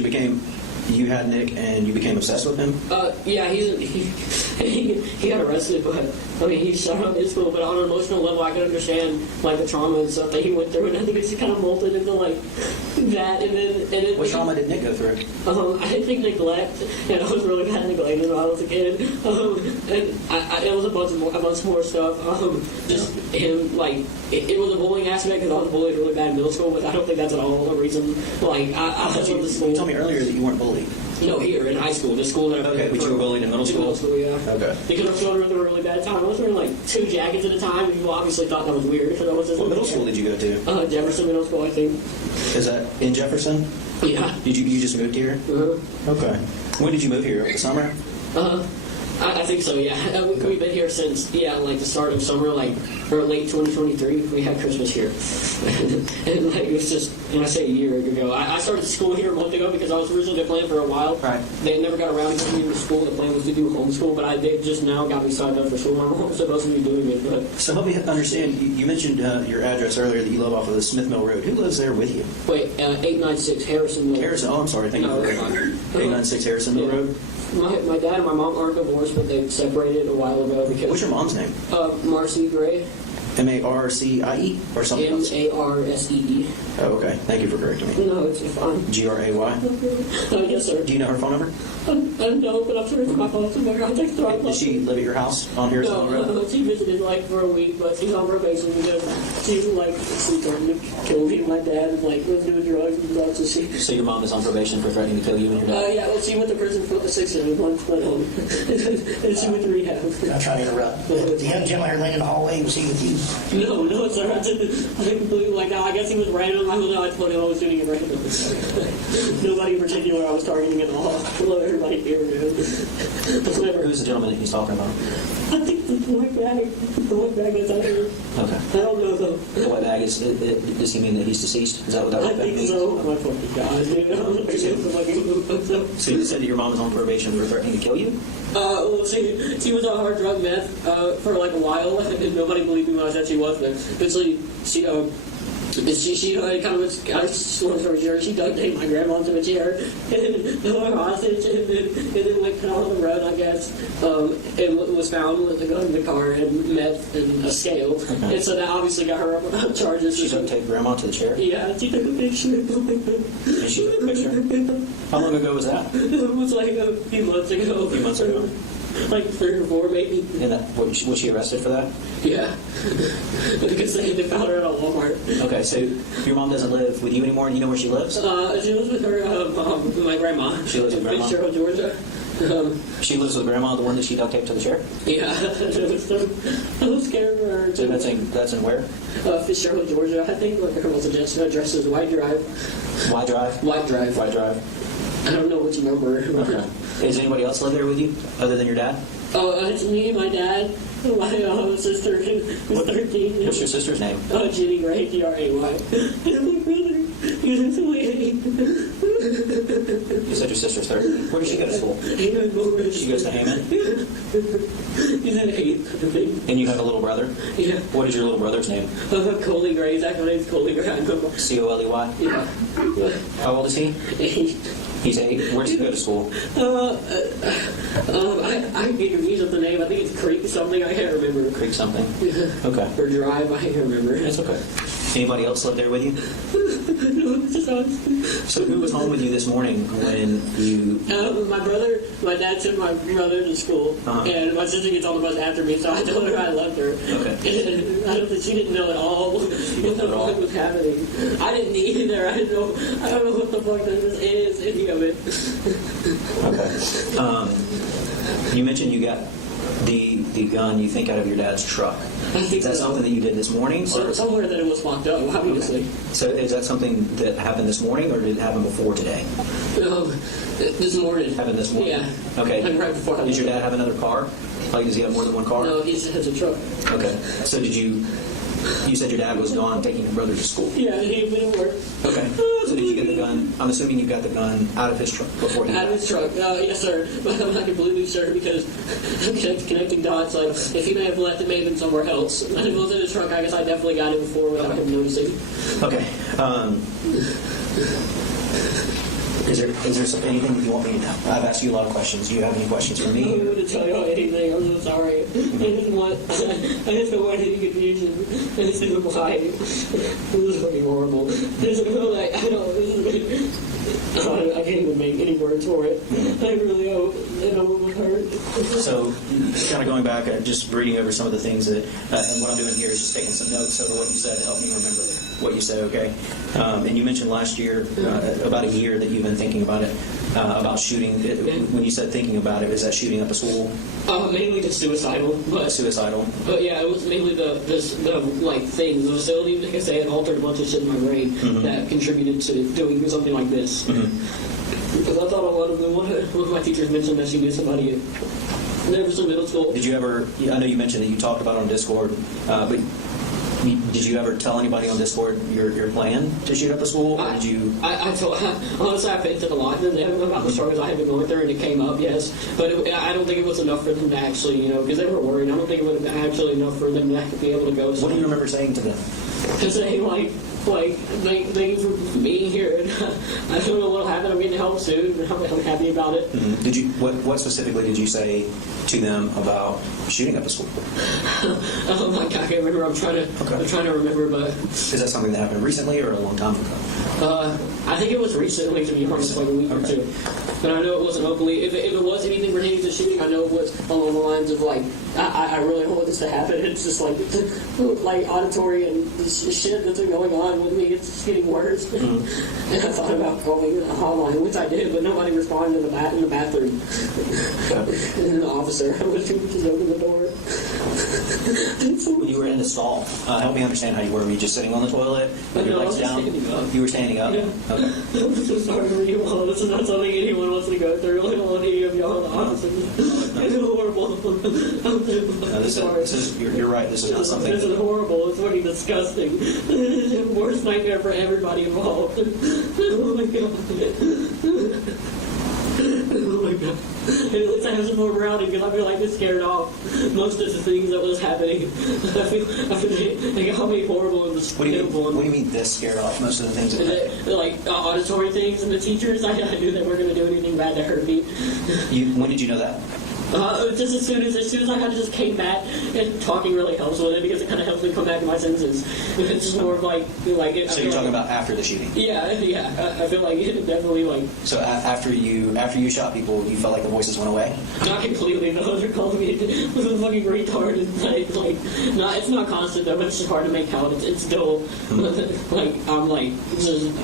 you had Nick and you became obsessed with him? Yeah, he got arrested, but I mean, he shot up his school, but on an emotional level, I could understand like the trauma and stuff that he went through, and I think it's kind of molded into like that. And then What trauma did Nick go through? I think neglect, and I was really bad at neglected when I was a kid. And it was a bunch more stuff. Just him, like it was a bullying aspect because I was bullied really bad in middle school, but I don't think that's at all the reason. Like I love the school. You told me earlier that you weren't bullied. No, here in high school, the school that I Okay, but you were bullied in middle school? Middle school, yeah. Okay. Because I was going through a really bad time. I was wearing like 2 jackets at a time, and people obviously thought that was weird because I was just What middle school did you go to? Jefferson Middle School, I think. Is that in Jefferson? Yeah. Did you just moved here? Okay. When did you move here? Over the summer? I think so, yeah. We've been here since, like the start of summer, or late 2023. We had Christmas here. and it was just, when I say a year ago, I started school here a month ago because I was originally planning for a while. Right. They never got around to getting me to school. The plan was to do homeschool, but they just now got me signed up for school. My mom was supposed to be doing it. But So help me understand, you mentioned your address earlier that you live off of the Smith Mill Road. Who lives there with you? Wait, 896 Harrison Mill. Harrison, oh, I'm sorry. Thank you for correcting me. 896 Harrison Mill Road? My dad and my mom aren't divorced, but they separated a while ago because... What's your mom's name? Marcy Gray. M-A-R-C-I-E or something else? M-A-R-S-E-E. Oh, okay. Thank you for correcting me. No, it's fine. G-R-A-Y? Yes, sir. Do you know her phone number? I don't, but I'm sure it's my phone somewhere. I'll text her. Does she live at your house on Harrison Road? No, she visited for a week, but she's on probation because she threatened to kill me and my dad and was doing drugs and stuff. So your mom is on probation for threatening to kill you and your dad? Yeah, well, she went to prison for 6 months, but and she went to rehab. I'll try to interrupt. The young gentleman here laying in the hallway, was he with you? No, sir. I completely I guess he was random. I don't know. I told him I was doing it random. Nobody in particular I was targeting at all. Hello, everybody here, man. Who's the gentleman that he's talking about? I think the white bag that's out here. Okay. I don't know though. The white bag, does he mean that he's deceased? Is that what that I white bag think means? so. Oh my fucking god, dude. So you said that your mom was on probation for threatening to kill you? Well, she was on hard drug meth for a while, and nobody believed me when I said she was. But eventually, she kind of got long story short. She duct taped my grandma into a chair and held her hostage, and then went on the road, I guess, and was found with a gun in the car and meth and a scale. Okay. And so that obviously got her up on charges. She duct taped grandma to the chair? Yeah, she took a picture. And she took a picture? How long ago was that? It was a few months ago. A few months ago. 3 or 4, maybe. And was she arrested for that? Yeah. Because they found her at a Walmart. Okay, so your mom doesn't live with you anymore, and you know where she lives? She lives with her, my grandma. She lives with grandma? In Cheryl, Georgia. She lives with grandma, the one that she duct taped to the chair? Yeah. I'm scared of her. So that's in where? Fitzgerald, Georgia. I think her girl's address is White Drive. White Drive? White Drive. White Drive. I don't know which number. Okay. Does anybody else live there with you, other than your dad? It's me, my dad, my sister, who's 13. What's your sister's name? Jenny Gray, G-R-A-Y. And my brother, he's 28. You said your sister's 13. Where does she go to school? She goes to Hammond? He's in 8th, I think. And you have a little brother? Yeah. What is your little brother's name? Colt Gray. His actual name's Colt Gray. C-O-L-E-Y? Yeah. How old is he? 8. He's 8. Where does he go to school? I can get confused with the name. I think it's Creek something. I can't remember. Creek something? Okay. Or Drive. I can't remember. That's okay. Anybody else live there with you? No, it's just us. So who was home with you this morning when you... My brother, my dad sent my brother to school, and my sister gets on the bus after me, so I told her I left her. Okay. And I don't think she didn't know at all what was happening. I didn't either. I don't know what the fuck this is, any of it. Okay. You mentioned you got the gun, you think, out of your dad's truck. Is that something that you did this morning? Somewhere that it was locked up, obviously. Okay. So is that something that happened this morning, or did it happen before today? This morning. Happened this morning? Yeah. Okay. Like right before. Does your dad have another car? Like, does he have more than one car? No, he just has a truck. Okay. So you said your dad was gone taking your brother to school? Yeah, he didn't work. Okay. So did you get the gun? I'm assuming you got the gun out of his truck before he Out of his truck. Yes, sir. But I'm not completely sure because I'm connecting dots. Like, if he may have left, it may have been somewhere else. If it was in his truck, I guess I definitely got it before without him noticing. Okay. Is there anything you want me to know? I've asked you a lot of questions. Do you have any questions for me? I don't want to tell you anything. I'm so sorry. I just don't want any confusion. I just don't know why. This is fucking horrible. This is I can't even make any words for it. I really hope that no one would hurt. So, kind of going back, just reading over some of the things that, and what I'm doing here is just taking some notes over what you said to help me remember what you said, okay? And you mentioned last year, about a year, that you've been thinking about it. about shooting? When you said thinking about it, is that shooting up a school? Mainly just suicidal. But yeah, it was mainly the things. The facility, because they had altered a bunch of shit in my brain that contributed to doing something like this. Because I thought a lot of them, one of my teachers mentioned that she knew somebody at Jefferson Middle School. Did you ever, I know you mentioned that you talked about it on Discord, but did you ever tell anybody on Discord your plan to shoot up a school? Or did you? Honestly, I vented a lot to them about the struggles I had been going through, and it came up, yes. But I don't think it was enough for them to actually, because they were worried. I don't think it would have been actually enough for them to be able to go. What do you remember saying to them? To say, thank you for being here. And I don't know what'll happen. I'm getting help soon. I'm happy about it. Did you? What specifically did you say to them about shooting up a school? Oh my God, I can't remember. I'm trying to remember, but is that something that happened recently or a long time ago? I think it was recently, to be honest, like a week or two. But I know it wasn't openly. If it was anything related to shooting, I know it was along the lines of I really don't want this to happen. It's just like auditory and this shit that's been going on with me. It's just getting worse. And I thought about calling the hotline, which I did, but nobody responded in the bathroom. And the officer was just open the door. When you were in the stall, help me understand how you were. Were you just sitting on the toilet? With your legs down? You were standing up? Yeah. Okay. I'm so sorry for you all. This is not something anyone wants to go through. I don't want any of y'all, honestly. It's horrible. You're right. This is not something. This is horrible. It's fucking disgusting. This is the worst nightmare for everybody involved. Oh my God. Oh my God. At least I have some more morality because I feel like this scared off most of the things that was happening. I feel like how many horrible and What do you mean this scared off most of the things that happened? Like auditory things and the teachers. I knew they weren't going to do anything bad to hurt me. When did you know that? Just as soon as I kind of just came back, and talking really helps with it because it kind of helps me come back to my senses. It's just more of So you're talking about after the shooting? Yeah. I feel like it definitely So after you shot people, you felt like the voices went away? Not completely. No, they're calling me a fucking retard. And it's not constant though. But it's just hard to make out. It's still I'm just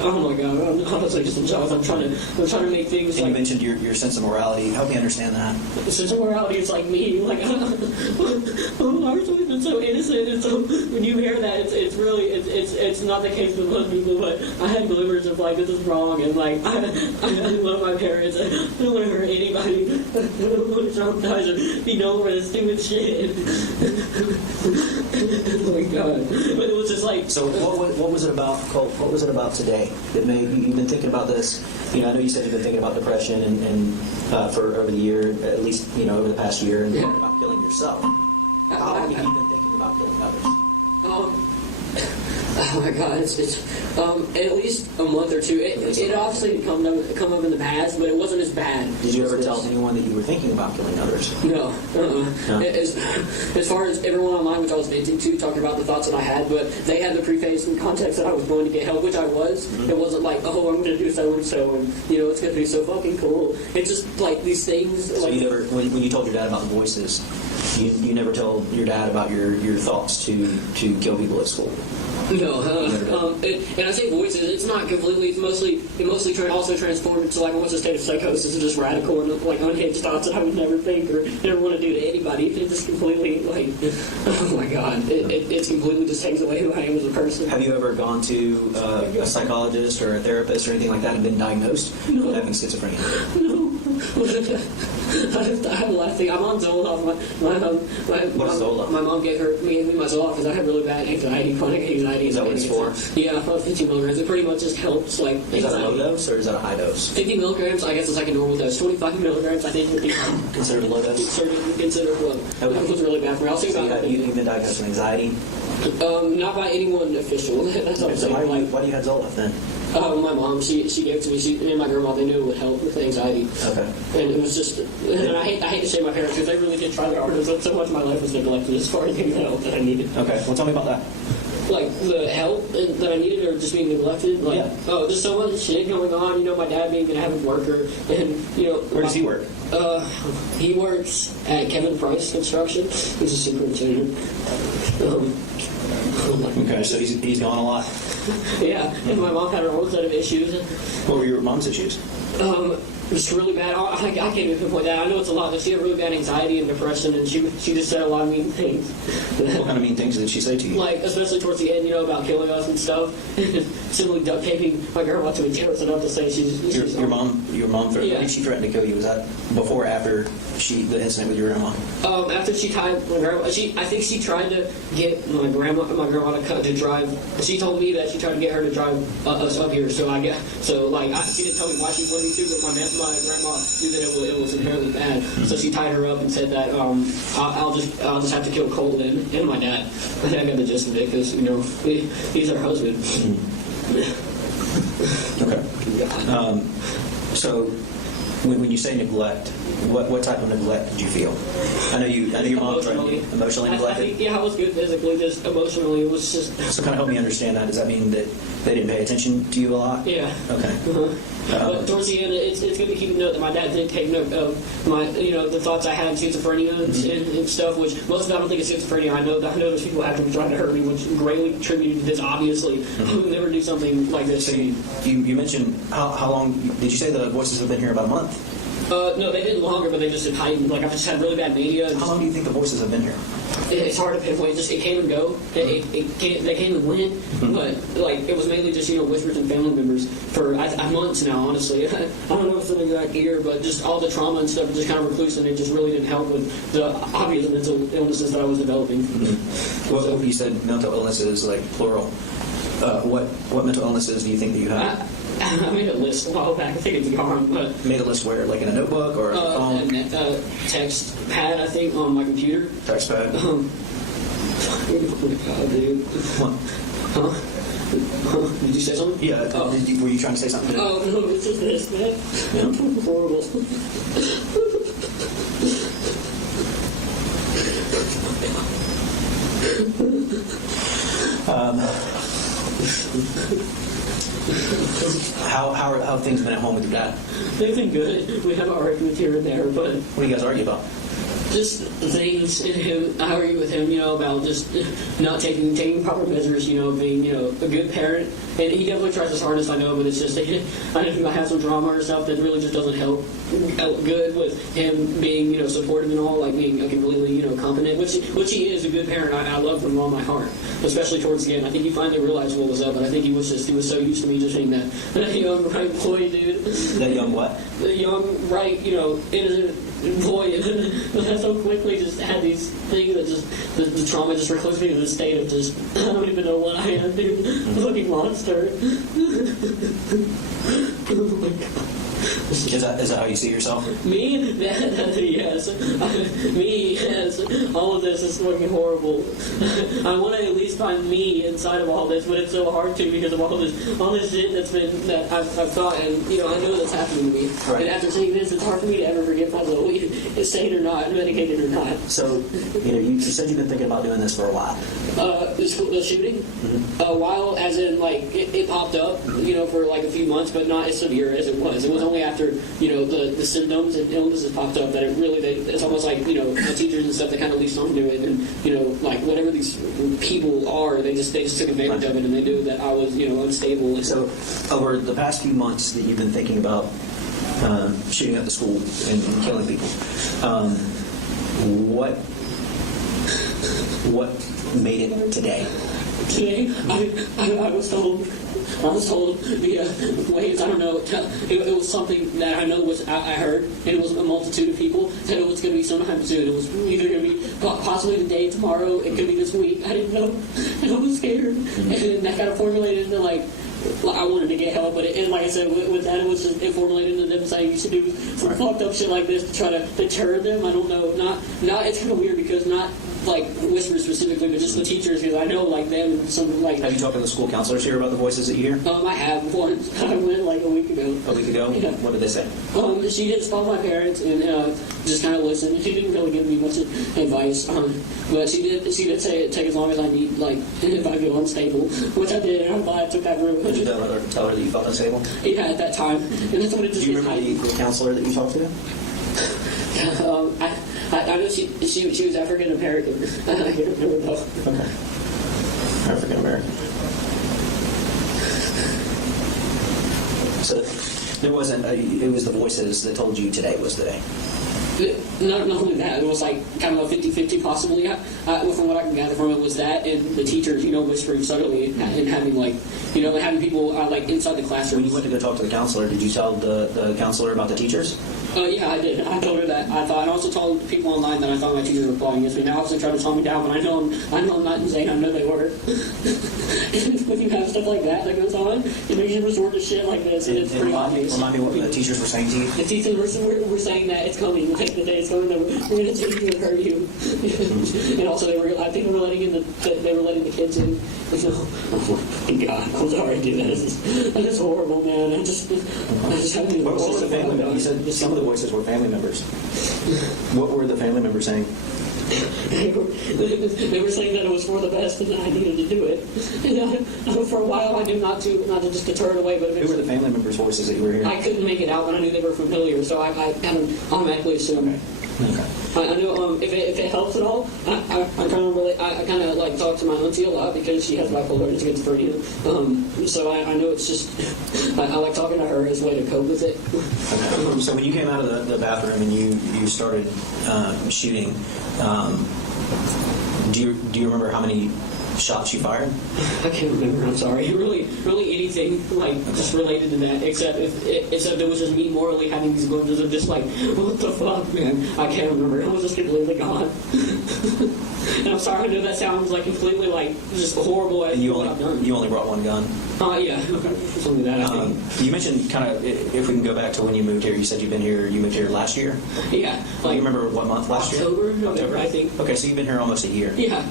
oh my God. I'm honestly just in shock. I'm trying to make things. And you mentioned your sense of morality. Help me understand that. Sense of morality is like me. I've always been so innocent, and so when you hear that, it's not the case with most people. But I had glimmers of this is wrong, and I love my parents. I don't want to hurt anybody. I don't want to traumatize or be known for this stupid shit. Oh my God! But it was just So what was it about, Colt? What was it about today that made you've been thinking about this? I know you said you've been thinking about depression and for over the year, at least over the past year, and thinking about killing yourself. How long have you been thinking about killing others? Oh my God, it's at least a month or two. It obviously had come up in the past, but it wasn't as bad. Did you ever tell anyone that you were thinking about killing others? No. As far as everyone online, which I was venting to, talking about the thoughts that I had, but they had the preface and context that I was going to get help, which I was. It wasn't like, oh, I'm going to do so and so, and it's going to be so fucking cool. It's just these things. So you never, when you told your dad about the voices, you never told your dad about your thoughts to kill people at school? No, and I say voices. It's not completely. It mostly also transformed into almost a state of psychosis and just radical and unhinged thoughts that I would never think or never want to do to anybody. It just completely oh my God, it completely just takes away who I am as a person. Have you ever gone to a psychologist or a therapist or anything like that and been diagnosed with having schizophrenia? No. I have a lot of things. I'm on Zoloft. What is Zoloft? My mom gave me my Zoloft because I have really bad anxiety, chronic anxiety. Is that what it's for? Yeah, about 50 milligrams. It pretty much just helps. Is that a low dose or is that a high dose? 50 milligrams, I guess, is like a normal dose. 25 milligrams, I think, would be considered a low dose. Considered low. Okay. That was really bad for me. I'll think about it. You've been diagnosed with anxiety? Not by anyone official. That's what I'm saying. Why do you have Zoloft then? My mom, she gave it to me. She and my grandma, they knew it would help with anxiety. Okay. And it was just, and I hate to say my parents because they really did try their hardest. So much of my life was neglected as far as getting the help that I needed. Okay. Well, tell me about that. The help that I needed or just being neglected. Just so much shit going on. My dad being an avid worker, and Where does he work? He works at Kevin Price Construction. He's a superintendent. Okay, so he's gone a lot. Yeah, and my mom had her own set of issues. What were your mom's issues? Just really bad. I can't even pinpoint that. I know it's a lot, but she had really bad anxiety and depression, and she just said a lot of mean things. What kind of mean things did she say to you? Like, especially towards the end, about killing us and stuff. Simply duct taping my grandma to a chair. It's enough to say she's Your mom threatened. Yeah. When did she threaten to kill you? Was that before or after the incident with your grandma? After she tied my grandma, I think she tried to get my grandma to drive. She told me that she tried to get her to drive us up here. So she didn't tell me why she wanted me to, but my grandma knew that it was inherently bad. So she tied her up and said that I'll just have to kill Colt and my dad. I think I got the gist of it because he's our husband. Okay. So when you say neglect, what type of neglect did you feel? I know your mom threatened you. Emotionally neglected? I was good physically, just emotionally, it was just... So kind of help me understand that. Does that mean that they didn't pay attention to you a lot? Yeah. Okay. But towards the end, it's good to keep note that my dad did take note of my, the thoughts I had, schizophrenia and stuff, which most of it I don't think is schizophrenia. I know there's people actively trying to hurt me, which greatly contributed to this, obviously. I would never do something like this. So you mentioned, how long, did you say the voices have been here about a month? No, they didn't longer, but they just had heightened. Like, I've just had really bad mania. How long do you think the voices have been here? It's hard to pinpoint. It came and go. They came and went. But it was mainly just whispers and family members for months now. Honestly, I don't know if it's an exact year, but just all the trauma and stuff just kind of recluse, and it just really didn't help with the obvious mental illnesses that I was developing. Well, you said mental illnesses, like plural. What mental illnesses do you think that you have? I made a list a while back. I think it's gone, but... Made a list where? Like in a notebook or a phone? Text pad, I think, on my computer. Text pad? Oh my God, dude. What? Huh? Did you say something? Yeah. Were you trying to say something? Oh, no, it's just this, man. Yeah. Horrible. How have things been at home with your dad? They've been good. We have arguments here and there, but... What do you guys argue about? Just things in him. I argue with him, about just not taking proper measures, being, a good parent. And he definitely tries his hardest, I know, but it's just, I have some drama or stuff that really just doesn't help good with him being, supportive and all, like being completely, competent, which he is a good parent. I love him with all my heart, especially towards the end. I think he finally realized what was up, but I think he was so used to me just being that young, right boy, dude. That young what? The young, right, innocent boy, and so quickly just had these things that just, the trauma just recludes me to the state of just, I don't even know what I am, dude. Looking monster. Oh my God. Is that how you see yourself? Me? Yes. Me, yes. All of this is looking horrible. I want to at least find me inside of all this, but it's so hard to because of all this shit that I've thought, and I know that's happening to me. Right. And after saying this, it's hard for me to ever forgive myself, sane or not, medicated or not. So, you said you've been thinking about doing this for a while. The shooting? Mm-hmm. A while, as in, it popped up, for a few months, but not as severe as it was. It was only after, the symptoms and illnesses popped up that it's almost like, the teachers and stuff, they kind of leased onto it, and, whatever these people are, they just took advantage of it, and they knew that I was, unstable. So, over the past few months that you've been thinking about shooting up the school and killing people, what made it today? Today, I was told via waves, I don't know, it was something that I know I heard, and it was a multitude of people said it was going to be sometime soon. It was either going to be possibly today, tomorrow, it could be this week. I didn't know, and I was scared, and that kind of formulated into I wanted to get help, but and like I said, with that, it formulated into them saying you should do some fucked up shit like this to try to deter them. I don't know, not it's kind of weird because not whispers specifically, but just the teachers, because I know them. Have you talked to the school counselors here about the voices that you hear? I have once. I went a week ago. A week ago? Yeah. What did they say? She did stop my parents and just kind of listen. She didn't really give me much advice, but she did say it take as long as I need, if I feel unstable, which I did, and I'm glad I took that route. Did you tell her that you felt unstable? Yeah, at that time. And that's when it just do you remember the counselor that you talked to? I know she was African American. I can't remember though. Okay. African American. So There wasn't. It was the voices that told you today was the day. Not only that, it was like kind of a 50-50 possibly. From what I can gather from it was that, and the teachers, whispering subtly and having like, having people like inside the classroom. When you went to go talk to the counselor, did you tell the counselor about the teachers? Yeah, I did. I told her that. I also told people online that I thought my teachers were plotting against me. Now, obviously, trying to calm me down, but I know I'm not insane. I know they were. And when you have stuff like that goes on, you resort to shit like this, and it's pretty obvious. Remind me what the teachers were saying to you. The teachers were saying that it's coming. Like the day is coming, that we're going to take you and hurt you. And also, I think they were letting the kids in. Oh my God, I'm sorry, dude. That is horrible, man. I just haven't even. What were the family members? You said some of the voices were family members. What were the family members saying? They were saying that it was for the best and that I needed to do it. And for a while, I knew not to just deter it away. But who were the family members' voices that you were hearing? I couldn't make it out, but I knew they were familiar, so I kind of automatically assumed. Okay. I know if it helps at all, I kind of like talk to my auntie a lot because she has bipolar and schizophrenia. So I know it's just I like talking to her as a way to cope with it. Okay. So when you came out of the bathroom and you started shooting, do you remember how many shots you fired? I can't remember. I'm sorry. Really anything like just related to that, except it was just me morally having these glimpses of just like, what the fuck, man? I can't remember. It was just completely gone. And I'm sorry. I know that sounds like completely like just horrible. And you what I've done. only brought one gun. Yeah, something like that. I think. You mentioned kind of if we can go back to when you moved here. You said you moved here last year. Yeah. Like, you remember what month last year? November, I think. Okay, so you've been here almost a year. Yeah.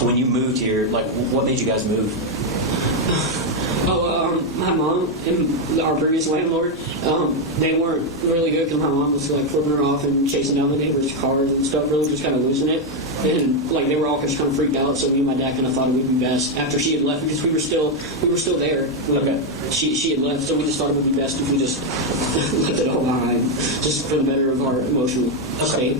When you moved here, like, what made you guys move? My mom and our previous landlord, they weren't really good because my mom was like flipping her off and chasing down the neighbors' cars and stuff, really just kind of losing it. And like they were all just kind of freaked out. So me and my dad kind of thought it would be best after she had left because we were still there. Okay. She had left, so we just thought it would be best if we just left it all behind, just for the better of our emotional state.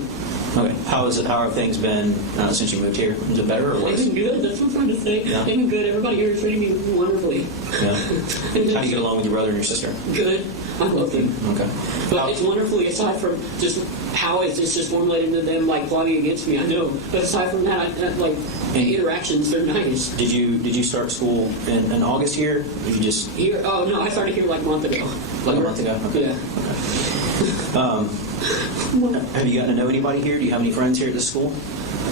Okay. How have things been since you moved here? Is it better or worse? It's been good. That's what I'm trying to say. Yeah. It's been good. Everybody here is treating me wonderfully. Yeah. How do you get along with your brother and your sister? Good. I love them. Okay. But it's wonderfully, aside from just how it's just formulated into them, like, plotting against me, I know. But aside from that, like, interactions, they're nice. Did you start school in August here? Did you just... Here? Oh, no, I started here like a month ago. Like a month ago? Okay. Yeah. Okay. Have you gotten to know anybody here? Do you have any friends here at this school?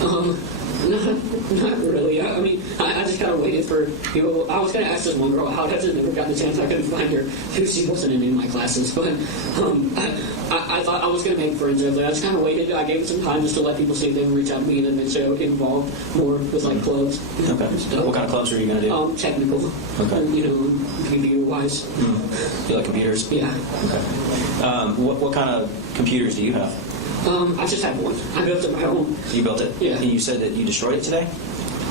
Not really. I mean, I just kind of waited for people. I was going to ask this one girl how I just never gotten the chance. I couldn't find her. She wasn't in any of my classes, but I thought I was going to make friends with her. I just kind of waited. I gave it some time just to let people see if they would reach out to me and then they'd get involved more with like clubs. Okay. What kind of clubs are you going to do? Technical. Okay. Computer-wise. You like computers? Yeah. Okay. What kind of computers do you have? I just have one. I built it my own. You built it? Yeah. And you said that you destroyed it today?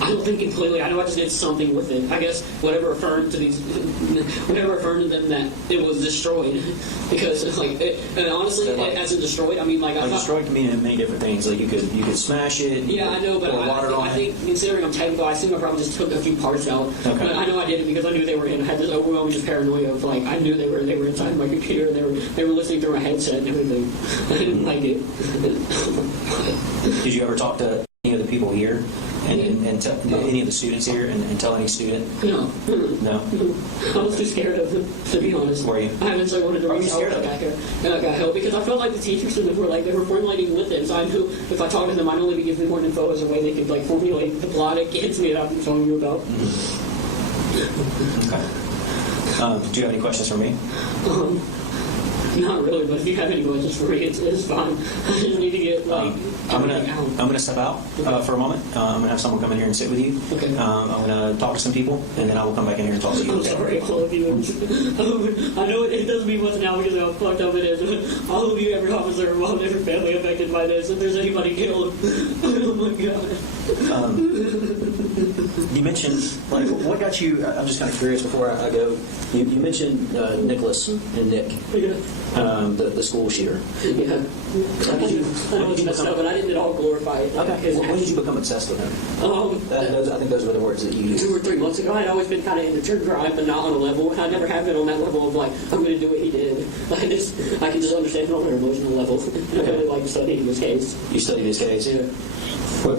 I don't think completely. I know I just did something with it. I guess whatever affirmed to them that it was destroyed, because it's like, and honestly, as in destroyed, I mean like destroyed can mean many different things. Like you could smash it. Yeah, I know, but I think considering I'm technical, I assume I probably just took a few parts out. Okay. But I know I did it because I knew they were in. I had this overwhelming just paranoia of like I knew they were inside my computer. They were listening through my headset and everything. I didn't like it. Did you ever talk to any of the people here? And any of the students here and tell any student? No. No? I was too scared of them, to be honest. Were you? I haven't wanted to reach out and I got help because I felt like the teachers were they were formulating with them, so I knew if I talked to them, I'd only be giving them more info as a way they could like formulate the plot against me that I've been telling you about. Okay. Do you have any questions for me? Not really, but if you have any questions for me, it's fine. I just need to get like. I'm gonna step out for a moment. I'm gonna have someone come in here and sit with you. Okay. I'm gonna talk to some people, and then I will come back in here and talk to you. I'm sorry, all of you. I know it doesn't mean much now because of how fucked up it is. All of you, every officer involved, every family affected by this. If there's anybody killed, oh my god. You mentioned, like, what got you, I'm just kind of curious before I go, you mentioned Nicholas and Nick, the school shooter. Yeah. I know it's messed up, but I didn't at all glorify it. Okay. When did you become obsessed with him? I think those were the words that you used. 2 or 3 months ago, I'd always been kind of into true crime, but not on a level. I never have been on that level of like, I'm going to do what he did. I can just understand it on an emotional level. I really like studying his case. You studied his case? Yeah.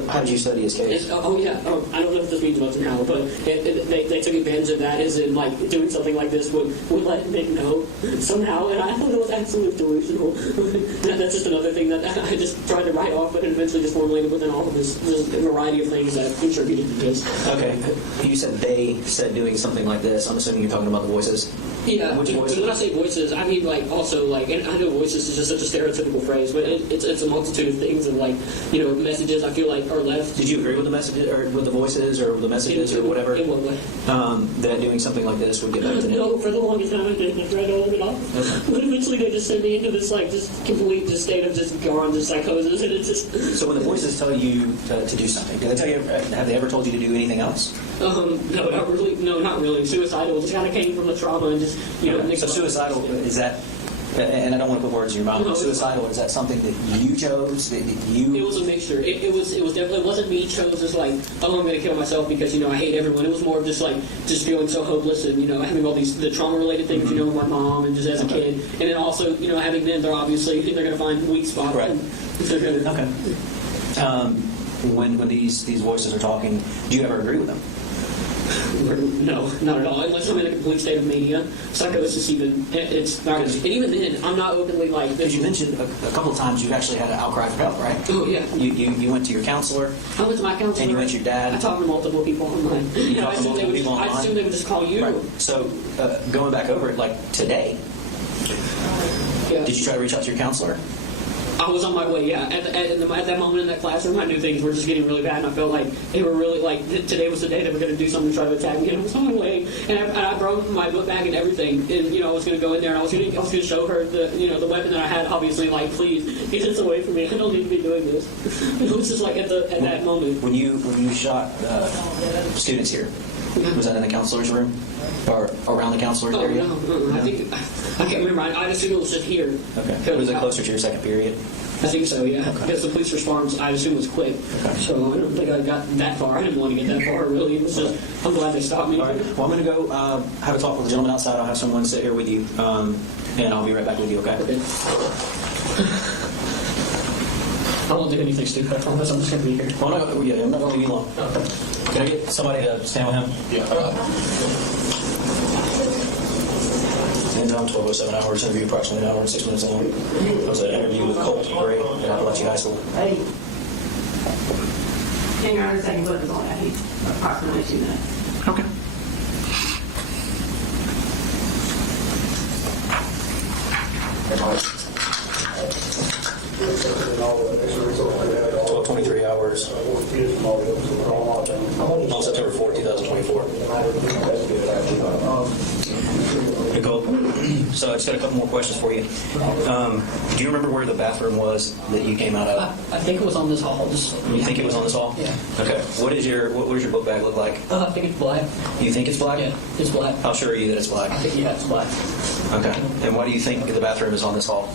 How did you study his case? I don't know if this means much now, but they took advantage of that, as in like doing something like this would let Nick know somehow, and I thought it was absolutely delusional. That's just another thing that I just tried to write off, but it eventually just formulated within all of this variety of things that contributed to this. Okay. You said they said doing something like this. I'm assuming you're talking about the voices. Yeah, Which voices? when I say voices, I mean like also like, and I know voices is just such a stereotypical phrase, but it's a multitude of things and like, messages I feel like are left. Did you agree with the messages, or with the voices, or the messages, or whatever? In what way? That doing something like this would get back to Nick? No, for the longest time I didn't. I tried to hold it off. Okay. But eventually they just sent me into this like just complete just state of just gone just psychosis, and it's just. So when the voices tell you to do something, do they tell you? Have they ever told you to do anything else? No, not really. No, not really. Suicidal just kind of came from the trauma and just So suicidal, is that? And I don't want to put words in your mouth. But suicidal, is that something that you chose? That you? It was a mixture. It was definitely, it wasn't me chose as like, oh, I'm going to kill myself because I hate everyone. It was more of just like just feeling so hopeless and having all the trauma related things with my mom and just as a kid, and then also having them, they're obviously they're going to find weak spots. Right. Okay. When these voices are talking, do you ever agree with them? No, not at all. Unless I'm in a complete state of mania, psychosis. It's not. And even then, I'm not openly like. Because you mentioned a couple of times you actually had an outcry for help, right? Oh yeah. You went to your counselor. I went to my counselor. And you went to your dad. I talked to multiple people online. I assumed they would just call you. Right. So going back over it, like today, did you try to reach out to your counselor? I was on my way, yeah. At that moment in that classroom, I knew things were just getting really bad, and I felt like they were really, like, today was the day they were going to do something to try to attack me, and I was on my way, and I brought my book bag and everything, and, I was going to go in there, and I was going to show her the weapon that I had, obviously, like, please, get this away from me, I don't need to be doing this. It was just like at that moment. When you shot students here, was that in the counselor's room? Or around the counselor's area? No. I can't remember. I assume it was just here. Okay. Was it closer to your second period? I think so, yeah. Okay. Because the police response, I assume, was quick. Okay. So I don't think I got that far. I didn't want to get that far, really. It was just, I'm glad they stopped me. All right. Well, I'm going to go have a talk with the gentleman outside. I'll have someone sit here with you, and I'll be right back with you, okay? I won't do anything stupid. I promise. I'm just going to be here. Well, no, I'm not going to leave you long. Can I get somebody to stand with him? Yeah. And time 12:07 hours, interview approximately an hour and 6 minutes long. That was an interview with Colt Gray at Apalachee High School. Hey. Hang on a second, what is all that? Approximately 2 minutes. Okay. Well, 23 hours on September 4th, 2024. Hey, Colt. So I just got a couple more questions for you. Do you remember where the bathroom was that you came out of? I think it was on this hall. You think it was on this hall? Yeah. Okay. What does your book bag look like? I think it's black. You think it's black? Yeah, it's black. How sure are you that it's black? I think, yeah, it's black. Okay. And why do you think the bathroom is on this hall?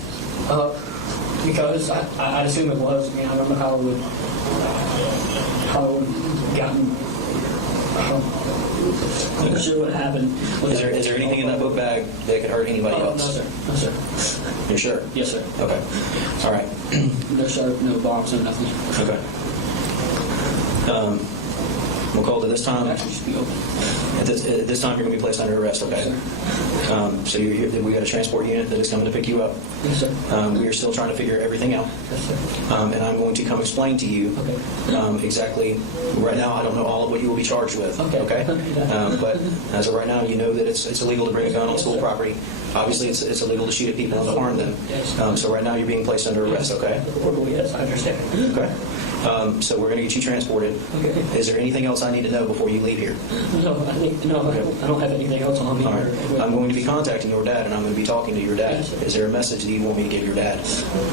Because I assume it was. I mean, I don't know how it would gotten. I'm not sure what happened. Is there anything in that book bag that could hurt anybody else? No, sir. You're sure? Yes, sir. Okay. All right. No sharp, no bombs, no nothing. Okay. We'll call it this time. Actually, should be open. At this time, you're going to be placed under arrest, okay? So you're here, we got a transport unit that is coming to pick you up. Yes, sir. We are still trying to figure everything out. Yes, sir. And I'm going to come explain to you exactly. Right now, I don't know all of what you will be charged with. Okay. But as of right now, you know that it's illegal to bring a gun on school property. Obviously, it's illegal to shoot at people and to harm them. Yes. So right now, you're being placed under arrest. Okay. Yes, I understand. Okay. So we're going to get you transported. Okay. Is there anything else I need to know before you leave here? No, I don't have anything else on me. All right. I'm going to be contacting your dad, and I'm going to be talking to your dad. Is there a message that you want me to give your dad?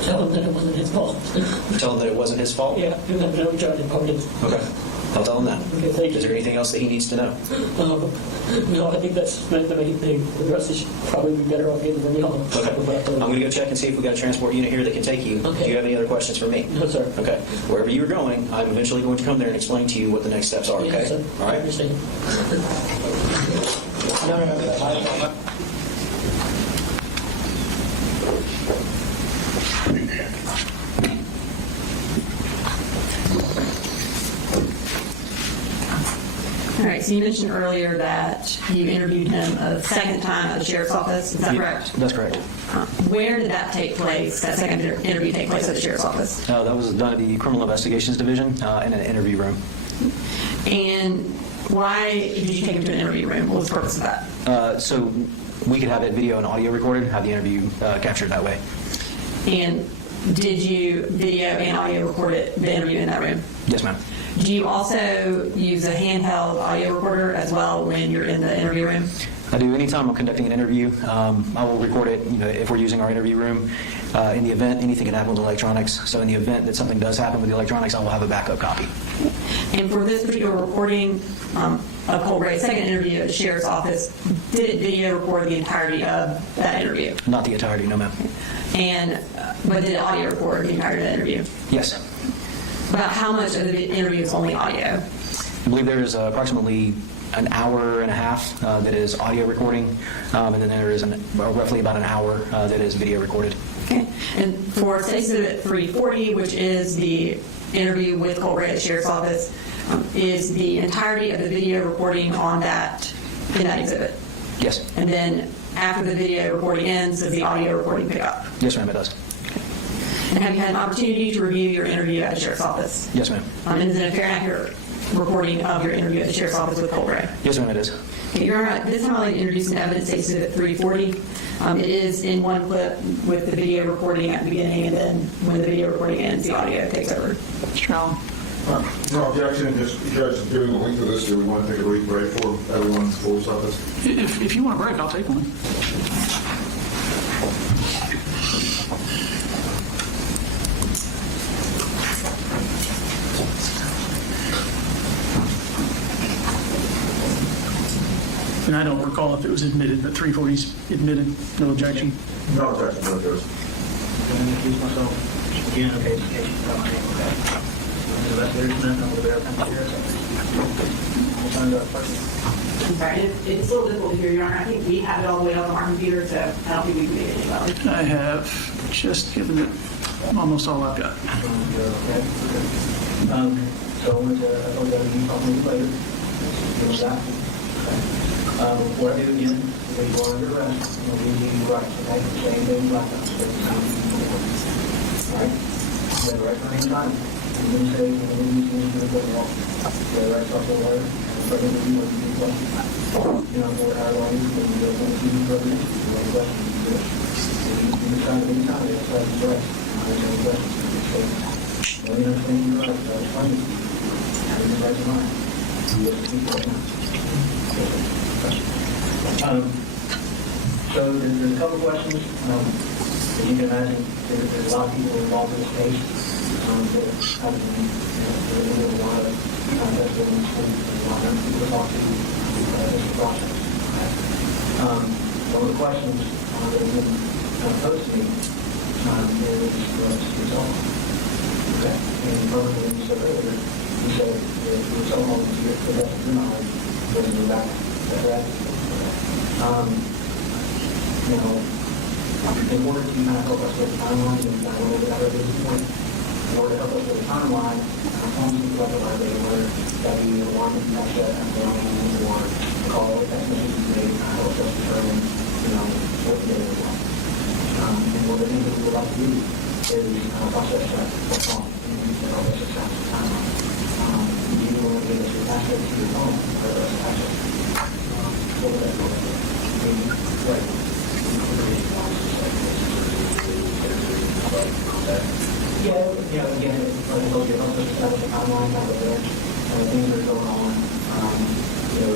Tell him that it wasn't his fault. Tell him that it wasn't his fault? Yeah, no charge of pardon. Okay. I'll tell him that. Okay, thank you. Is there anything else that he needs to know? No, I think that's the main thing. The rest is probably be better off getting from y'all. Okay. I'm going to go check and see if we got a transport unit here that can take you. Okay. Do you have any other questions for me? No, sir. Okay. Wherever you're going, I'm eventually going to come there and explain to you what the next steps are, okay? Yes, sir. All right? I understand. All right, so you mentioned earlier that you interviewed him a second time at the sheriff's office. Is that correct? That's correct. Where did that take place, that second interview take place at the sheriff's office? That was done at the Criminal Investigations Division in an interview room. And why did you take him to an interview room? What was the purpose of that? So we could have it video and audio recorded, have the interview captured that way. And did you video and audio record the interview in that room? Yes, ma'am. Do you also use a handheld audio recorder as well when you're in the interview room? I do. Anytime I'm conducting an interview, I will record it. If we're using our interview room, in the event anything can happen with electronics. So in the event that something does happen with the electronics, I will have a backup copy. And for this particular recording of Colt Gray's second interview at the sheriff's office, did it video record the entirety of that interview? Not the entirety, no, ma'am. And but did it audio record the entirety of the interview? Yes. About how much of the interview is only audio? I believe there is approximately an hour and a half that is audio recording, and then there is roughly about an hour that is video recorded. Okay. And for Exhibit 340, which is the interview with Colt Gray at the sheriff's office, is the entirety of the video recording on in that exhibit? Yes. And then after the video recording ends, does the audio recording pick up? Yes, ma'am, it does. And have you had an opportunity to review your interview at the sheriff's office? Yes, ma'am. And is it a fair and accurate recording of your interview at the sheriff's office with Colt Gray? Yes, ma'am, it is. Okay, Your Honor, this time I'd like to introduce an evidence Exhibit 340. It is in one clip with the video recording at the beginning, and then when the video recording ends, the audio takes over. Mr. Allen? No objection, just judge, given the length of this, do we want to take a brief break for everyone's full office? If you want a break, I'll take one. And I don't recall if it was admitted, but 340's admitted. No objection. No objection, no objection. Can I introduce myself again? Okay, okay. The investigator Smith, I'm with the Bear County Sheriff's Office. I'm sorry, it's a little difficult to hear, Your Honor. I think we have it all the way up on our computer, so I don't think we can make anything about it. I have just given it almost all I've got. So I'm going to talk to you later. Finish that. Before I do again, if you are under arrest, we need you right, okay? Same thing like that. All right? You have the right for any time. You can say, you need to go walk. You have the right to talk to a lawyer. But if you want to do questions, you know, how long you can do it, when you go to the questions, you do it. You can try to any time, it's like you're right. I have any questions. Let me understand you're right, that's fine. Have your right to mind. You have to speak right now. So there's a couple questions. As you can imagine, there's a lot of people involved in this case. There's a lot of contest in the school, a lot of people to talk to this process. One of the questions that have been posed to me is resolved. Okay. And probably you said earlier, you said that you were so long to get the best of your knowledge when you were back. You know, in order to kind of help us with the timeline, and I will get out of this point, in order to help us with the timeline, I want you to let the library learn that we either want to catch that and then we want to call it that message today to help us determine, you know, what the day we want. And one of the things that we would like to do is process that phone and help us assess the timeline. You want to get us access to your phone or access Yeah, again, I told you, help us establish a timeline out of there, things that are going on, you know,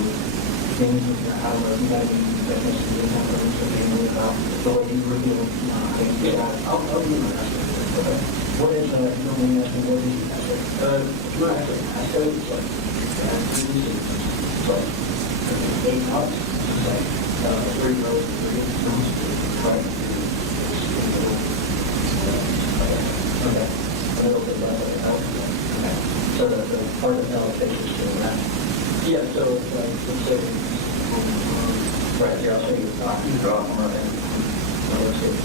things that how we're evaluating the business and doing that, so they know about the way you review, I'll do my best. What is, your name, what is We're actually in high school, it's like, it's like 8 hours, it's like 3 rows, 3 months, right? Okay. A little bit less of help. Okay. So the part of the allocation is doing that. Yeah, so it's like, let's say, right here, I'll show you the doc. You draw them right in. Let's see.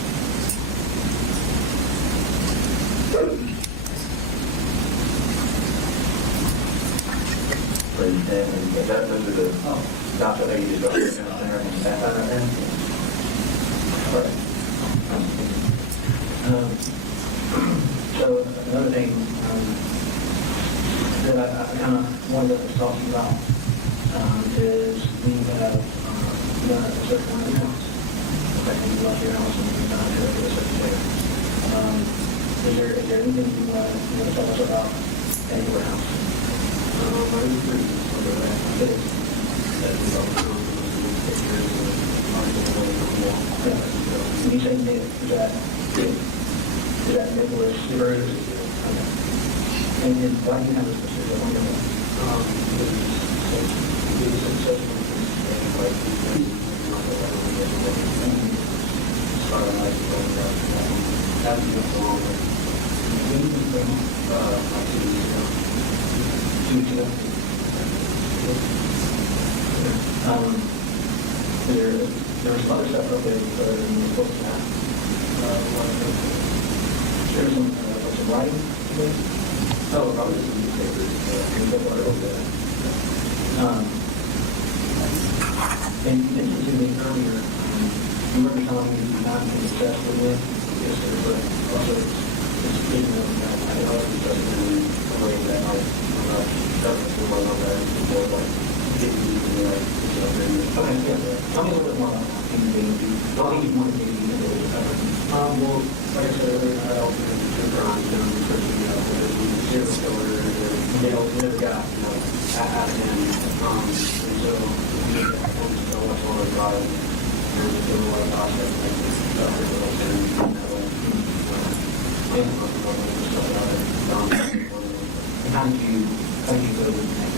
That those are the docs that you just got there and that right there. Right. So another thing that I kind of wanted to talk to you about is we have done a search on the house. Okay, you left your house and we've done a search there. Is there anything you want to tell us about anywhere else? I would agree with that. When you say mid, is that Nicholas? Okay. And why do you have a specific one? There's other stuff up there other than the book now. There's some writing. Oh, probably some newspapers. And you mentioned to me earlier, you remember telling me you're not being successful with yes, sir, but also it's speaking of that. I know it's just in a way that I doesn't feel like that before, like, getting you to like, okay, yeah. Tell me a little bit more about that. What do you want to do? Well, like I said earlier, I also have two crimes down in Cristina, serial killer, they've got, at him, and so we have so much more to drive, and we're doing a lot of process, and stuff, and how do you go with that?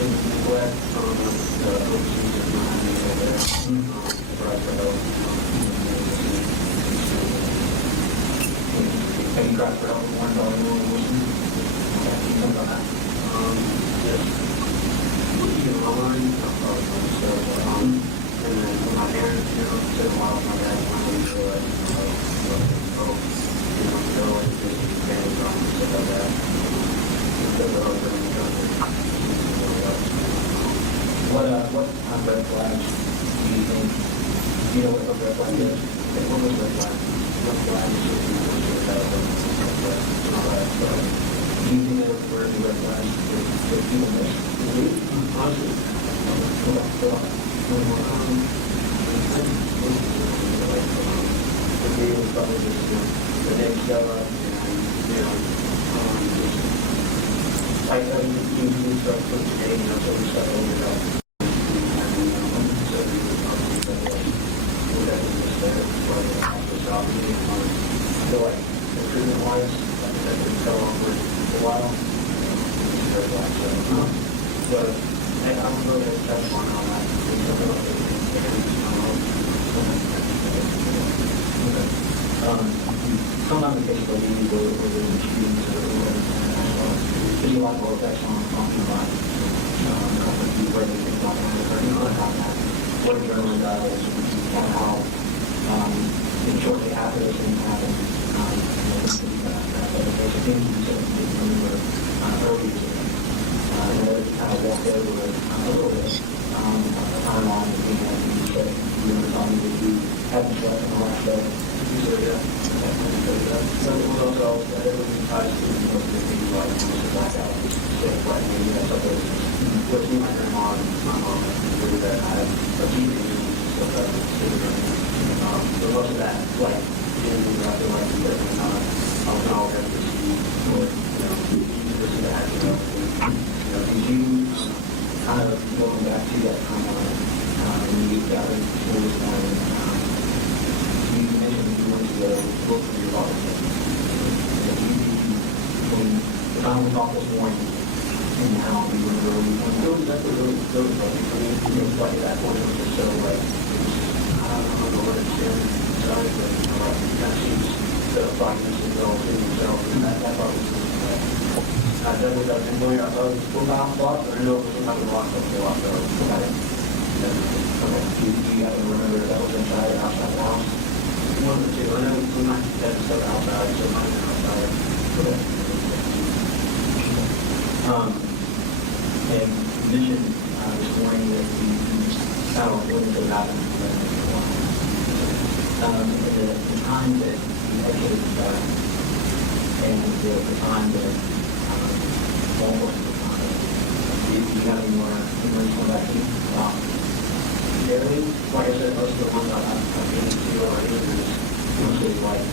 The neglect from the overseas is not having over there. Have you tried for help with $1 minimum wage? Okay, you know about that? Yes. Even online, and then for my parents, took a while with my dad when they were just family problems, stuff like that. What kind of red flags do you think? Do you know what a red flag is? What was red flag? What flag is it? Do you think there were any red flags that people miss? Honestly, for me, it was probably just the next show up and, like, you start putting today, so we start over there. I feel like improvement-wise, that could go on for a while. But I'm really going to touch on that. Sometimes it takes a lead where there's students or whatever. There's a lot more effects on your mind. Where they think about that. What a journal does, and how shortly after this thing happened, there's a thing you said that you remember earlier today. And I kind of walked over it a little bit, a timeline of being able to say, you were telling me that you hadn't slept on the last day. So it was also that everyone tries to do most of the things like blackout, like maybe that's up there. With me, my grandma and my mom, that I had a few reasons to stuff that was but most of that, like, didn't I feel like you were not, I was not all good for you, or, this and that, did you kind of going back to that timeline, when you got into school this morning, you mentioned that you went to go look for your father. Did you talked this morning and how we were really, that's what really funny for me. It was like at that point, it was just so like, I don't know what it's doing inside, but you know, like, you kind of see the fragments of the whole thing itself, and that probably was like, I definitely got an way of full bounce block, but I know it was some type of rock up the lot, so I didn't. Okay, do you happen to remember if that was inside or outside the house? One of the two. I know we might have stuff outside, so it might have been outside. Okay. And you mentioned this morning that you found out what was happening. The time that you exited and the time that all was the time, did you have any more information about you? Barely, like I said, most of the ones I've been to already is mostly like,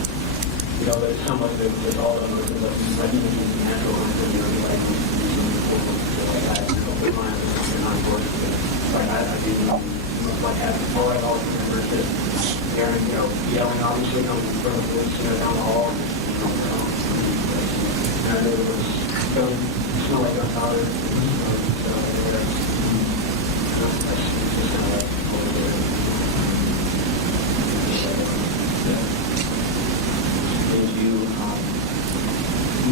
you know, but it's so much of it with all of them, like even using natural ones, you know, like like that, you know, put mine in on board. Like I do, like having all I always remember is just Aaron, you know, yelling obviously on the front of the woods, you know, down the hall. And I knew it was going to smell like gunpowder. So that's just kind of like over there. Did you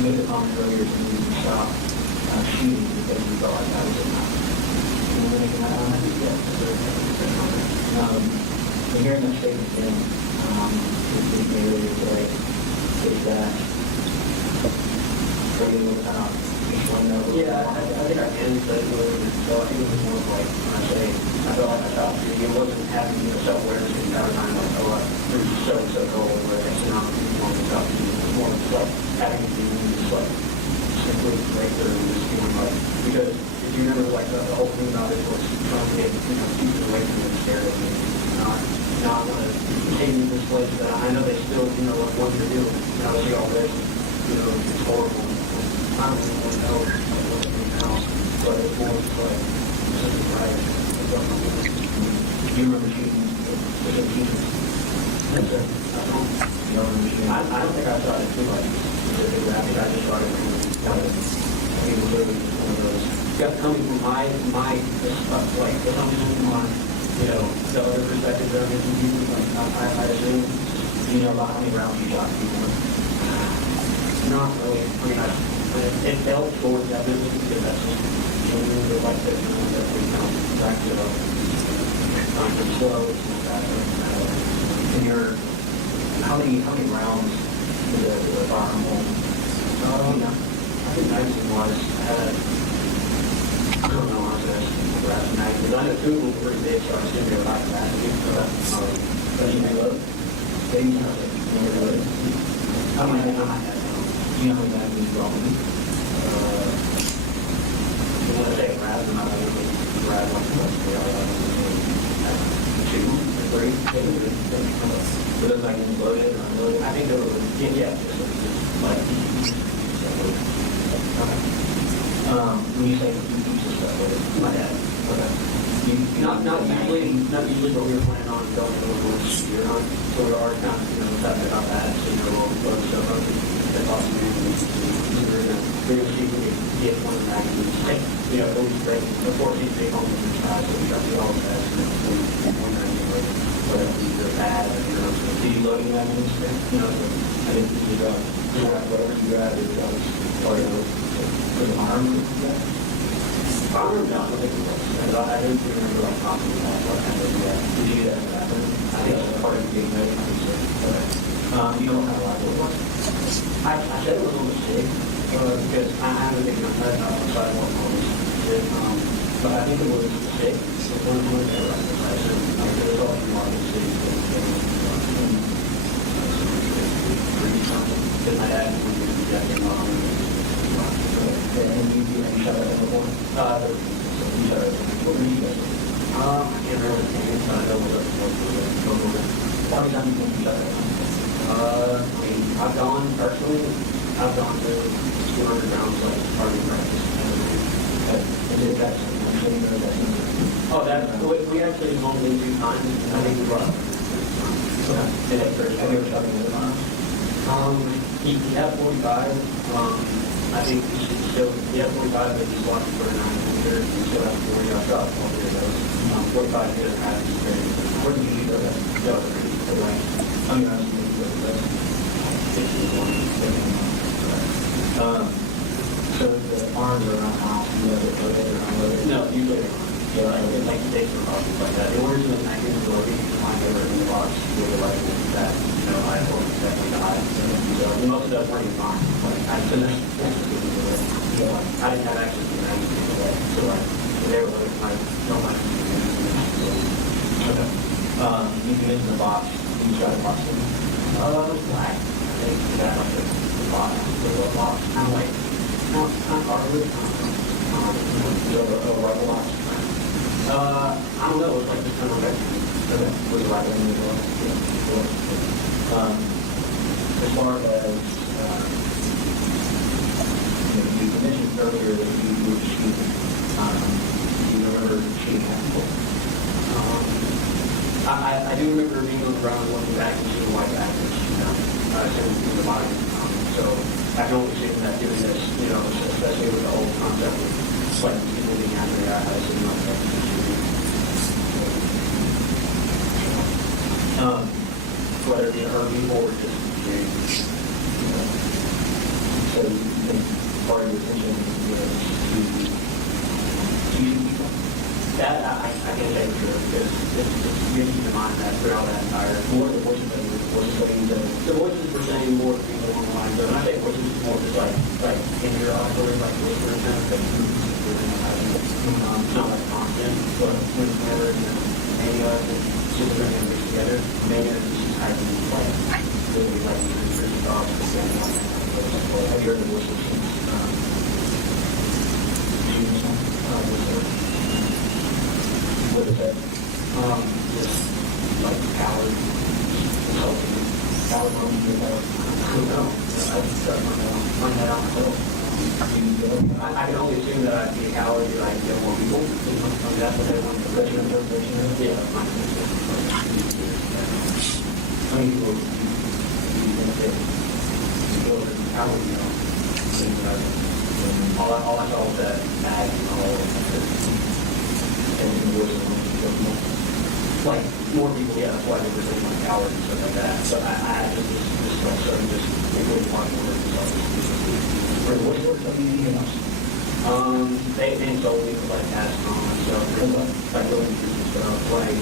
made a comment earlier to me to stop shooting because you felt like that was enough. You know, making that comment? Yes. So hearing that statement again, it's been earlier today, is that are you able to explain that? Yeah, I think I can, but it was, so I think it was more of like, when I say, I felt like I stopped shooting, it wasn't having, you know, self-awareness the entire time, like, oh, it was so cold, where it's not wanting to stop shooting. It was more just like having a feeling, just like, simply break through and just feeling like, because if you remember, like, the whole thing about it was trying to get, you know, people away from the scared of me, not want to continue this place, but I know they still, you know, want to do, you know, see all this, you know, it's horrible. I don't even want to know what's in the house, but it was like, this is right. You remember shooting? Yes, sir. I don't think I shot it too much. I think I just shot it from I think it was literally just one of those. Coming from my like, coming from my, you know, the other perspective that I'm getting people, like, I assume, you know, about how many rounds you shot people. Not really. I mean, it felt short, definitely, because that's just, you know, like that, you know, that we come back to it's slow, it's not faster. And how many rounds did the firearm hold? I think 19 was, I don't know, I was asking for that 19, because I know two were pretty big, so I assume they were high capacity, so but you may load. They use it. I might have. You know how many times we've gone? You want to say a grab, and I want to grab like two or three. But it's like loaded or unloaded. I think there was, yeah, just like, okay. When you say two pieces of stuff, my dad, okay. Not usually, but we were planning on going to the woods year on, so we were already kind of, you know, talking about that, so you know, we'll load stuff up. We're going to see if we can get one of the magazines. You know, we'll be breaking the 14 big homes in the side, so we got the all of that. One magazine, whether they're bad or, you know, so do you loading magazines? You know, so I think you got whatever you got, it was part of the arm. Firearm, no, I don't think it was. I didn't remember like talking about what kind of that. Did you do that happen? I think it was part of the game, maybe. You don't have a lot of work. I said it was a mistake because I haven't been on the sidewalk but I think it was a mistake. So one of the right said, there was all from Market City. Because my dad was rejecting mom. And you shot at them before? You shot at them. What were you guys doing? I can't remember the name, but I know what it was. How many times you shot at them? I mean, I've gone personally, I've gone to 200 rounds like party practice. Oh, we actually only 2 times. I think we brought. Did it first? Have you ever shot with a firearm? He had 45. I I think he should still, he has 45, but he's walking for a 9-meter, he still has 40, I've shot all three of those. 45 is half his grade. Where do you go? The other grade, the right. I mean, I was thinking of the 51, so the arms are not out, no, usually yeah, like the dates are probably like that. The origin of that is or you can find over in the box with the rifle that, you know, I hold exactly the high. So most of those weren't even on. Like, I didn't have access to them. So like, they were like, no money. Okay. You can mention the box. You try the box. Black. I think you got like the box. The little box. Kind of like, not hardwood. A rifle box. I don't know. It's like this kind of like, with the right in the middle. As far as, you mentioned earlier that you were shooting. You remember shooting Apple? I do remember being on the ground looking back and seeing white actors, in the body. So I can only assume that given this, you know, especially with the whole concept of like people being after their eyes, you know, whether it be Irimie or just, you know, so you think part of your attention is to people. That I can't say for sure, because it's you keep in mind that throughout that entire, more the voices that the voices were saying more people on the line. So when I say voices, it's more just like in your auditory, like whispering kind of thing. Not like constant, but whenever Mania and Super Nintendo together, Mania is just kind of like really like pretty dogs. Have you heard the voices? What is that? Just like coward, insulting, coward moment, I don't know. I just find that out myself. I can only assume that I'd be a coward if I kill more people. That's what they want to pressure interpretation of. Yeah, that's my how many people do you think that kill a coward, you know? All I saw was that bag and all of that. Like more people, yeah, that's why they were saying like cowards and stuff like that. So I just like started just really wanting to work myself. For the voice work, anything else? They told me to like ask on myself, like going through stuff, like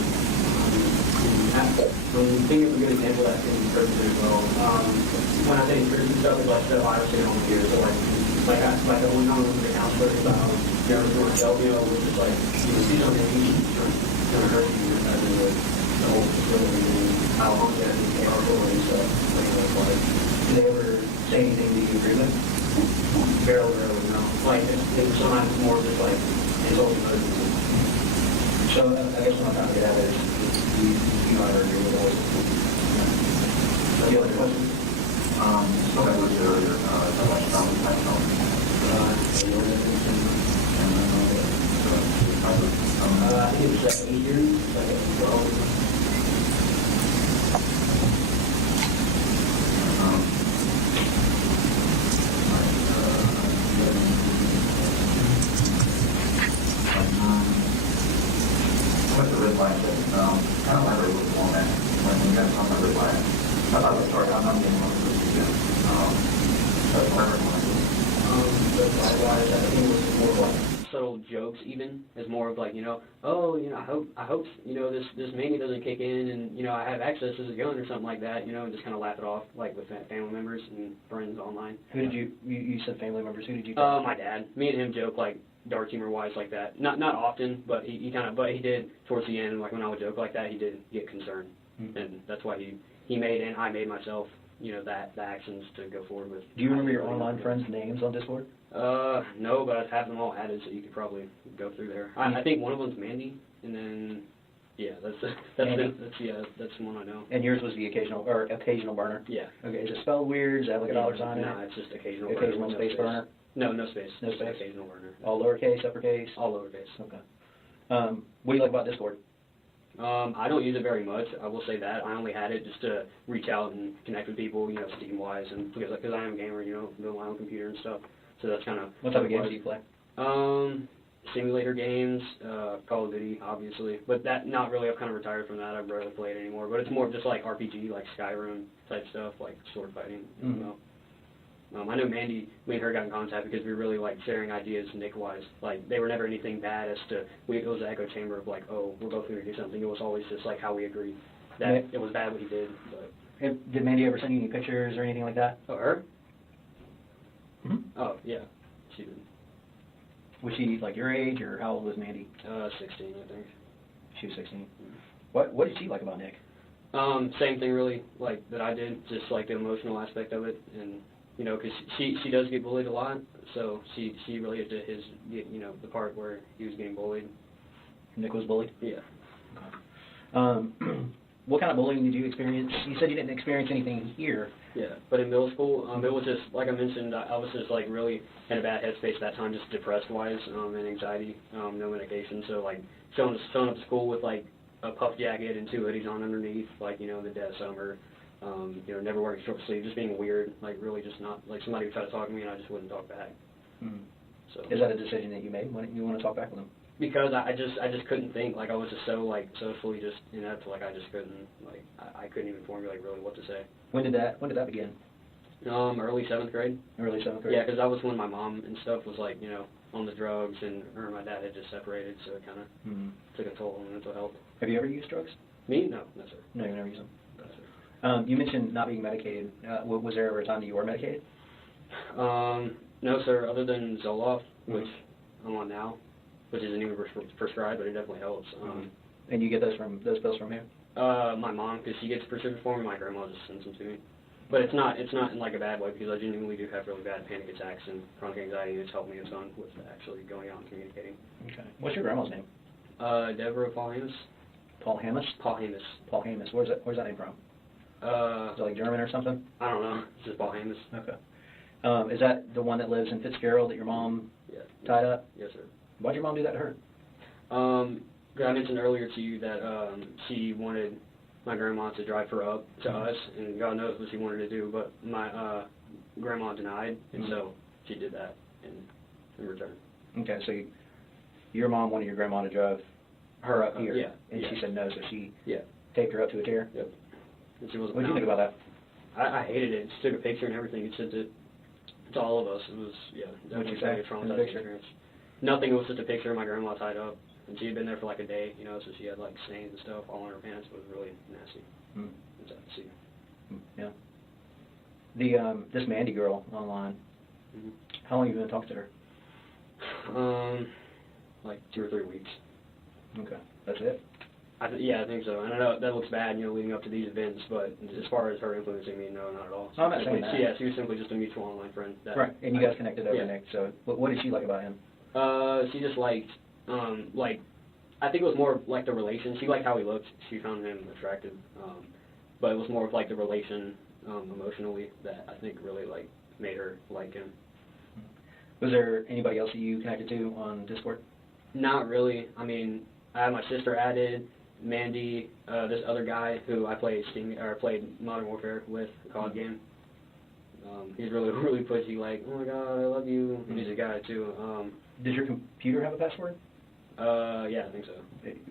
when you think of a good example that can be perfect as well. When I say intrusive stuff, it's like stuff I was saying over here. So like the only time I went to the counselor about never to myself, you know, was just like you see something gonna hurt you because of the whole facility and how long that they are going and stuff. Like, do they ever say anything that you agree with? Very rarely, no. Like, it was sometimes more just like insulting other people. So, I guess what I'm trying to get at is you might agree with all this. Any other questions? Like I was earlier, how much time was I telling you? I think it was 8 years, like 12. What's the red light? I don't remember what the one that when we got on the red light. I thought it started out not being one of those again. So I remember But likewise, I think it was more like subtle jokes even as more of like, you know, oh, you know, I hope, you know, this mania doesn't kick in and, you know, I have access to the gun or something like that, you know, and just kind of laugh it off, like with family members and friends online. Who did you said family members, who did you my dad. Me and him joke like dark humor wise like that. Not often, but he did towards the end, like when I would joke like that, he did get concerned. Mm-hmm. And that's why he made and I made myself, you know, the actions to go forward with. Do you remember your online friends' names on Discord? No, but I have them all added, so you could probably go through there. I think one of them's Mandy, and then that's the one I know. And yours was the occasional burner. Yeah. Okay. Is it spelled weird? Does that have like a dollar sign in it? No, it's just occasional. Occasional burner. space burner. No, no space. No just space. Occasional burner. All lowercase, uppercase. All lowercase. Okay. What do you like about Discord? I don't use it very much. I will say that. I only had it just to reach out and connect with people, you know, Steam-wise, and because I am a gamer, you know, build my own computer and stuff. So that's kind of What type of games do you play? Simulator games, Call of Duty, obviously, but that not really. I've kind of retired from that. I rarely play it anymore. But it's more just like RPG, like Skyrim type stuff, like sword fighting. I know Mandy, me and her got in contact because we were really like sharing ideas Nick-wise. Like they were never anything bad as to, it was an echo chamber of like, oh, we're both going to do something. It was always just like how we agreed that it was bad what he did. But Did Mandy ever send you any pictures or anything like that? Oh, her? Oh, yeah, she did. Was she like your age, or how old was Mandy? 16, I think. She was 16. What did she like about Nick? Same thing really, like that I did, just like the emotional aspect of it, and you know, because she does get bullied a lot, so she really did his, you know, the part where he was getting bullied. Nick was bullied? Yeah. Okay. What kind of bullying did you experience? You said you didn't experience anything here. Yeah, but in middle school, it was just, like I mentioned, I was just like really in a bad headspace at that time, just depressed-wise, and anxiety, no medication, so like showing up to school with like a puff jacket and 2 hoodies on underneath, like, you know, in the dead of summer, you know, never wearing short sleeves, just being weird, like really just not, like somebody would try to talk to me and I just wouldn't talk back. So Is that a decision that you made when you want to talk back with them? Because I just couldn't think, like I was just so like socially just inept, like I just couldn't, like I couldn't even formulate really what to say. When did that begin? Early 7th grade. Early 7th grade? Yeah, because that was when my mom and stuff was like, you know, on the drugs, and her and my dad had just separated, so it kind of took a toll on mental health. Have you ever used drugs? Me? No, no sir. No, you never used them? No sir. You mentioned not being medicated. Was there ever a time that you were medicated? No sir, other than Zoloft, which I'm on now, which isn't even prescribed, but it definitely helps. And you get those pills from here? My mom, because she gets prescription for me, my grandma just sends them to me. But it's not in like a bad way, because I genuinely do have really bad panic attacks and chronic anxiety, and it's helped me a ton with actually going out and communicating. Okay. What's your grandma's name? Deborah Paul Hamus. Paul Hamus? Paul Hamus. Paul Hamus. Where's that name from? Is it like German or something? I don't know. It's just Paul Hamus. Okay. Is that the one that lives in Fitzgerald that your mom tied up? Yes, sir. Why'd your mom do that to her? I mentioned earlier to you that she wanted my grandma to drive her up to us, and God knows what she wanted to do, but my grandma denied, and so she did that in return. Okay, so your mom wanted your grandma to drive her up here, and she said no, so she taped her up to a chair? Yep. And she wasn't. What did you think about that? I hated it. She took a picture and everything and sent it to all of us. It was, What did you definitely say a traumatizing in the picture? experience. Nothing. It was just a picture of my grandma tied up, and she had been there for like a day, you know, so she had like stains and stuff all on her pants. It was really nasty. It's sad to see. Yeah. This Mandy girl online, how long have you been talking to her? Like 2 or 3 weeks. Okay, that's it? I think so. And I know that looks bad, you know, leading up to these events, but as far as her influencing me, no, not at all. No, I'm not saying that. She was simply just a mutual online friend. Right, and you guys connected over Nick, so what did she like about him? She just liked, like, I think it was more like the relation. She liked how he looked. She found him attractive. But it was more of like the relation emotionally that I think really like made her like him. Was there anybody else that you connected to on Discord? Not really. I mean, I had my sister added, Mandy, this other guy who I played Modern Warfare with, a COD game. He's really pushy, like, oh my god, I love you. And he's a guy too. Does your computer have a password? Yeah, I think so.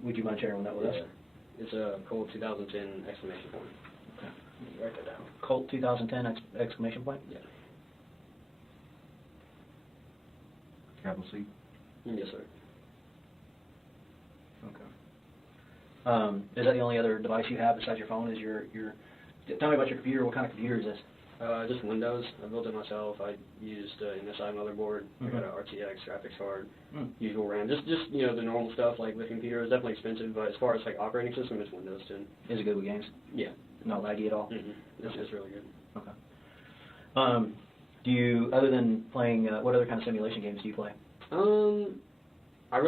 Would you mind sharing that with us? It's a Colt 2010 exclamation point. Okay. Write that down. Colt 2010 exclamation point? Yeah. Capital C? Yes, sir. Okay. Is that the only other device you have besides your phone? Is your tell me about your computer. What kind of computer is this? Just Windows. I built it myself. I used an MSI motherboard. I got an RTX graphics card, usual RAM. Just you know, the normal stuff like with computer is definitely expensive, but as far as like operating system, it's Windows 10. Is it good with games? Yeah. Not laggy at all? It's really good. Okay. Do you, other than playing, what other kind of simulation games do you play? I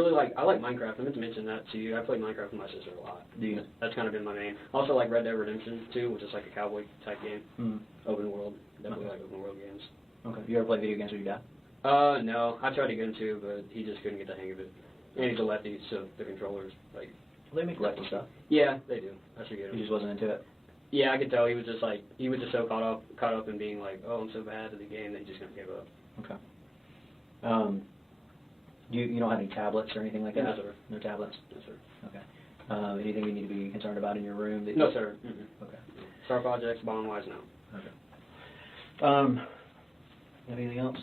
like Minecraft. I meant to mention that to you. I played Minecraft with my sister a lot. Do you? That's kind of been my main. Also like Red Dead Redemption 2, which is like a cowboy type game. Open world. Definitely like open world games. Okay. You ever play video games with your dad? No. I tried to get him to, but he just couldn't get the hang of it. And he's a lefty, so the controllers, like... Well, they make lefty stuff. Yeah, they do. I should get him. He just wasn't into it? Yeah, I could tell he was just so caught up in being like, oh, I'm so bad at the game that he just kind of gave up. Okay. You don't have any tablets or anything like that? No, sir. No tablets? No, sir. Okay. Anything you need to be concerned about in your room? No, sir. Okay. Star projects, bond-wise, no. Okay. Anything else?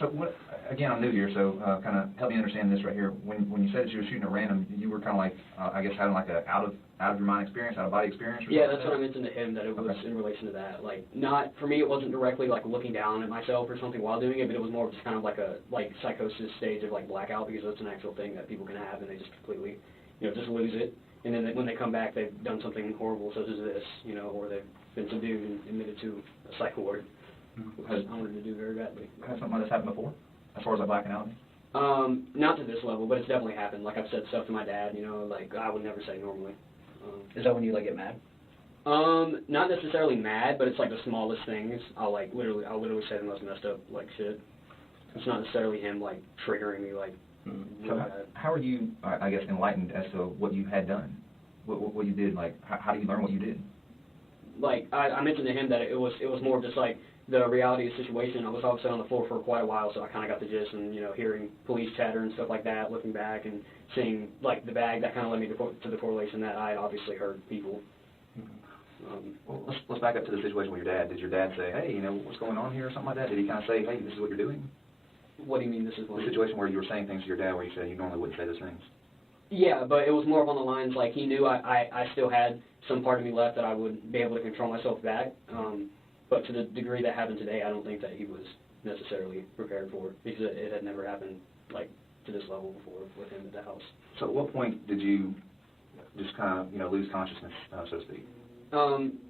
So what, again, I'm new here, so kind of help me understand this right here. When you said that you were shooting at random, you were kind of like, I guess, having like a out of your mind experience, out of body experience? Or Yeah, something that's what I mentioned to him, that it was in relation to that. Like, not, for me, it wasn't directly like looking down at myself or something while doing it, but it was more of just kind of like a psychosis stage of like blackout, because that's an actual thing that people can have, and they just completely, just lose it. And then when they come back, they've done something horrible, such as this, or they've been subdued and admitted to a psych ward, which I wanted to do very badly. Has something like this happened before, as far as like blacking out? Not to this level, but it's definitely happened. Like, I've said stuff to my dad, like I would never say normally. Is that when you like get mad? Not necessarily mad, but it's like the smallest things. I'll literally say the most messed up like shit. It's not necessarily him like triggering me like. So how are you, I guess, enlightened as to what you had done, what you did? Like, how do you learn what you did? Like I mentioned to him that it was more just like the reality of the situation. I was obviously on the floor for quite a while, so I kind of got the gist, and hearing police chatter and stuff like that, looking back and seeing like the bag, that kind of led me to the correlation that I had obviously heard people. Well, let's back up to the situation with your dad. Did your dad say, hey, what's going on here or something like that? Did he kind of say, hey, this is what you're doing? What do you mean this is what? The situation where you were saying things to your dad where you said you normally wouldn't say those things. Yeah, but it was more on the lines like he knew I still had some part of me left that I would be able to control myself back. But to the degree that happened today, I don't think that he was necessarily prepared for it, because it had never happened like to this level before with him at the house. So at what point did you just kind of lose consciousness, so to speak?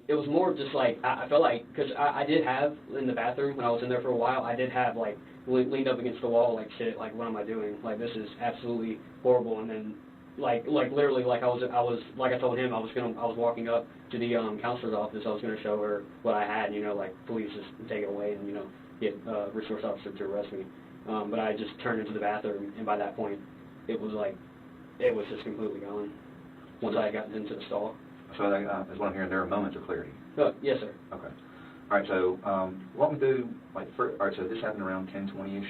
It was more of just like, I felt like, because I did have in the bathroom when I was in there for a while, I did have like leaned up against the wall like shit, like what am I doing? Like this is absolutely horrible. And then like literally like I was like I told him I was walking up to the counselor's office. I was gonna show her what I had, like police just take it away and get a resource officer to arrest me. But I just turned into the bathroom, and by that point it was just completely gone once I got into the stall. So that's what I'm hearing. There are moments of clarity. Yes, sir. Okay. All right. So walk me through all right. So this happened around 10:20ish.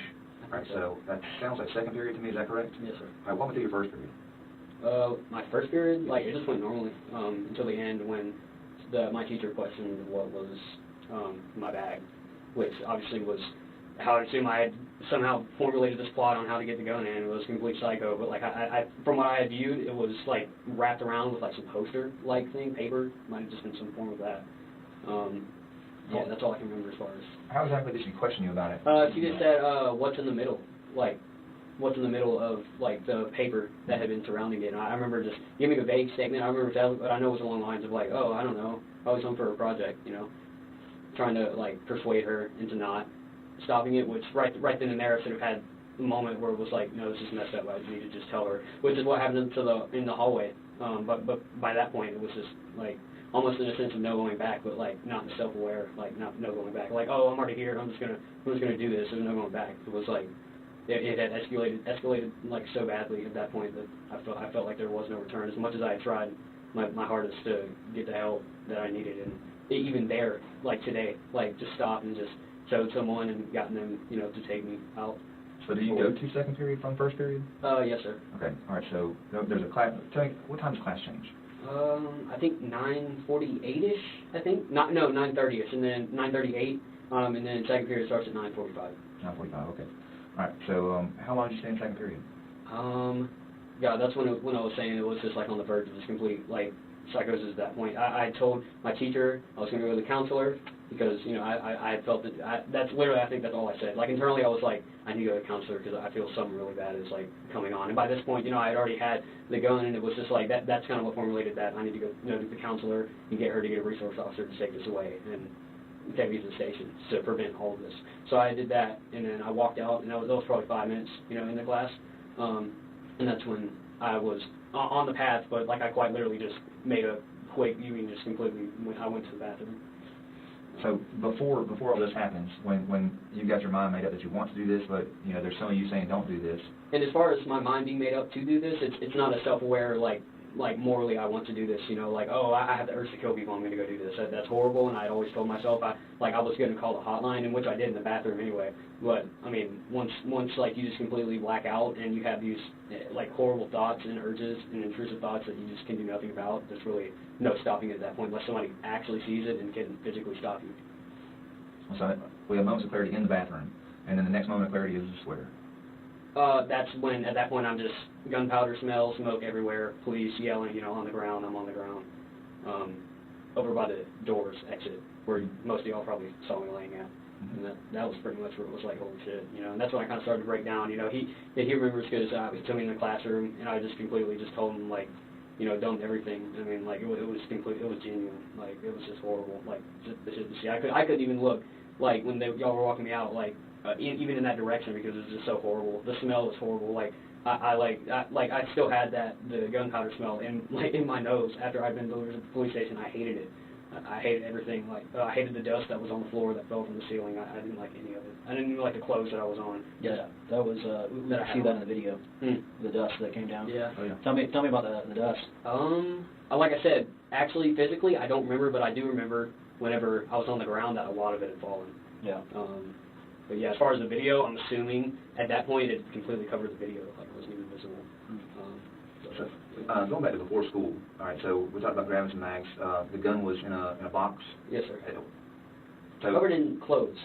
All right. So that sounds like second period to me. Is that correct? Yes, sir. All right. Walk me through your first period. My first period, like, it just went normally until the end when my teacher questioned what was my bag, which obviously was how I assume I had somehow formulated this plot on how to get the gun in. It was complete psycho, but like I from what I had viewed, it was like wrapped around with like some poster-like thing, paper. Might have just been some form of that. Yeah, that's all I can remember as far as. How exactly did she question you about it? She just said, "What's in the middle?" Like. What's in the middle of, like, the paper that had been surrounding it. And I remember just giving a vague statement. I remember that, but I know it was along the lines of, like, oh, I don't know, probably something for a project, trying to, like, persuade her into not stopping it, which right then and there I should have had a moment where it was like, no, this is messed up, I need to just tell her, which is what happened in the hallway. But by that point, it was just, like, almost in a sense of no going back, but, like, not self-aware, like, no going back. Like, oh, I'm already here, I'm just gonna do this, there's no going back. It was, like, it had escalated like so badly at that point that I felt like there was no return. As much as I had tried my hardest to get the help that I needed, and even there, like today, like just stopped and just showed someone and gotten them, to take me out. So do you go to second period from first period? Yes, sir. Okay. All right. So there's a class. Tell me, what time does class change? I think 9:48ish. I think 9:30ish, and then 9:38, and then second period starts at 9:45. 9:45. Okay. All right, so how long did you stay in second period? Yeah, that's when I was saying it was just like on the verge of this complete like psychosis at that point. I told my teacher I was going to go to the counselor because I felt that that's literally I think that's all I said. Like internally I was like I need to go to the counselor because I feel something really bad is like coming on. And by this point I had already had the gun and it was just like that's kind of what formulated that I need to go to the counselor and get her to get a resource officer to take this away and take me to the station to prevent all of this. So I did that, and then I walked out, and that was probably 5 minutes, in the class, and that's when I was on the path, but like I quite literally just made a quick, just completely, I went to the bathroom. So before all this happens, when you got your mind made up that you want to do this, but there's some of you saying don't do this. And as far as my mind being made up to do this, it's not a self-aware like like morally I want to do this, you know, like, oh, I have the urge to kill people, I'm going to go do this. That's horrible, and I always told myself I was going to call the hotline, in which I did in the bathroom anyway. But I mean, once like you just completely black out and you have these like horrible thoughts and urges and intrusive thoughts that you just can do nothing about, there's really no stopping it at that point unless somebody actually sees it and can physically stop you. So we have moments of clarity in the bathroom, and then the next moment of clarity is just where? That's when, at that point, I'm just gunpowder smell, smoke everywhere, police yelling, you know, on the ground, I'm on the ground, over by the doors exit, where most of y'all probably saw me laying at. And that was pretty much where it was like, holy shit, you know, and that's when I kind of started to break down, you know. He remembers because he took me in the classroom, and I just completely just told him, like, you know, dumped everything. I mean, like, it was genuine. Like, it was just horrible. Like, just the shit to see. I couldn't even look, like, when y'all were walking me out, like, even in that direction, because it was just so horrible. The smell was horrible. Like, I still had the gunpowder smell in my nose after I'd been delivered to the police station. I hated it. I hated everything. Like, I hated the dust that was on the floor that fell from the ceiling. I didn't like any of it. I didn't even like the clothes that I was on. Yeah, that was, we see that in the video, the dust that came down. Yeah. Oh, yeah. Tell me about the dust. Like I said, actually, physically, I don't remember, but I do remember whenever I was on the ground that a lot of it had fallen. Yeah. But yeah, as far as the video, I'm assuming at that point it completely covered the video, like it wasn't even visible. Going back to before school, all right, so we talked about grabbing some mags. The gun was in a box? Yes, sir. So, covered in clothes.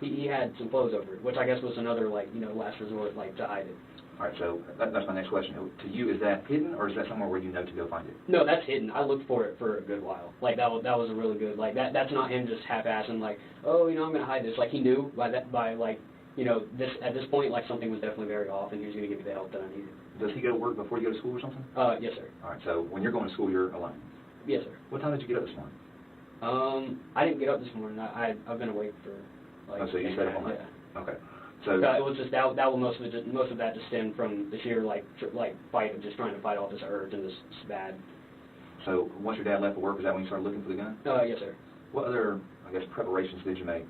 He had some clothes over it, which I guess was another, like, you know, last resort, like, to hide it. All right, so that's my next question. To you, is that hidden, or is that somewhere where you know to go find it? No, that's hidden. I looked for it for a good while. Like, that was a really good, like, that's not him just half-assing, like, oh, you know, I'm going to hide this. Like, he knew by like, you know, at this point, like, something was definitely very off, and he was going to give me the help that I needed. Does he go to work before you go to school or something? Yes, sir. All right, so when you're going to school, you're alone? Yes, sir. What time did you get up this morning? I didn't get up this morning. I've been awake for, like... Oh, so you stayed up all night? Yeah. Okay. So it was just that was most of that just stemmed from the sheer like fight of just trying to fight off this urge and this bad. So once your dad left for work, is that when you started looking for the gun? Yes, sir. What other, I guess, preparations did you make?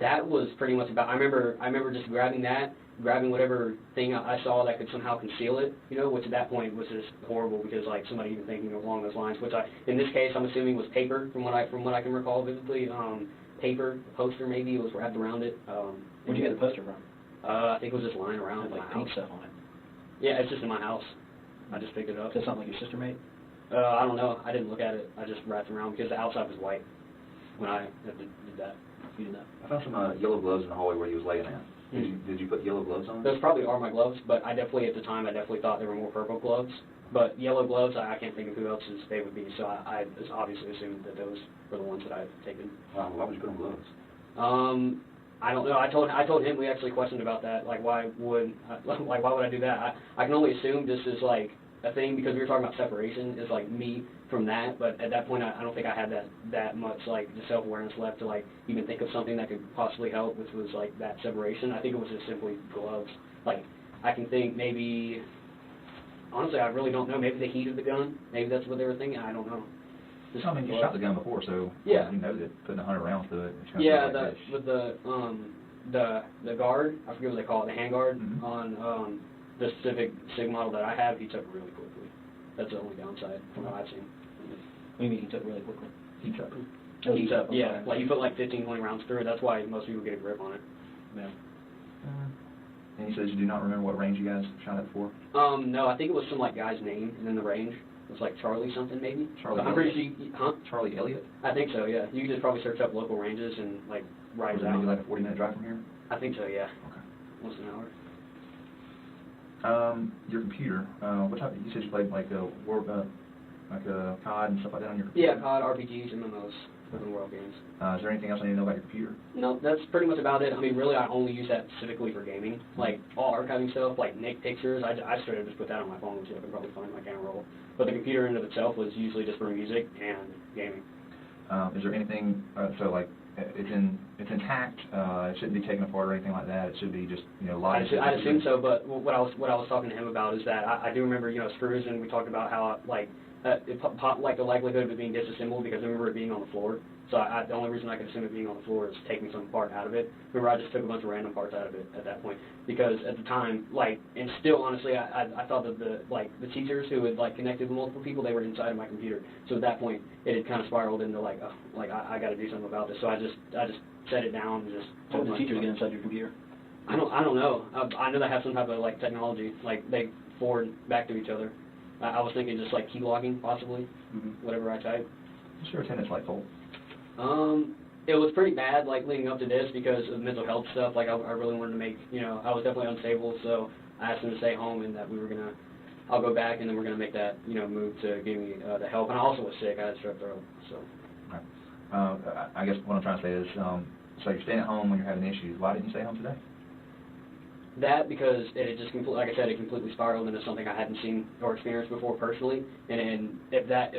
That was pretty much about. I remember just grabbing whatever thing I saw that could somehow conceal it. You know, which at that point was just horrible because like somebody even thinking along those lines, which in this case I'm assuming was paper from what I can recall vividly. Paper, a poster maybe was wrapped around it. Where'd you get the poster from? I think it was just lying around. Like pink stuff on it. Yeah, it's just in my house. I just picked it up. Is that something like your sister made? I don't know. I didn't look at it. I just wrapped it around because the outside was white when I did that. You did that. I found some yellow gloves in the hallway where he was laying at. Did you put yellow gloves on? Those probably are my gloves, but I definitely at the time I definitely thought they were more purple gloves. But yellow gloves, I can't think of who else's they would be, so I just obviously assumed that those were the ones that I had taken. Why would you put on gloves? I don't know. I told him, we actually questioned about that. Like, why would I do that? I can only assume this is like a thing because we were talking about separation. Is like me from that, but at that point, I don't think I had that much like the self-awareness left to like even think of something that could possibly help, which was like that separation. I think it was just simply gloves. Like, I can think maybe. Honestly, I really don't know. Maybe the heat of the gun. Maybe that's what they were thinking. I don't know. I mean, you shot the gun before, so yeah. You know that putting 100 rounds to it. Yeah, with the guard, I forget what they call it, the handguard on the specific SIG model that I have, he took really quickly. That's the only downside from what I've seen. What do you mean he took really quickly? Heats up. Oh, heats up. Yeah, like you put like 15, 20 rounds through it. That's why most people get a grip on it. Yeah. And he says you do not remember what range you guys shot at before? No, I think it was some like guy's name and then the range. It was like Charlie something maybe. Charlie. I'm pretty sure. Huh? Charlie Elliott. I think so. Yeah. You can just probably search up local ranges and like write it out. Maybe like a 40-minute drive from here. I think so. Yeah. Okay. Almost an hour. Your computer. What type? You said you played like a COD and stuff like that on your computer. Yeah, COD, RPGs, MMOs, open world games. Is there anything else I need to know about your computer? No, that's pretty much about it. I mean, really, I only use that specifically for gaming. Like, all archiving stuff, like Nick pictures, I straight up just put that on my phone, which I can probably find my camera roll. But the computer in of itself was usually just for music and gaming. Is there anything, it's intact, it shouldn't be taken apart or anything like that, it should be just, live? I assume so, but what I was talking to him about is that I do remember, screws, and we talked about how, like, the likelihood of it being disassembled, because I remember it being on the floor, So the only reason I could assume it being on the floor is taking some part out of it. Remember, I just took a bunch of random parts out of it at that point because at the time, like, and still honestly, I thought that the teachers who had like connected with multiple people, they were inside of my computer. So at that point, it had kind of spiraled into like, oh, like I got to do something about this. So I just set it down and just. How did the teachers get inside your computer? I don't know. I know they have some type of like technology, like they forward back to each other. I was thinking just like key logging possibly, whatever I type. What's your attendance like, Colt? It was pretty bad, like, leading up to this because of mental health stuff. Like, I really wanted to make, I was definitely unstable, so I asked him to stay home and that we were going to, I'll go back and then we're going to make that, move to give me the help. And I also was sick. I had strep throat, so. Right. I guess what I'm trying to say is, so you're staying at home when you're having issues. Why didn't you stay home today? That because it had just, like I said, it completely spiraled into something I hadn't seen or experienced before personally. And if that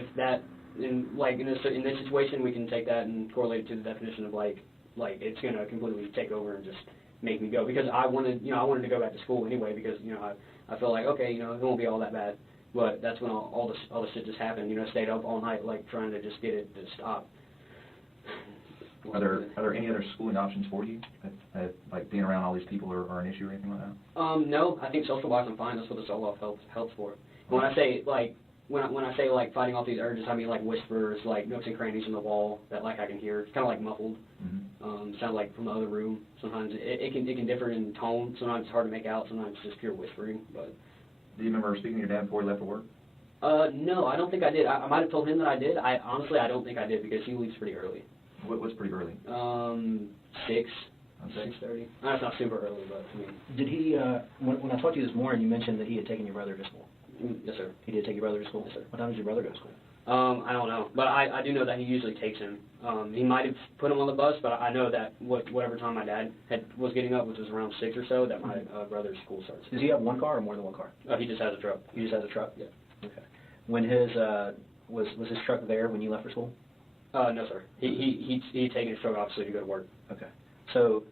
in this situation, we can take that and correlate it to the definition of like it's going to completely take over and just make me go because I wanted to go back to school anyway because I feel like okay, it won't be all that bad, but that's when all this shit just happened. Stayed up all night like trying to just get it to stop. Are there any other schooling options for you? Like being around all these people are an issue or anything like that? No, I think social-wise I'm fine. That's what the solo helps for. When I say like. When I say like fighting off these urges, I mean like whispers, like nooks and crannies in the wall that like I can hear. It's kind of like muffled. Sound like from the other room. Sometimes it can differ in tone. Sometimes it's hard to make out. Sometimes it's just pure whispering. But do you remember speaking to your dad before he left for work? No, I don't think I did. I might have told him that I did. Honestly I don't think I did because he leaves pretty early. What's pretty early? 6. 6:30. That's not super early, but I mean. Did he? When I talked to you this morning, you mentioned that he had taken your brother to school. Yes, sir. He did take your brother to school? Yes, sir. What time does your brother go to school? I don't know, but I do know that he usually takes him. He might have put him on the bus, but I know that whatever time my dad was getting up, which was around 6 or so, that my brother's school starts. Does he have one car or more than one car? He just has a truck. He just has a truck? Yeah. Okay. When his was his truck there when you left for school? No, sir. He'd taken his truck obviously to go to work. Okay. So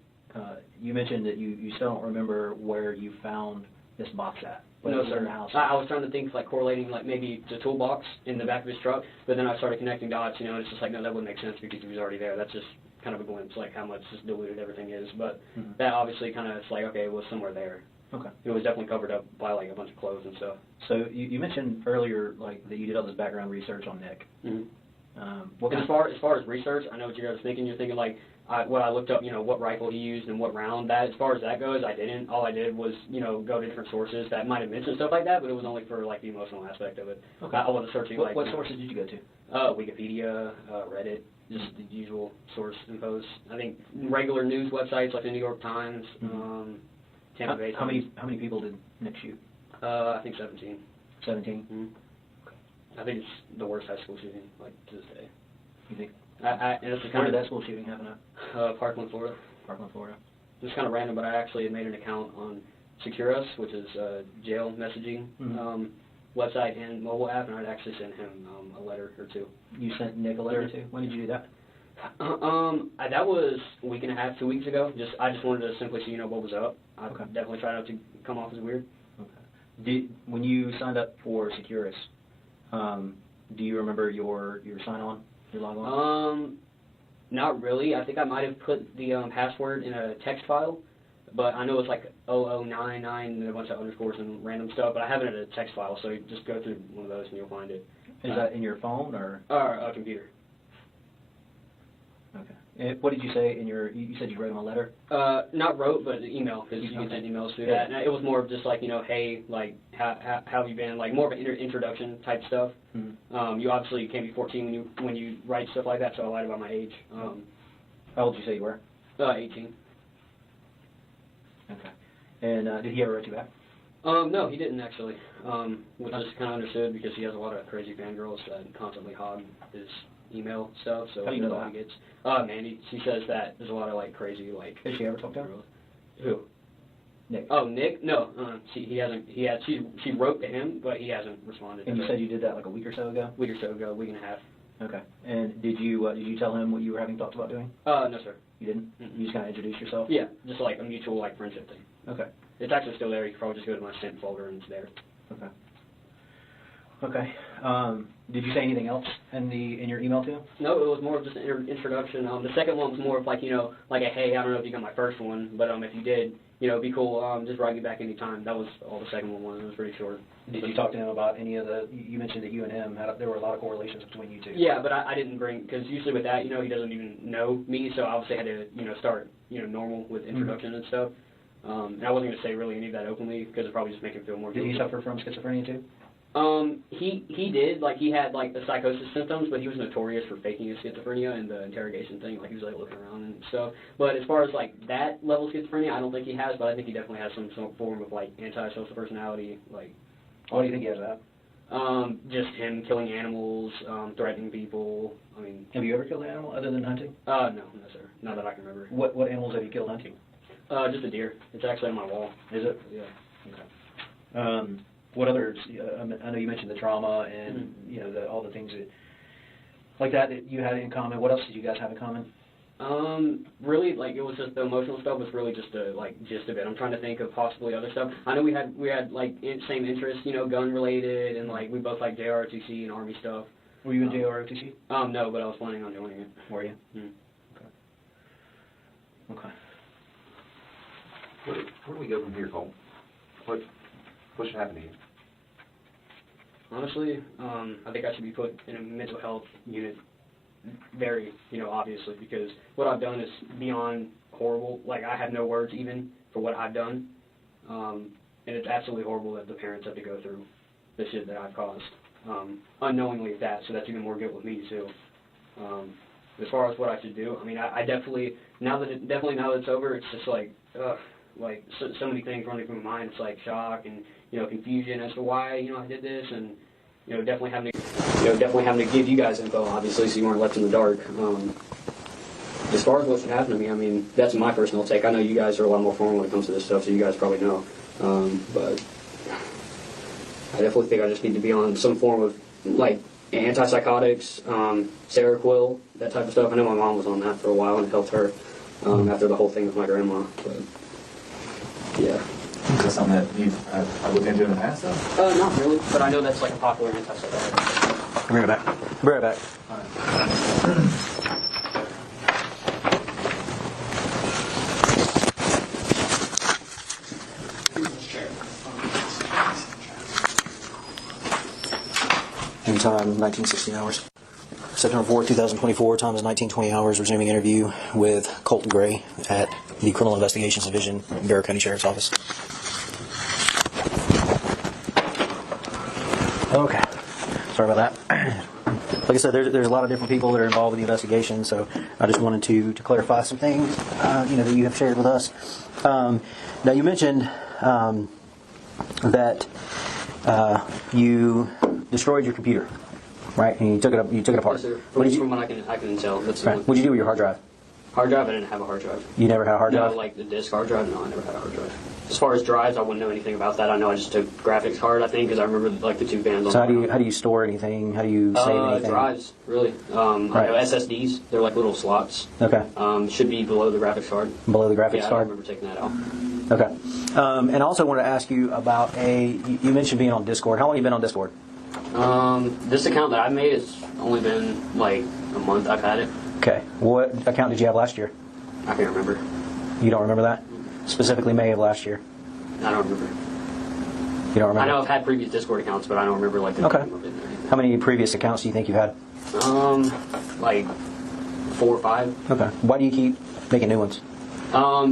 you mentioned that you still don't remember where you found this box at. No, sir. I was trying to think like correlating like maybe the toolbox in the back of his truck, but then I started connecting dots, and it's just like, no, that wouldn't make sense because he was already there. That's just kind of a glimpse, like how much just diluted everything is. But that obviously kind of, it's like, okay, it was somewhere there. Okay. It was definitely covered up by like a bunch of clothes and stuff. So you mentioned earlier like that you did all this background research on Nick. As far as research, I know what you guys are thinking. You're thinking like what I looked up, what rifle he used and what round. That as far as that goes, I didn't. All I did was go to different sources that might have mentioned stuff like that, but it was only for like the emotional aspect of it. Okay. I wasn't searching what sources did you go to? Wikipedia, Reddit, just the usual source infos. I think regular news websites like the New York Times, Tampa Bay. How many people did Nick shoot? I think 17. 17. I think it's the worst high school shooting, like, to this day. You think? And it's Where did that school shooting happen at? Parkland, Florida. Parkland, Florida. It's kind of random, but I actually had made an account on Secure Us, which is a jail messaging website and mobile app, and I'd actually sent him a letter or two. You sent Nick a letter or two? When did you do that? That was a week and a half, 2 weeks ago. I just wanted to simply see, what was up. I definitely tried not to come off as weird. Okay. When you signed up for Securus, do you remember your sign-on, your log-on? Not really. I think I might have put the password in a text file, but I know it's like 0099 and a bunch of underscores and random stuff, but I have it in a text file, so you just go through one of those and you'll find it. Is that in your phone or? A computer. Okay. And what did you say in you said you wrote him a letter? Not wrote, but email, because you can send emails through that. And it was more of just like, hey, like, how have you been? Like, more of an introduction type stuff. You obviously can't be 14 when you write stuff like that, so I lied about my age. How old did you say you were? 18. Okay. And did he ever write you back? No, he didn't actually, which is kind of understood because he has a lot of crazy fangirls that constantly hog his email stuff. So how do you know that? He gets, Mandy, she says that there's a lot of like crazy like. Has she ever talked to him? Who? Nick. Oh, Nick? No, he hasn't. She wrote to him, but he hasn't responded. And you said you did that like a week or so ago? Week and a half. Okay. And did you tell him what you were having thoughts about doing? No, sir. You didn't? You just kind of introduced yourself? Yeah, just like a mutual like friendship thing. Okay. It's actually still there. You can probably just go to my sent folder and it's there. Okay. Okay. Did you say anything else in your email to him? No, it was more of just an introduction. The second one was more of like, like a, hey, I don't know if you got my first one, but if you did, it'd be cool. Just write me back anytime. That was all the second one was. It was pretty short. Did you talk to him about any of you mentioned that you and him, there were a lot of correlations between you two. Yeah, but I didn't bring, because usually with that, he doesn't even know me, so obviously I had to, start, normal with introduction and stuff. And I wasn't going to say really any of that openly, because it probably just make him feel more guilty. Did he suffer from schizophrenia too? He did, he had the psychosis symptoms, but he was notorious for faking his schizophrenia and the interrogation thing, he was looking around and stuff. But as far as that level of schizophrenia, I don't think he has, but I think he definitely has some form of antisocial personality, Why do you think he has that? Just him killing animals, threatening people. Have you ever killed an animal other than hunting? No, sir. Not that I can remember. What animals have you killed hunting? Just a deer. It's actually on my wall. Is it? Yeah. Okay. What others? I know you mentioned the trauma and all the things that you had in common. What else did you guys have in common? Really, it was just the emotional stuff was really just the gist of it. I'm trying to think of possibly other stuff. I know we had same interests, gun related, and we both like JROTC and Army stuff. Were you in JROTC? No, but I was planning on doing it. Were you? Okay. Where do we go from here, Colt? What should happen to you? Honestly, I think I should be put in a mental health unit. Very, obviously, because what I've done is beyond horrible. I have no words even for what I've done. And it's absolutely horrible that the parents have to go through the shit that I've caused. Unknowingly at that, so that's even more guilt with me, too. As far as what I should do, I definitely, now that it's over, it's just so many things running through my mind. It's shock and, confusion as to why, I did this, and, definitely having to give you guys info, obviously, so you weren't left in the dark. As far as what should happen to me, that's my personal take. I know you guys are a lot more formal when it comes to this stuff, so you guys probably know. But I definitely think I just need to be on some form of, antipsychotics, Seroquel, that type of stuff. I know my mom was on that for a while and it helped her after the whole thing with my grandma. But, yeah. Is that something that you've looked into in the past, though? Not really, but I know that's a popular antipsychotic. Bring it back. Bring it back. All right. Time 1916 hours. September 4th, 2024, time is 1920 hours, resuming interview with Colt Gray at the Criminal Investigations Division, Barrow County Sheriff's Office. Okay, sorry about that. Like I said, there's a lot of different people that are involved with the investigation, so I just wanted to clarify some things, that you have shared with us. Now, you mentioned that you destroyed your computer, right? And you took it apart. Yes, sir. From what I can tell. That's right. What'd you do with your hard drive? Hard drive, I didn't have a hard drive. You never had a hard drive? No, the disk hard drive, no, I never had a hard drive. As far as drives, I wouldn't know anything about that. I know I just took graphics card, I think, because I remember the two bands on. So how do you store anything? How do you save anything? Drives, really. I know SSDs, they're like little slots. Okay. Should be below the graphics card. Below the graphics card? I remember taking that out. Okay. And I also wanted to ask you about you mentioned being on Discord. How long have you been on Discord? This account that I made has only been a month I've had it. Okay. What account did you have last year? I can't remember. You don't remember that? Specifically May of last year? I don't remember. You don't remember? I know I've had previous Discord accounts, but I don't remember the Okay. name of it. How many previous accounts do you think you've had? 4 or 5. Okay. Why do you keep making new ones?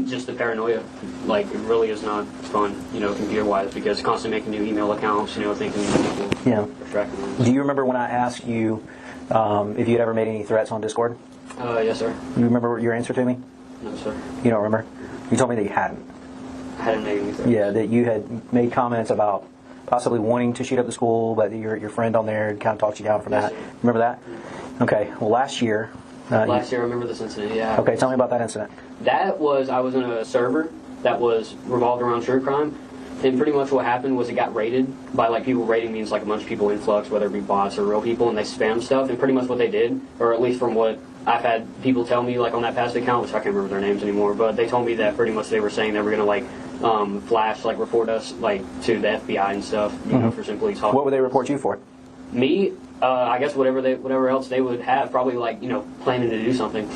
Just the paranoia. It really is not fun, computer-wise, because constantly making new email accounts, thinking people distracting them. Do you remember when I asked you if you had ever made any threats on Discord? Yes, sir. You remember your answer to me? No, sir. You don't remember? You told me that you hadn't. I hadn't made any threats. Yeah, that you had made comments about possibly wanting to shoot up the school, but your friend on there kind of talked you down from that. Sir. Remember that? Okay. Well, last year... Last year, I remember this incident, yeah. Okay, tell me about that incident. I was in a server that was revolved around true crime, and pretty much what happened was it got raided by, people raiding means a bunch of people influx, whether it be bots or real people, and they spam stuff, and pretty much what they did, or at least from what I've had people tell me, on that past account, which I can't remember their names anymore, but they told me that pretty much they were saying they were going to, flash, report us, to the FBI and stuff, for simply talking. What would they report you for? Me, I guess whatever else they would have, probably like planning to do something.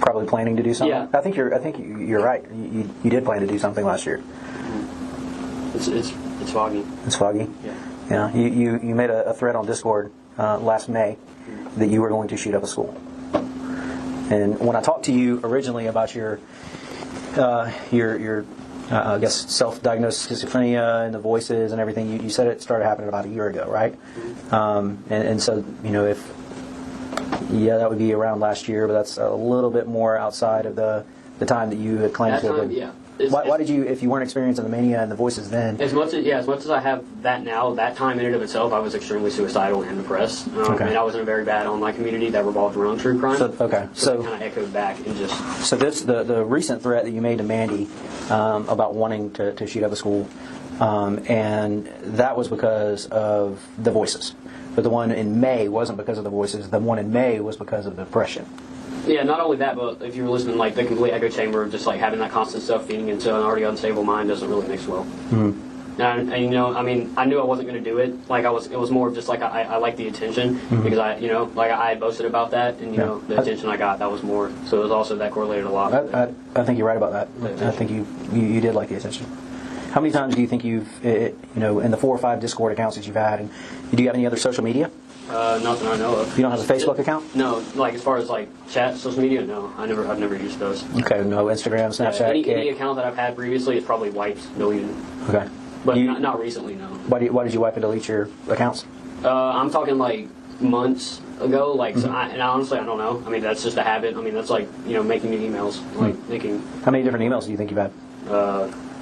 Probably planning to do something. Yeah. I think you're right. You did plan to do something last year. It's foggy. It's foggy. Yeah. You made a thread on Discord last May that you were going to shoot up a school. And when I talked to you originally about your I guess self-diagnosed schizophrenia and the voices and everything, you said it started happening about a year ago, right? And so that would be around last year, but that's a little bit more outside of the time that you had claimed to. Yeah. Why did you, if you weren't experiencing the mania and the voices then? As much as I have that now, that time in and of itself, I was extremely suicidal and depressed. Okay. And I was in a very bad online community that revolved around true crime. So it kind of echoed back and just. So the recent threat that you made to Mandy about wanting to shoot up a school, and that was because of the voices. But the one in May wasn't because of the voices. The one in May was because of the depression. Yeah, not only that, but if you were listening, like the complete echo chamber of just like having that constant stuff feeding into an already unstable mind doesn't really mix well. Mm-hmm. And I knew I wasn't going to do it. Like it was more of just like I like the attention because I had boasted about that, and the attention I got, that was more. So it was also that correlated a lot. I think you're right about that. I think you did like the attention. How many times do you think you've in the 4 or 5 Discord accounts that you've had, and do you have any other social media? Nothing I know of. You don't have a Facebook account? No, like as far as like chat, social media, no. I've never used those. Okay, no Instagram, Snapchat. Any account that I've had previously is probably wiped, deleted. Okay, but not recently, no. Why did you wipe and delete your accounts? I'm talking like months ago. Like, so and honestly, I don't know. I mean, that's just a habit. I mean, that's like making new emails, like thinking. How many different emails do you think you've had?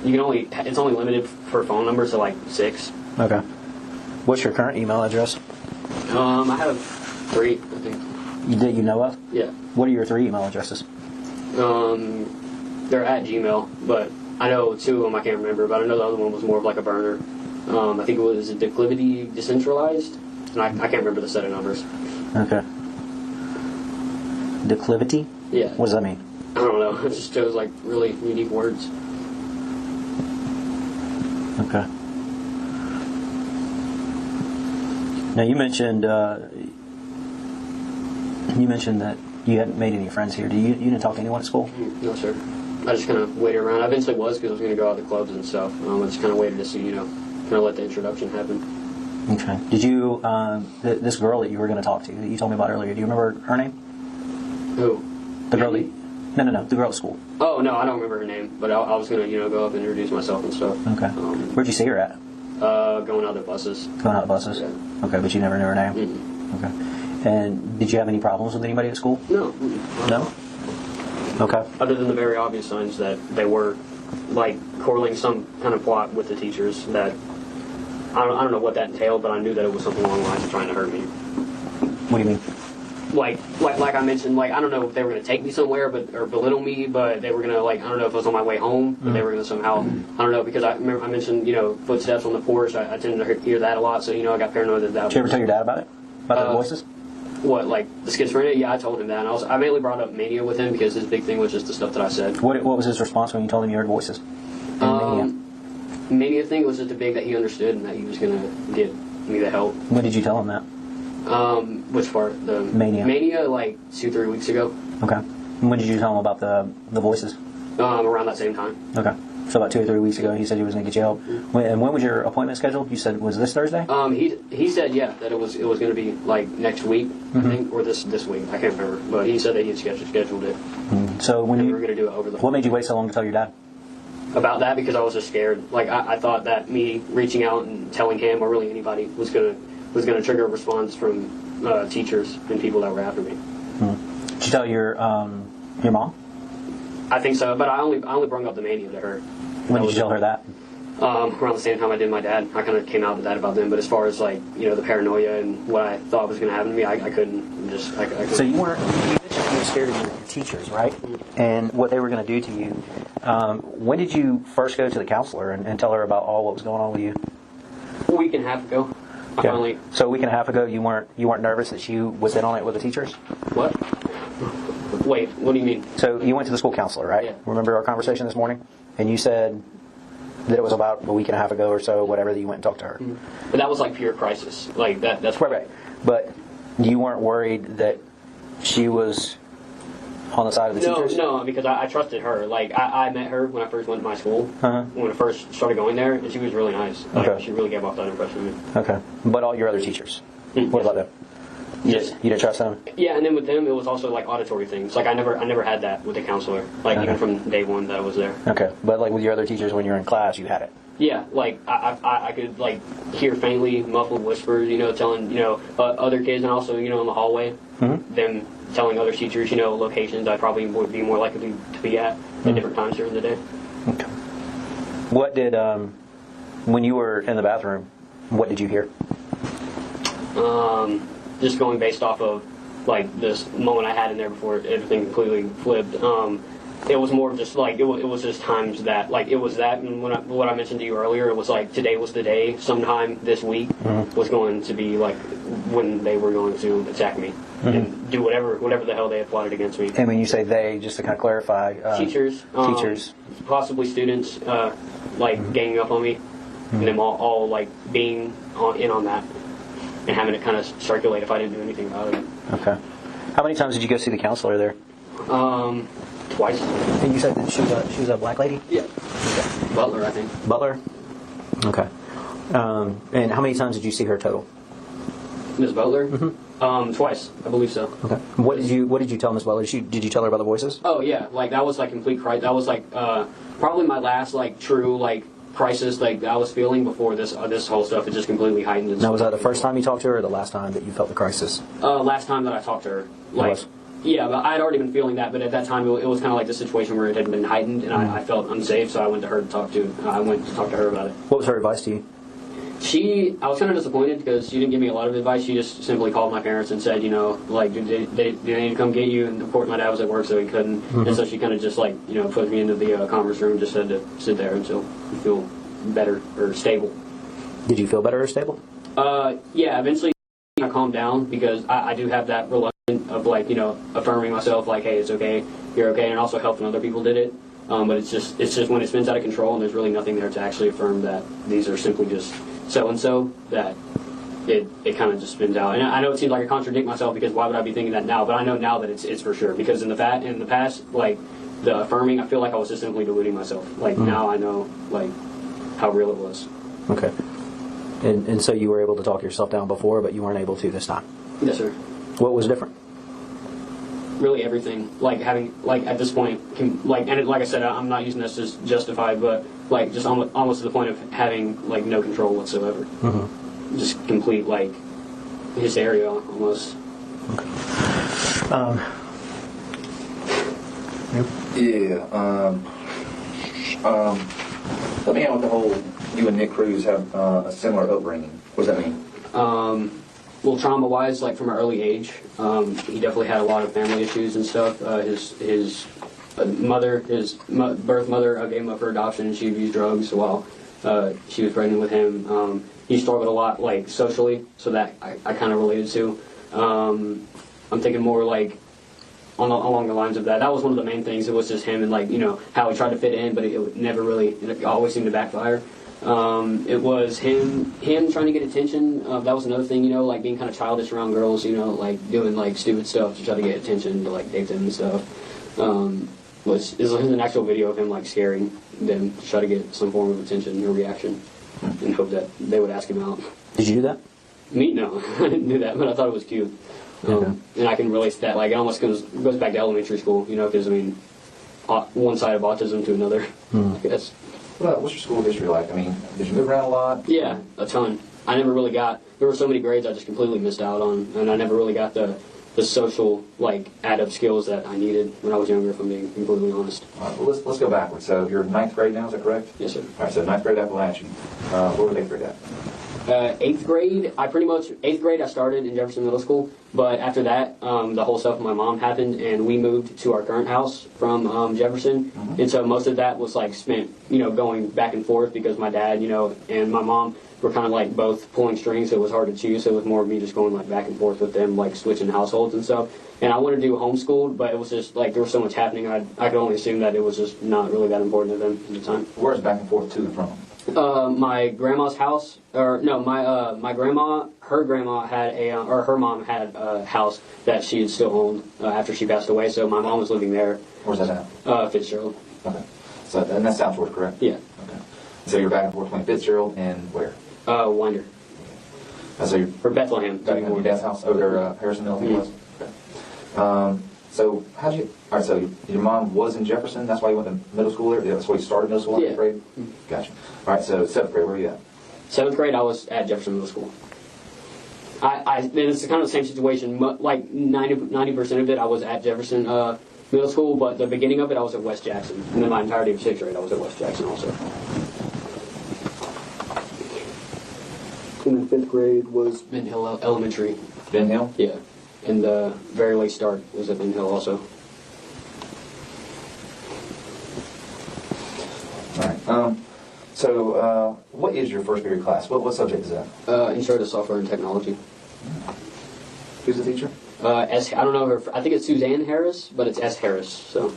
It's only limited for phone numbers to like 6. Okay. What's your current email address? I have 3, I think. You know of? Yeah. What are your 3 email addresses? They're at Gmail, but I know 2 of them I can't remember, but I know the other one was more of like a burner. I think it was Declivity Decentralized, and I can't remember the set of numbers. Okay. Declivity? Yeah. What does that mean? I don't know. It just shows like really unique words. Okay. Now you mentioned that you hadn't made any friends here. You didn't talk to anyone at school? No, sir. I just kind of waited around. I eventually was because I was going to go out to clubs and stuff. I just kind of waited to see, kind of let the introduction happen. Okay. Did you this girl that you were going to talk to that you told me about earlier? Do you remember her name? Who? The girl. No. The girl at school. Oh no, I don't remember her name. But I was going to go up and introduce myself and stuff. Okay. Where'd you see her at? Going out the buses. Going out the buses? Yeah. Okay, but you never knew her name? Mm-hmm. Okay. And did you have any problems with anybody at school? No. No? Okay. Other than the very obvious signs that they were, like, correlating some kind of plot with the teachers that, I don't know what that entailed, but I knew that it was something along the lines of trying to hurt me. What do you mean? Like I mentioned, like, I don't know if they were going to take me somewhere or belittle me, but they were going to, like, I don't know if it was on my way home, but they were going to somehow, I don't know, because I remember I mentioned, footsteps on the porch. I tended to hear that a lot, so, I got paranoid that Did you ever tell your dad about it? About the voices? What, like the schizophrenia? Yeah, I told him that. And I mainly brought up mania with him because his big thing was just the stuff that I said. What was his response when you told him you heard voices? Mania thing was just a big that he understood and that he was going to get me the help. When did you tell him that? Which part? The Mania. Mania, like 2-3 weeks ago. Okay. And when did you tell him about the voices? Around that same time. Okay. So about 2 or 3 weeks ago, he said he was going to get you help. And when was your appointment scheduled? You said was this Thursday? He said that it was going to be like next week, I think, or this week. I can't remember, but he said that he had scheduled it. So when we were going to do it over the. What made you wait so long to tell your dad? About that, because I was just scared. Like I thought that me reaching out and telling him or really anybody was going to trigger a response from teachers and people that were after me. Did you tell your mom? I think so, but I only brought up the mania to her. When did you tell her that? Around the same time I did my dad. I kind of came out to that about them, but as far as like the paranoia and what I thought was going to happen to me, I couldn't just. I couldn't. So you mentioned you were scared of your teachers, right? And what they were going to do to you. When did you first go to the counselor and tell her about all what was going on with you? A week and a half ago. Okay. So a week and a half ago, you weren't nervous that she was in on it with the teachers? What? Wait, what do you mean? So you went to the school counselor, right? Yeah. Remember our conversation this morning? And you said That it was about a week and a half ago or so, whatever, that you went and talked to her. But that was like pure crisis. Like that's right. But you weren't worried that she was on the side of the teachers? No, because I trusted her. Like I met her when I first went to my school. When I first started going there, and she was really nice. Like she really gave off that impression of me. Okay. But all your other teachers, what about them? Yes. You didn't trust them? Yeah, and then with them, it was also like auditory things. Like I never had that with the counselor. Like even from day one that I was there. Okay, but like with your other teachers, when you're in class, you had it. Yeah, like I could like hear faintly muffled whispers, telling other kids, and also in the hallway, them telling other teachers, locations I probably would be more likely to be at different times during the day. Okay. What did when you were in the bathroom? What did you hear? Just going based off of like this moment I had in there before everything completely flipped. It was more of just like it was just times that like it was that, and what I mentioned to you earlier, it was like today was the day. Sometime this week was going to be like when they were going to attack me and do whatever the hell they had plotted against me. And when you say they, just to kind of clarify, teachers, possibly students, like ganging up on me, and them all like being in on that. And having it kind of circulate if I didn't do anything about it. Okay. How many times did you go see the counselor there? Twice. And you said that she was a black lady? Yeah. Okay. Butler, I think. Butler? Okay. And how many times did you see her total? Ms. Butler? Twice, I believe so. Okay. What did you tell Ms. Butler? Did you tell her about the voices? Oh yeah, like that was like complete crisis. That was like probably my last like true like crisis like I was feeling before this whole stuff. It just completely heightened. Now, was that the first time you talked to her, or the last time that you felt the crisis? Last time that I talked to her. Like, yeah, but I had already been feeling that, but at that time it was kind of like the situation where it had been heightened, and I felt unsafe, so I went to her to talk to. I went to talk to her about it. What was her advice to you? I was kind of disappointed because she didn't give me a lot of advice. She just simply called my parents and said, like, do they need to come get you? And of course, my dad was at work, so he couldn't. And so she kind of just like, put me into the conference room, just said to sit there until you feel better or stable. Did you feel better or stable? Yeah, eventually I calmed down because I do have that reluctance of like, affirming myself like, hey, it's okay, you're okay, and also helped when other people did it. But it's just when it spins out of control and there's really nothing there to actually affirm that these are simply just so-and-so, that it kind of just spins out. And I know it seems like I contradict myself because why would I be thinking that now? But I know now that it's for sure. Because in the past, like, the affirming, I feel like I was just simply deluding myself. Like, now I know, like, how real it was. Okay. And so you were able to talk yourself down before, but you weren't able to this time? Yes, sir. What was different? Really everything. Like, having, like, at this point, and like I said, I'm not using this as justified, but, like, just almost to the point of having, like, no control whatsoever. Just complete, like, hysteria, almost. Okay. Let me out with the whole, you and Nick Cruz have a similar upbringing. What does that mean? Well, trauma-wise, like from an early age, he definitely had a lot of family issues and stuff. His mother, his birth mother, gave him up for adoption, and she abused drugs while she was pregnant with him. He struggled a lot, like socially, so that I kind of related to. I'm thinking more like along the lines of that. That was one of the main things. It was just him and like how he tried to fit in, but it never really. It always seemed to backfire. It was him trying to get attention. That was another thing, like being kind of childish around girls, like doing like stupid stuff to try to get attention, to like date them and stuff. Was an actual video of him like scaring them to try to get some form of attention or reaction, and hope that they would ask him out. Did you do that? Me? No, I didn't do that, but I thought it was cute. And I can relate to that. Like, it almost goes back to elementary school, because I mean, one side of autism to another, I guess. What's your school history like? I mean, did you move around a lot? Yeah, a ton. I never really got. There were so many grades I just completely missed out on, and I never really got the social like add-up skills that I needed when I was younger. If I'm being completely honest. All right, well, let's go backwards. So you're in 9th grade now, is that correct? Yes, sir. All right, so 9th grade Apalachee. Where was 8th grade at? 8th grade, 8th grade I started in Jefferson Middle School, but after that, the whole stuff with my mom happened, and we moved to our current house from Jefferson, and so most of that was like spent, going back and forth because my dad, and my mom, were kind of like both pulling strings, so it was hard to choose. So it was more of me just going like back and forth with them, like switching households and stuff. And I wanted to do homeschooled, but it was just like there was so much happening. I could only assume that it was just not really that important to them at the time. Where's back and forth to and from? My grandma's house, or no, my grandma, her grandma had her mom had a house that she had still owned after she passed away. So my mom was living there. Where's that at? Fitzgerald. Okay. So and that's South Shore, correct? Yeah. Okay. So you're back and forth between Fitzgerald and where? Winder. So you're or Bethlehem. Back at your dad's house over there, Harrisonville, I think it was. Okay. So how'd you? All right. So your mom was in Jefferson. That's why you went to middle school there. That's why you started middle school in 8th grade. Gotcha. All right. So 7th grade, where were you at? 7th grade, I was at Jefferson Middle School. It's kind of the same situation. Like 90% of it, I was at Jefferson Middle School, but the beginning of it, I was at West Jackson. And then my entirety of 6th grade, I was at West Jackson also. And then 5th grade was Ben Hill Elementary. Ben Hill? Yeah. And the very late start was at Ben Hill also. All right. So what is your first period class? What subject is that? Intro to Software and Technology. Who's the teacher? I don't know her. I think it's Suzanne Harris, but it's S. Harris. So.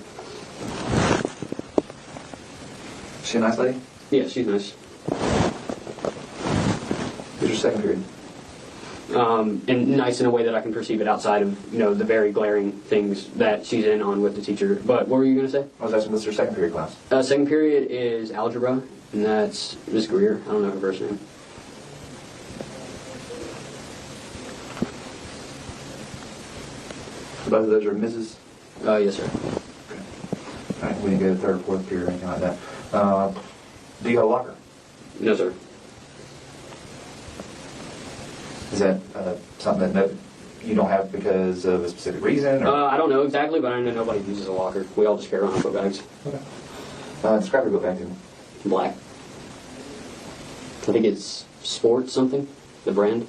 Is she a nice lady? Yeah, she's nice. Who's your second period? And nice in a way that I can perceive it outside of the very glaring things that she's in on with the teacher. But what were you going to say? I was asking, what's your second period class? Second period is algebra, and that's Miss Greer. I don't know her first name. Both of those are Mrs.? Yes, sir. Okay. All right, we didn't go to third or fourth period or anything like that. Do you have a locker? No, sir. Is that something that you don't have because of a specific reason? Or? I don't know exactly, but I know nobody uses a locker. We all just carry around book bags. Okay. Describe your book bag to me. Black. I think it's Sport something, the brand.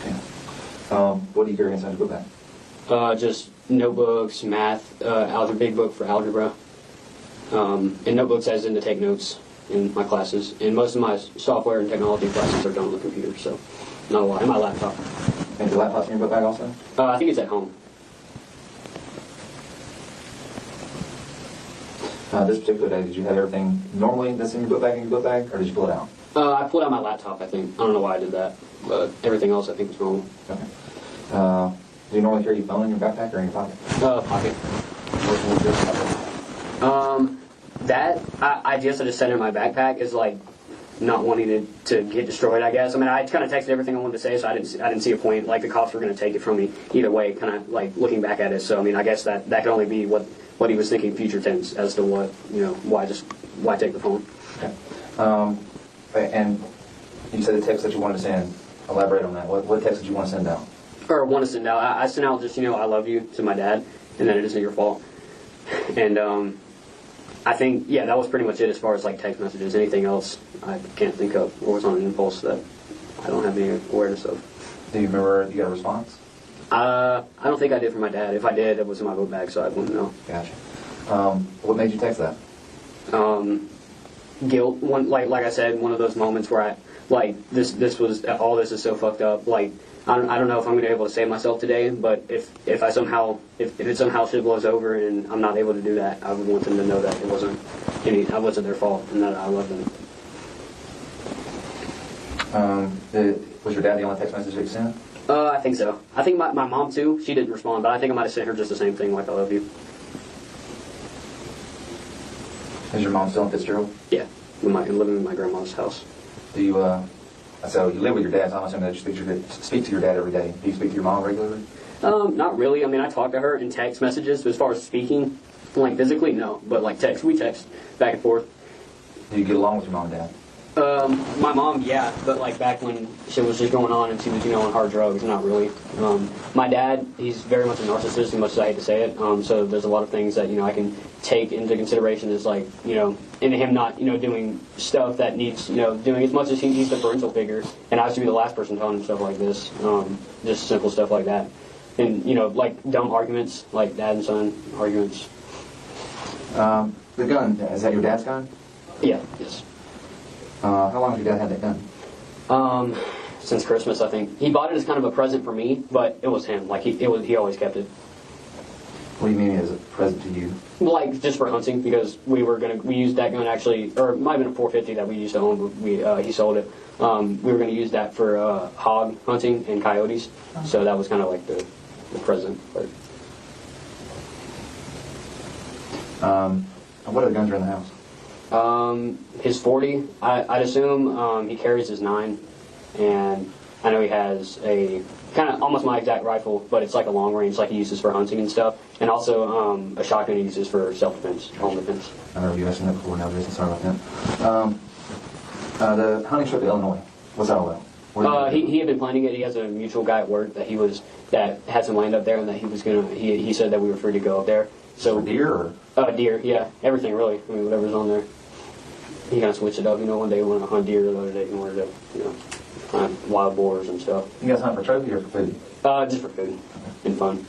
Okay. What do you carry inside your book bag? Just notebooks, math, algebra, big book for algebra, and notebooks as in to take notes in my classes. And most of my software and technology classes are done on the computer, so not a lot. And my laptop. And your laptop's in your book bag also? I think it's at home. This particular day, did you have everything normally that's in your book bag, or did you pull it out? I pulled out my laptop, I think. I don't know why I did that, but everything else I think was normal. Okay. Do you normally carry your phone in your backpack or in your pocket? Pocket. That I guess I just set in my backpack is like not wanting it to get destroyed, I guess. I mean, I kind of texted everything I wanted to say, so I didn't see a point. Like the cops were going to take it from me either way. Kind of like looking back at it. So I mean, I guess that could only be what he was thinking future tense as to what why take the phone. Okay. And you said the text that you wanted to send. Elaborate on that. What text did you want to send out? Or want to send out? I sent out just I love you to my dad, and then it isn't your fault. And I think that was pretty much it as far as like text messages. Anything else I can't think of or was on an impulse that I don't have any awareness of. Do you remember you got a response? I don't think I did for my dad. If I did, it was in my book bag, so I wouldn't know. Gotcha. What made you text that? Guilt. Like I said, one of those moments where this is so fucked up. Like I don't know if I'm going to be able to save myself today, but if it somehow shit blows over and I'm not able to do that, I would want them to know that I wasn't their fault and that I love them. Was your dad the only text message that you sent? I think so. I think my mom too. She didn't respond, but I think I might have sent her just the same thing, like I love you. Is your mom still in Fitzgerald? Yeah, living in my grandma's house. Do you? So you live with your dad. So I'm assuming that you speak to your dad every day. Do you speak to your mom regularly? Not really. I mean, I talk to her in text messages. But as far as speaking, like physically, no. But like text, we text back and forth. Do you get along with your mom and dad? My mom, yeah, but like back when shit was just going on and she was, on hard drugs, not really. My dad, he's very much a narcissist, as much as I hate to say it. So there's a lot of things that, I can take into consideration as like, into him not, doing stuff that needs, doing as much as he's the parental figure. And I used to be the last person telling him stuff like this, just simple stuff like that. And, like dumb arguments, like dad and son arguments. The gun, is that your dad's gun? Yeah, yes. How long have your dad had that gun? Since Christmas, I think. He bought it as kind of a present for me, but it was him. Like, he always kept it. What do you mean as a present to you? Like, just for hunting, because we used that gun actually, or it might have been a 450 that we used to own, but he sold it. We were going to use that for hog hunting and coyotes, so that was kind of like the present. But. What other guns are in the house? His 40, I'd assume. He carries his 9, and I know he has a kind of almost my exact rifle, but it's like a long range, like he uses for hunting and stuff, and also a shotgun he uses for self-defense, home defense. I remember you asking that before. Now, Jason, sorry about that. The hunting trip to Illinois. What's that all about? He had been planning it. He has a mutual guy at work that had some land up there, and that he said that we were free to go up there. So for deer or? Deer, yeah, everything really. I mean, whatever's on there. He kind of switched it up. One day he wanted to hunt deer, the other day he wanted to, hunt wild boars and stuff. You guys hunt for trophy or for food? Just for food and fun.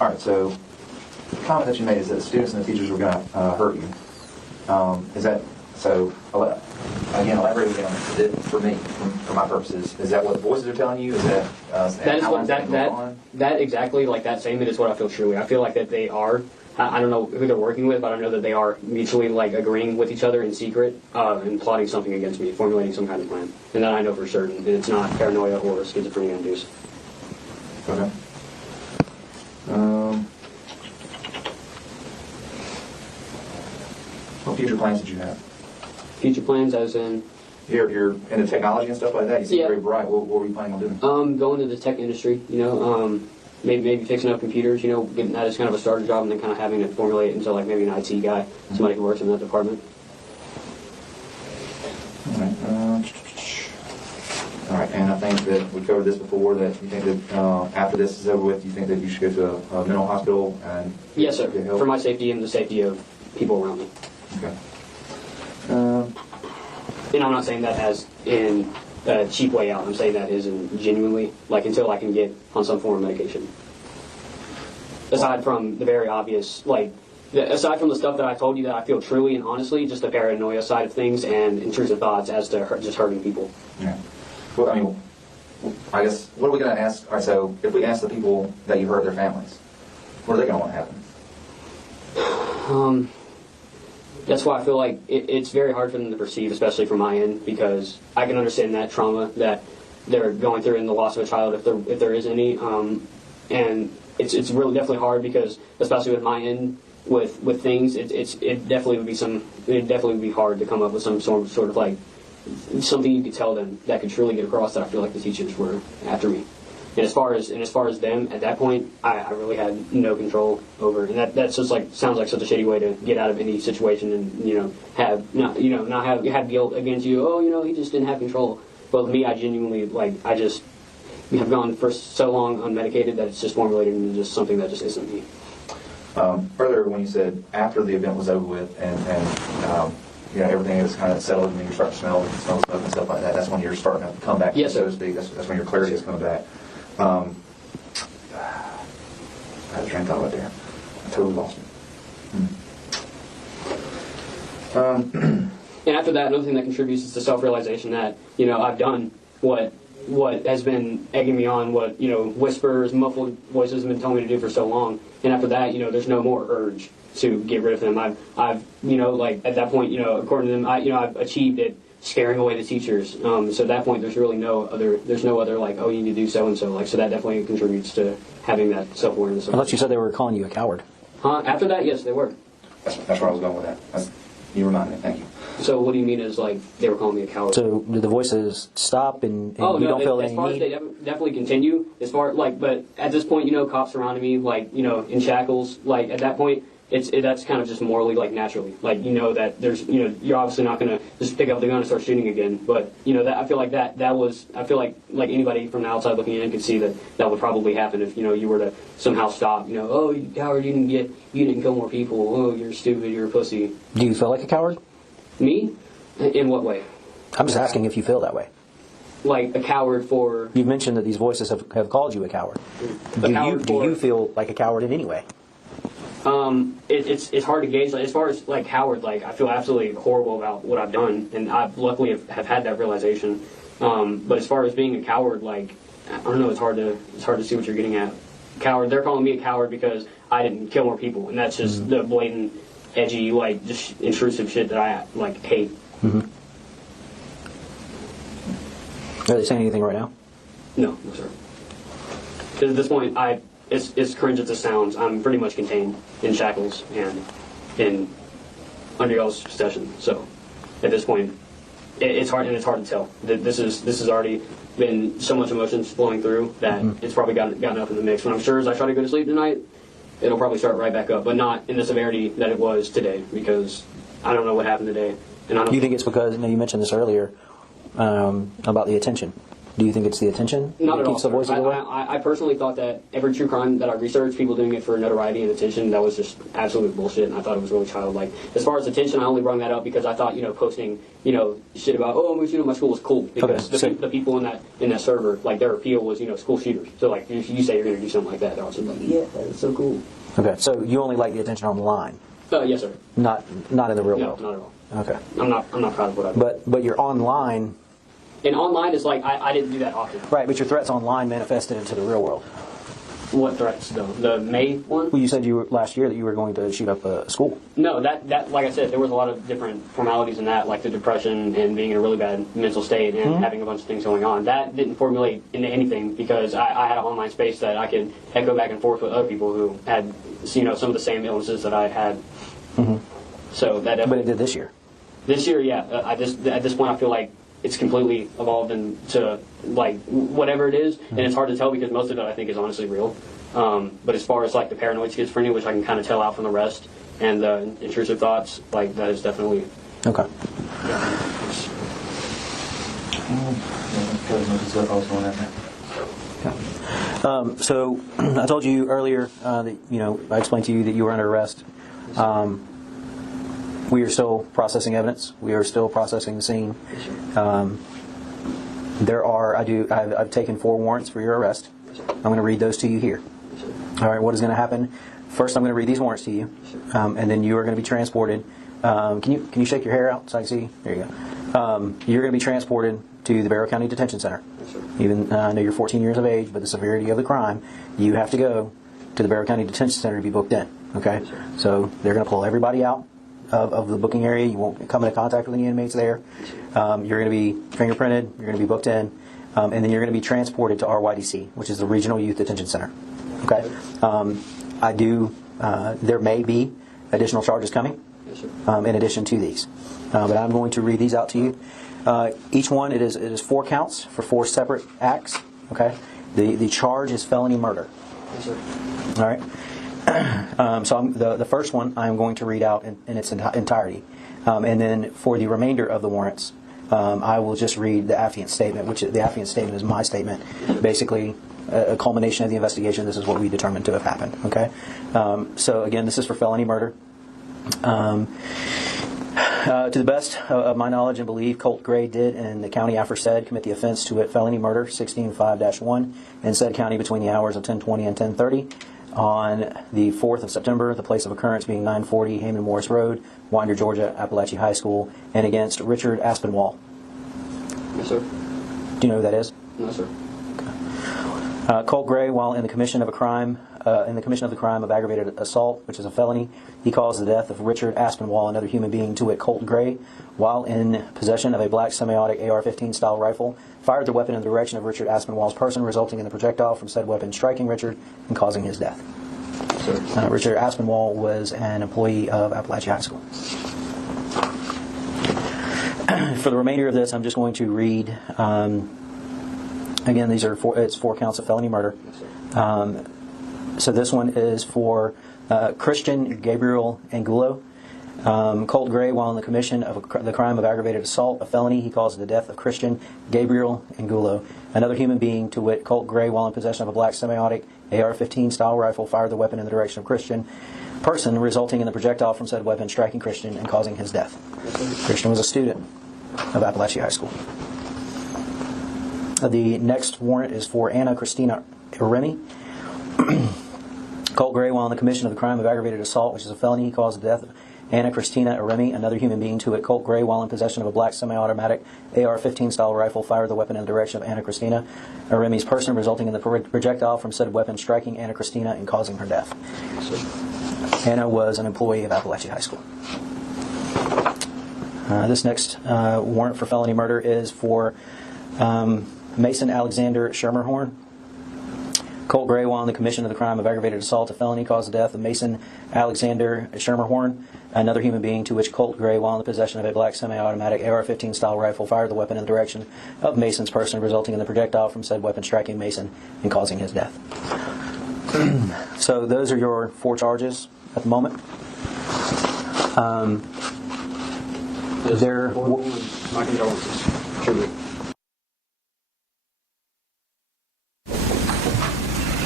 All right, so the comment that you made is that the students and the teachers were going to hurt you. Is that so? Again, elaborate again on this. For me, for my purposes, is that what the voices are telling you? Is that that exactly like that statement is what I feel truly. I feel like that they are. I don't know who they're working with, but I know that they are mutually like agreeing with each other in secret and plotting something against me, formulating some kind of plan. And that I know for certain. And it's not paranoia or schizophrenia induced. Okay. What future plans did you have? Future plans, as in? You're into technology and stuff like that. You seem very bright. What were you planning on doing? Going into the tech industry. Maybe fixing up computers. Getting that as kind of a starter job, and then kind of having it formulate into like maybe an IT guy, somebody who works in that department. All right. And I think that we covered this before. That you think that after this is over with, you think that you should go to a mental hospital and yes, sir. For my safety and the safety of people around me. Okay. And I'm not saying that as in a cheap way out. I'm saying that as in genuinely, like until I can get on some form of medication. Aside from the very obvious, aside from the stuff that I told you that I feel truly and honestly, just the paranoia side of things and intrusive thoughts as to just hurting people. Yeah. Well, I mean, I guess, what are we going to ask? All right, so if we ask the people that you hurt their families, what are they going to want to happen? That's why I feel like it's very hard for them to perceive, especially from my end, because I can understand that trauma that they're going through in the loss of a child, if there is any. And it's really definitely hard because, especially with my end, with things, it definitely would be hard to come up with some sort of like something you could tell them that could truly get across that I feel like the teachers were after me. And as far as them, at that point, I really had no control over it. And that's just like sounds like such a shitty way to get out of any situation and have guilt against you. Oh, he just didn't have control. But with me, I genuinely I just have gone for so long unmedicated that it's just formulated into just something that just isn't me. Earlier when you said after the event was over with and everything is kind of settled and you start to smell smoke and stuff like that, that's when you're starting to come back, yes, so to speak. That's when your clarity is coming back. I had a train of thought right there. I totally lost it. And after that, another thing that contributes is the self-realization that, I've done what has been egging me on, what, whispers, muffled voices have been telling me to do for so long. And after that, there's no more urge to get rid of them. I've at that point, according to them, I've achieved it, scaring away the teachers. So at that point, there's really no other, you need to do so and so. So that definitely contributes to having that self-awareness. Unless you said they were calling you a coward. After that, yes, they were. That's where I was going with that. You reminded me. Thank you. So what do you mean as they were calling me a coward? So did the voices stop and you don't feel any need? They definitely continue. But at this point, cops surrounding me, in shackles. At that point, that's kind of just morally, naturally. That there's, you're obviously not going to just pick up the gun and start shooting again. But, that I feel like I feel like anybody from the outside looking in could see that would probably happen if, you were to somehow stop, oh, you coward, you didn't kill more people. Oh, you're stupid, you're a pussy. Do you feel like a coward? Me? In what way? I'm just asking if you feel that way. Like a coward for... You mentioned that these voices have called you a coward. Do you feel like a coward in any way? It's hard to gauge. Like, as far as like Howard, like I feel absolutely horrible about what I've done, and I luckily have had that realization. But as far as being a coward, like I don't know, it's hard to see what you're getting at. Coward. They're calling me a coward because I didn't kill more people, and that's just the blatant, edgy, like just intrusive shit that I like hate. Mm-hmm. Are they saying anything right now? No, sir. Because at this point, it's cringe as it sounds. I'm pretty much contained in shackles and under y'all's possession. So at this point, it's hard to tell. This has already been so much emotions flowing through that it's probably gotten up in the mix. When I'm sure as I try to go to sleep tonight, it'll probably start right back up, but not in the severity that it was today, because I don't know what happened today. And I don't. Do you think it's because, you mentioned this earlier, about the attention? Do you think it's the attention Not that at all. keeps the voices away? I personally thought that every true crime that I researched, people doing it for notoriety and attention, that was just absolute bullshit, and I thought it was really childlike. As far as attention, I only brought that up because I thought, posting, shit about, I'm going to shoot up my school was cool, because the people in that server, like, their appeal was, school shooters. So, like, if you say you're going to do something like that, they're also like, yeah, that's so cool. Okay, so you only like the attention online? Yes, sir. Not in the real world? No, not at all. Okay. I'm not proud of what I do. But you're online. And online is like, I didn't do that often. Right, but your threats online manifested into the real world. What threats, though? The May one? Well, you said last year that you were going to shoot up a school. No, that like I said, there was a lot of different formalities in that, like the depression and being in a really bad mental state and having a bunch of things going on. That didn't formulate into anything because I had an online space that I could echo back and forth with other people who had, some of the same illnesses that I had. Mm-hmm. So that. But it did this year. This year, yeah. At this point, I feel like it's completely evolved into like whatever it is, and it's hard to tell because most of it I think is honestly real. But as far as like the paranoid schizophrenia, which I can kind of tell out from the rest, and the intrusive thoughts, like that is definitely okay. So I told you earlier that I explained to you that you were under arrest. We are still processing evidence. We are still processing the scene. I've taken 4 warrants for your arrest. I'm going to read those to you here. All right, what is going to happen? First, I'm going to read these warrants to you, and then you are going to be transported. Can you shake your hair out so I can see? There you go. You're going to be transported to the Barrow County Detention Center. Even I know you're 14 years of age, but the severity of the crime, you have to go to the Barrow County Detention Center to be booked in. Okay, so they're going to pull everybody out of the booking area. You won't come into contact with any inmates there. You're going to be fingerprinted. You're going to be booked in, and then you're going to be transported to RYDC, which is the Regional Youth Detention Center. Okay. There may be additional charges coming in addition to these, but I'm going to read these out to you. Each one it is 4 counts for 4 separate acts. Okay. The charge is felony murder. All right. So the first one I'm going to read out in its entirety, and then for the remainder of the warrants, I will just read the affiant statement, which the affiant statement is my statement, basically a culmination of the investigation. This is what we determined to have happened. Okay, so again, this is for felony murder. To the best of my knowledge and belief, Colt Gray did, and the county aforesaid, commit the offense to wit felony murder 16-5-1 in said county between the hours of 10:20 and 10:30. On the 4th of September, the place of occurrence being 940 Heyman Morris Road, Winder, Georgia, Apalachee High School, and against Richard Aspinwall. Yes, sir. Do you know who that is? No, sir. Okay. Colt Gray, while in the commission of the crime of aggravated assault, which is a felony, he caused the death of Richard Aspinwall, another human being, to wit Colt Gray, while in possession of a black semi-automatic AR-15 style rifle, fired the weapon in the direction of Richard Aspinwall's person, resulting in the projectile from said weapon striking Richard and causing his death. Richard Aspinwall was an employee of Apalachee High School. For the remainder of this, I'm just going to read. Again, it's 4 counts of felony murder. So this one is for Christian Gabriel Angulo. Colt Gray, while in the commission of the crime of aggravated assault, a felony, he caused the death of Christian Gabriel Angulo, another human being, to wit Colt Gray, while in possession of a black semi-automatic AR-15 style rifle, fired the weapon in the direction of Christian person, resulting in the projectile from said weapon striking Christian and causing his death. Christian was a student of Apalachee High School. The next warrant is for Cristina Irimie. Colt Gray, while on the commission of the crime of aggravated assault, which is a felony, caused the death of Anna Cristina Irimie, another human being, to it. Colt Gray, while in possession of a black semi-automatic AR-15 style rifle, fired the weapon in the direction of Anna Cristina Irimie's person, resulting in the projectile from said weapon striking Anna Cristina and causing her death. Anna was an employee of Apalachee High School. This next warrant for felony murder is for Mason Alexander Schermerhorn. Colt Gray, while on the commission of the crime of aggravated assault, a felony, caused the death of Mason Alexander Schermerhorn, another human being, to which Colt Gray, while in the possession of a black semi-automatic AR-15 style rifle, fired the weapon in the direction of Mason's person, resulting in the projectile from said weapon striking Mason and causing his death. So those are your 4 charges at the moment. My condolences. Truly.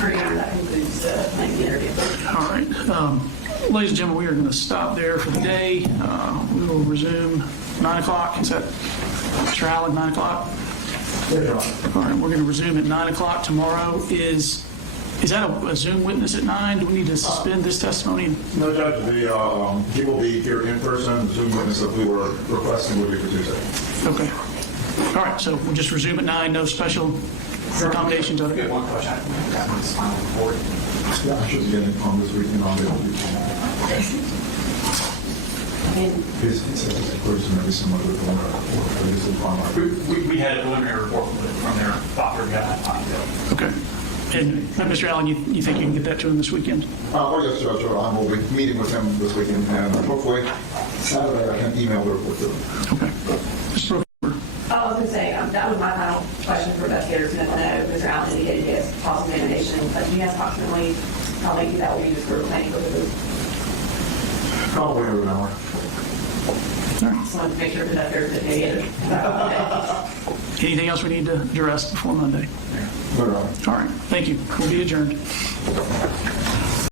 That concludes the interview. All right. Ladies and gentlemen, we are going to stop there for the day. We will resume 9 o'clock. Is that, Mr. Allen, 9 o'clock? All right, we're going to resume at 9 o'clock tomorrow. Is that a Zoom witness at 9? Do we need to suspend this testimony? No, Judge. He will be here in person. The Zoom witness that we were requesting will be for Tuesday. Okay. All right, so we'll just resume at 9. No special accommodations. Okay, one question. I got my spinal cord. Yeah, I should be getting on this weekend on the He said it's a person very similar to the one We had a preliminary report from their doctor. Okay. And Mr. Allen, you think you can get that to him this weekend? Oh, yes, Judge. I will be meeting with him this weekend, and hopefully Saturday I can email the report to him. Okay. I was going to say, that was my final question for investigators. No, Mr. Allen indicated he has possible examination, but do you have approximately how lengthy that will be just for planning purposes? Probably over an hour. Just wanted to make sure that there's a day. Anything else we need to address before Monday? No. All right. Thank you. We'll be adjourned.